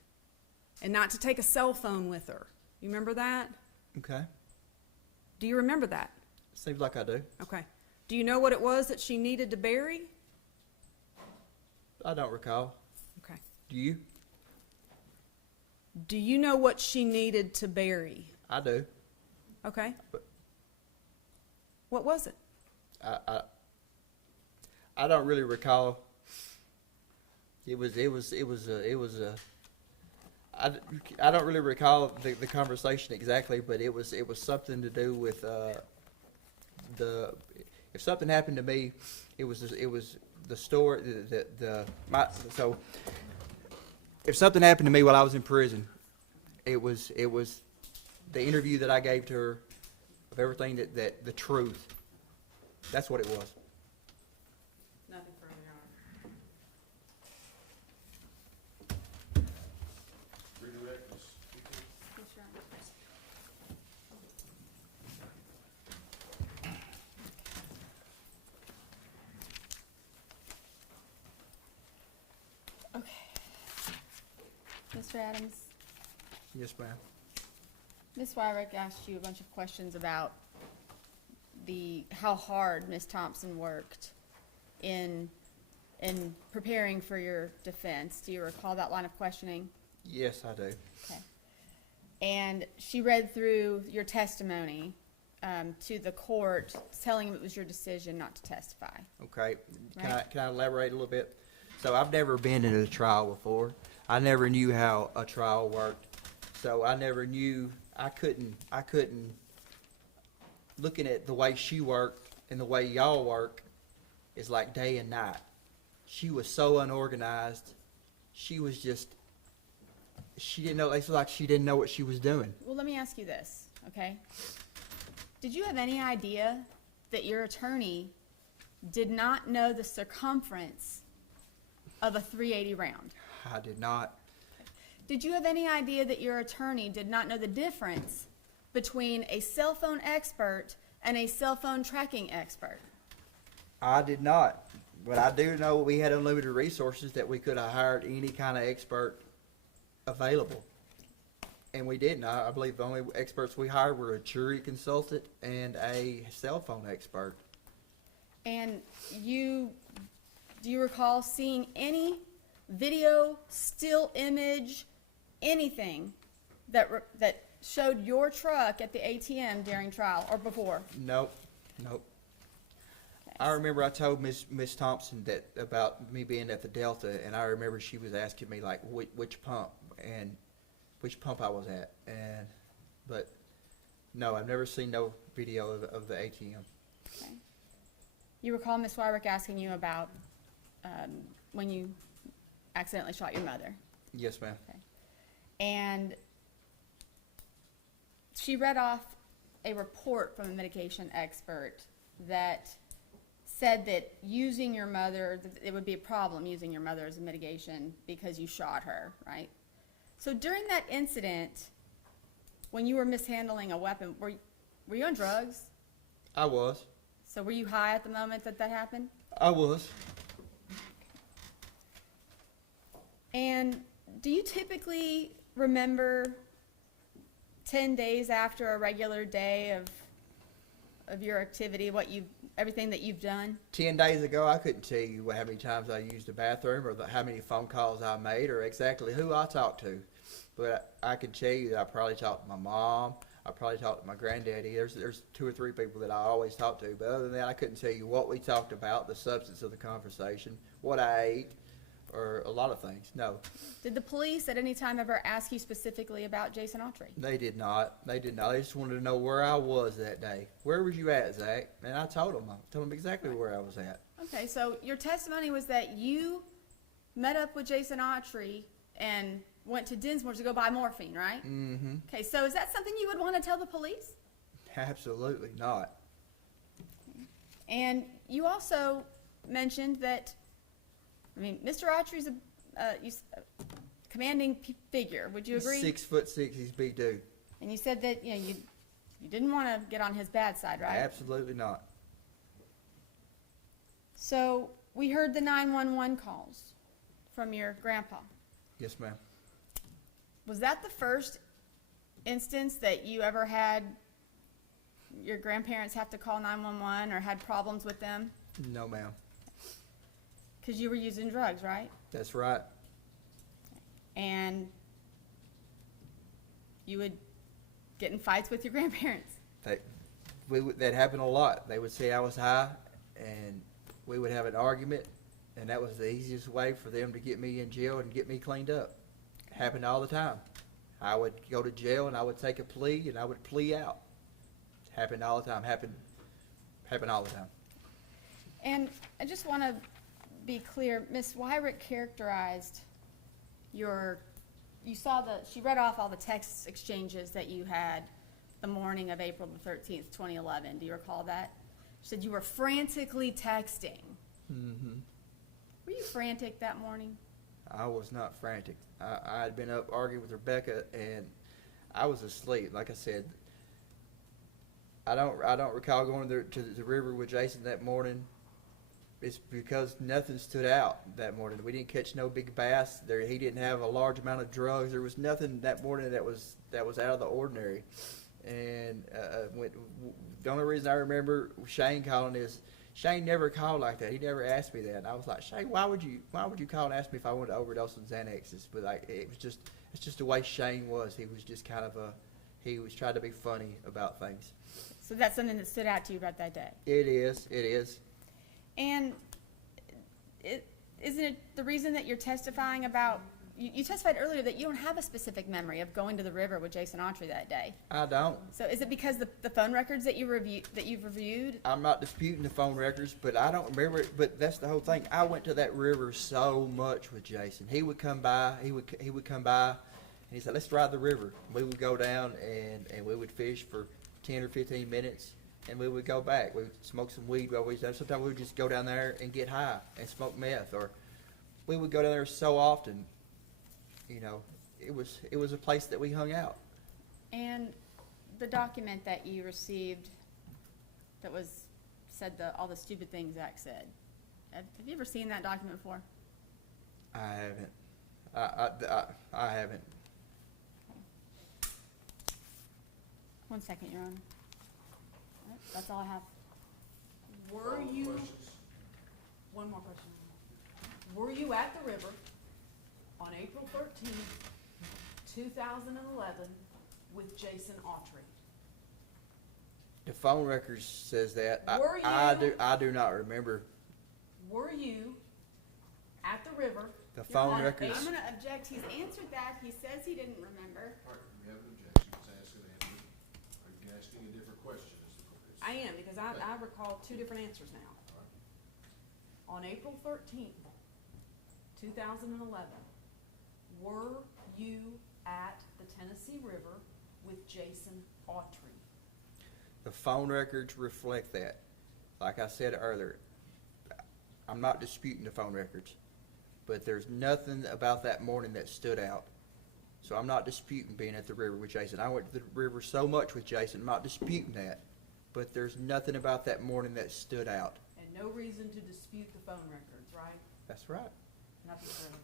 And not to take a cell phone with her. You remember that? Okay. Do you remember that? Seems like I do. Okay. Do you know what it was that she needed to bury? I don't recall. Okay. Do you? Do you know what she needed to bury? I do. Okay. But- What was it? I don't really recall. I don't really recall the conversation exactly, but it was something to do with if something happened to me, it was the story, so if something happened to me while I was in prison, it was the interview that I gave to her of everything that the truth. That's what it was. Nothing further, Your Honor. Redirect this. Yes, Your Honor. Okay. Mr. Adams, Yes, ma'am. Ms. Wyrick asked you a bunch of questions about how hard Ms. Thompson worked in preparing for your defense. Do you recall that line of questioning? Yes, I do. Okay. And she read through your testimony to the court, telling him it was your decision not to testify. Okay. Right. Can I elaborate a little bit? So I've never been in a trial before. I never knew how a trial worked. So I never knew. I couldn't. Looking at the way she worked and the way y'all work is like day and night. She was so unorganized. She was just. She didn't know. It's like she didn't know what she was doing. Well, let me ask you this, okay? Did you have any idea that your attorney did not know the circumference of a .380 round? I did not. Did you have any idea that your attorney did not know the difference between a cell phone expert and a cell phone tracking expert? I did not. But I do know we had unlimited resources that we could have hired any kind of expert available. And we didn't. I believe the only experts we hired were a jury consultant and a cell phone expert. And do you recall seeing any video, still image, anything that showed your truck at the ATM during trial or before? Nope. Okay. I remember I told Miss Thompson that about me being at the Delta, and I remember she was asking me like which pump I was at, but no, I've never seen no video of the ATM. Okay. You recall Ms. Wyrick asking you about when you accidentally shot your mother? Yes, ma'am. Okay. And she read off a report from a medication expert that said that using your mother, that it would be a problem using your mother as a mitigation because you shot her, right? So during that incident, when you were mishandling a weapon, were you on drugs? I was. So were you high at the moment that happened? I was. And do you typically remember 10 days after a regular day of your activity, everything that you've done? 10 days ago, I couldn't tell you how many times I used the bathroom or how many phone calls I made or exactly who I talked to. But I could tell you that I probably talked to my mom. I probably talked to my granddaddy. There's 2 or 3 people that I always talk to. But other than that, I couldn't tell you what we talked about, the substance of the conversation, what I ate, or a lot of things. No. Did the police at any time ever ask you specifically about Jason Autry? They did not. They just wanted to know where I was that day. Where was you at, Zach? And I told them exactly where I was at. Okay, so your testimony was that you met up with Jason Autry and went to Dinsmore's to go buy morphine, right? Mm-hmm. Okay, so is that something you would want to tell the police? Absolutely not. And you also mentioned that, Mr. Autry's a commanding figure. Would you agree? 6'6", he's a big dude. And you said that you didn't want to get on his bad side, right? Absolutely not. So we heard the 911 calls from your grandpa. Yes, ma'am. Was that the first instance that you ever had your grandparents have to call 911 or had problems with them? No, ma'am. Because you were using drugs, right? That's right. And you would get in fights with your grandparents. That happened a lot. They would say I was high, and we would have an argument, and that was the easiest way for them to get me in jail and get me cleaned up. Happened all the time. I would go to jail, and I would take a plea, and I would plea out. Happened all the time. Happen all the time. And I just want to be clear, Ms. Wyrick characterized she read off all the text exchanges that you had the morning of April the 13th, 2011. Do you recall that? She said you were frantically texting. Mm-hmm. Were you frantic that morning? I was not frantic. I had been up arguing with Rebecca, and I was asleep. Like I said, I don't recall going to the river with Jason that morning. It's because nothing stood out that morning. We didn't catch no big bass. He didn't have a large amount of drugs. There was nothing that morning that was out of the ordinary. And the only reason I remember Shane calling is Shane never called like that. He never asked me that. And I was like, Shane, why would you call and ask me if I wanted to overdose on Xanaxes? But it's just the way Shane was. He was just kind of he was trying to be funny about things. So that's something that stood out to you about that day. It is. And isn't it the reason that you're testifying about, you testified earlier that you don't have a specific memory of going to the river with Jason Autry that day. I don't. So is it because the phone records that you've reviewed? I'm not disputing the phone records, but I don't remember it. But that's the whole thing. I went to that river so much with Jason. He would come by. He would come by, and he said, "Let's ride the river." We would go down and we would fish for 10 or 15 minutes, and we would go back. We would smoke some weed. Sometimes we would just go down there and get high and smoke meth, or we would go down there so often. You know, it was a place that we hung out. And the document that you received that said all the stupid things Zach said. Have you ever seen that document before? I haven't. I haven't. 1 second, Your Honor. All right, that's all I have. Were you, Questions? one more question. Were you at the river on April 13th, 2011 with Jason Autry? The phone records says that. Were you- I do not remember. Were you at the river? The phone Honor, records. I'm going to object. He's answered that. He says he didn't remember. All right, we have an objection, it's asked and answered. Are you asking a different question? I am, because I recall two different answers now. On April 13th, 2011, were you at the Tennessee River with Jason Autry? The phone records reflect that. Like I said earlier, I'm not disputing the phone records, but there's nothing about that morning that stood out. So I'm not disputing being at the river with Jason. I went to the river so much with Jason, I'm not disputing that. But there's nothing about that morning that stood out. And no reason to dispute the phone records, right? That's right. Nothing further.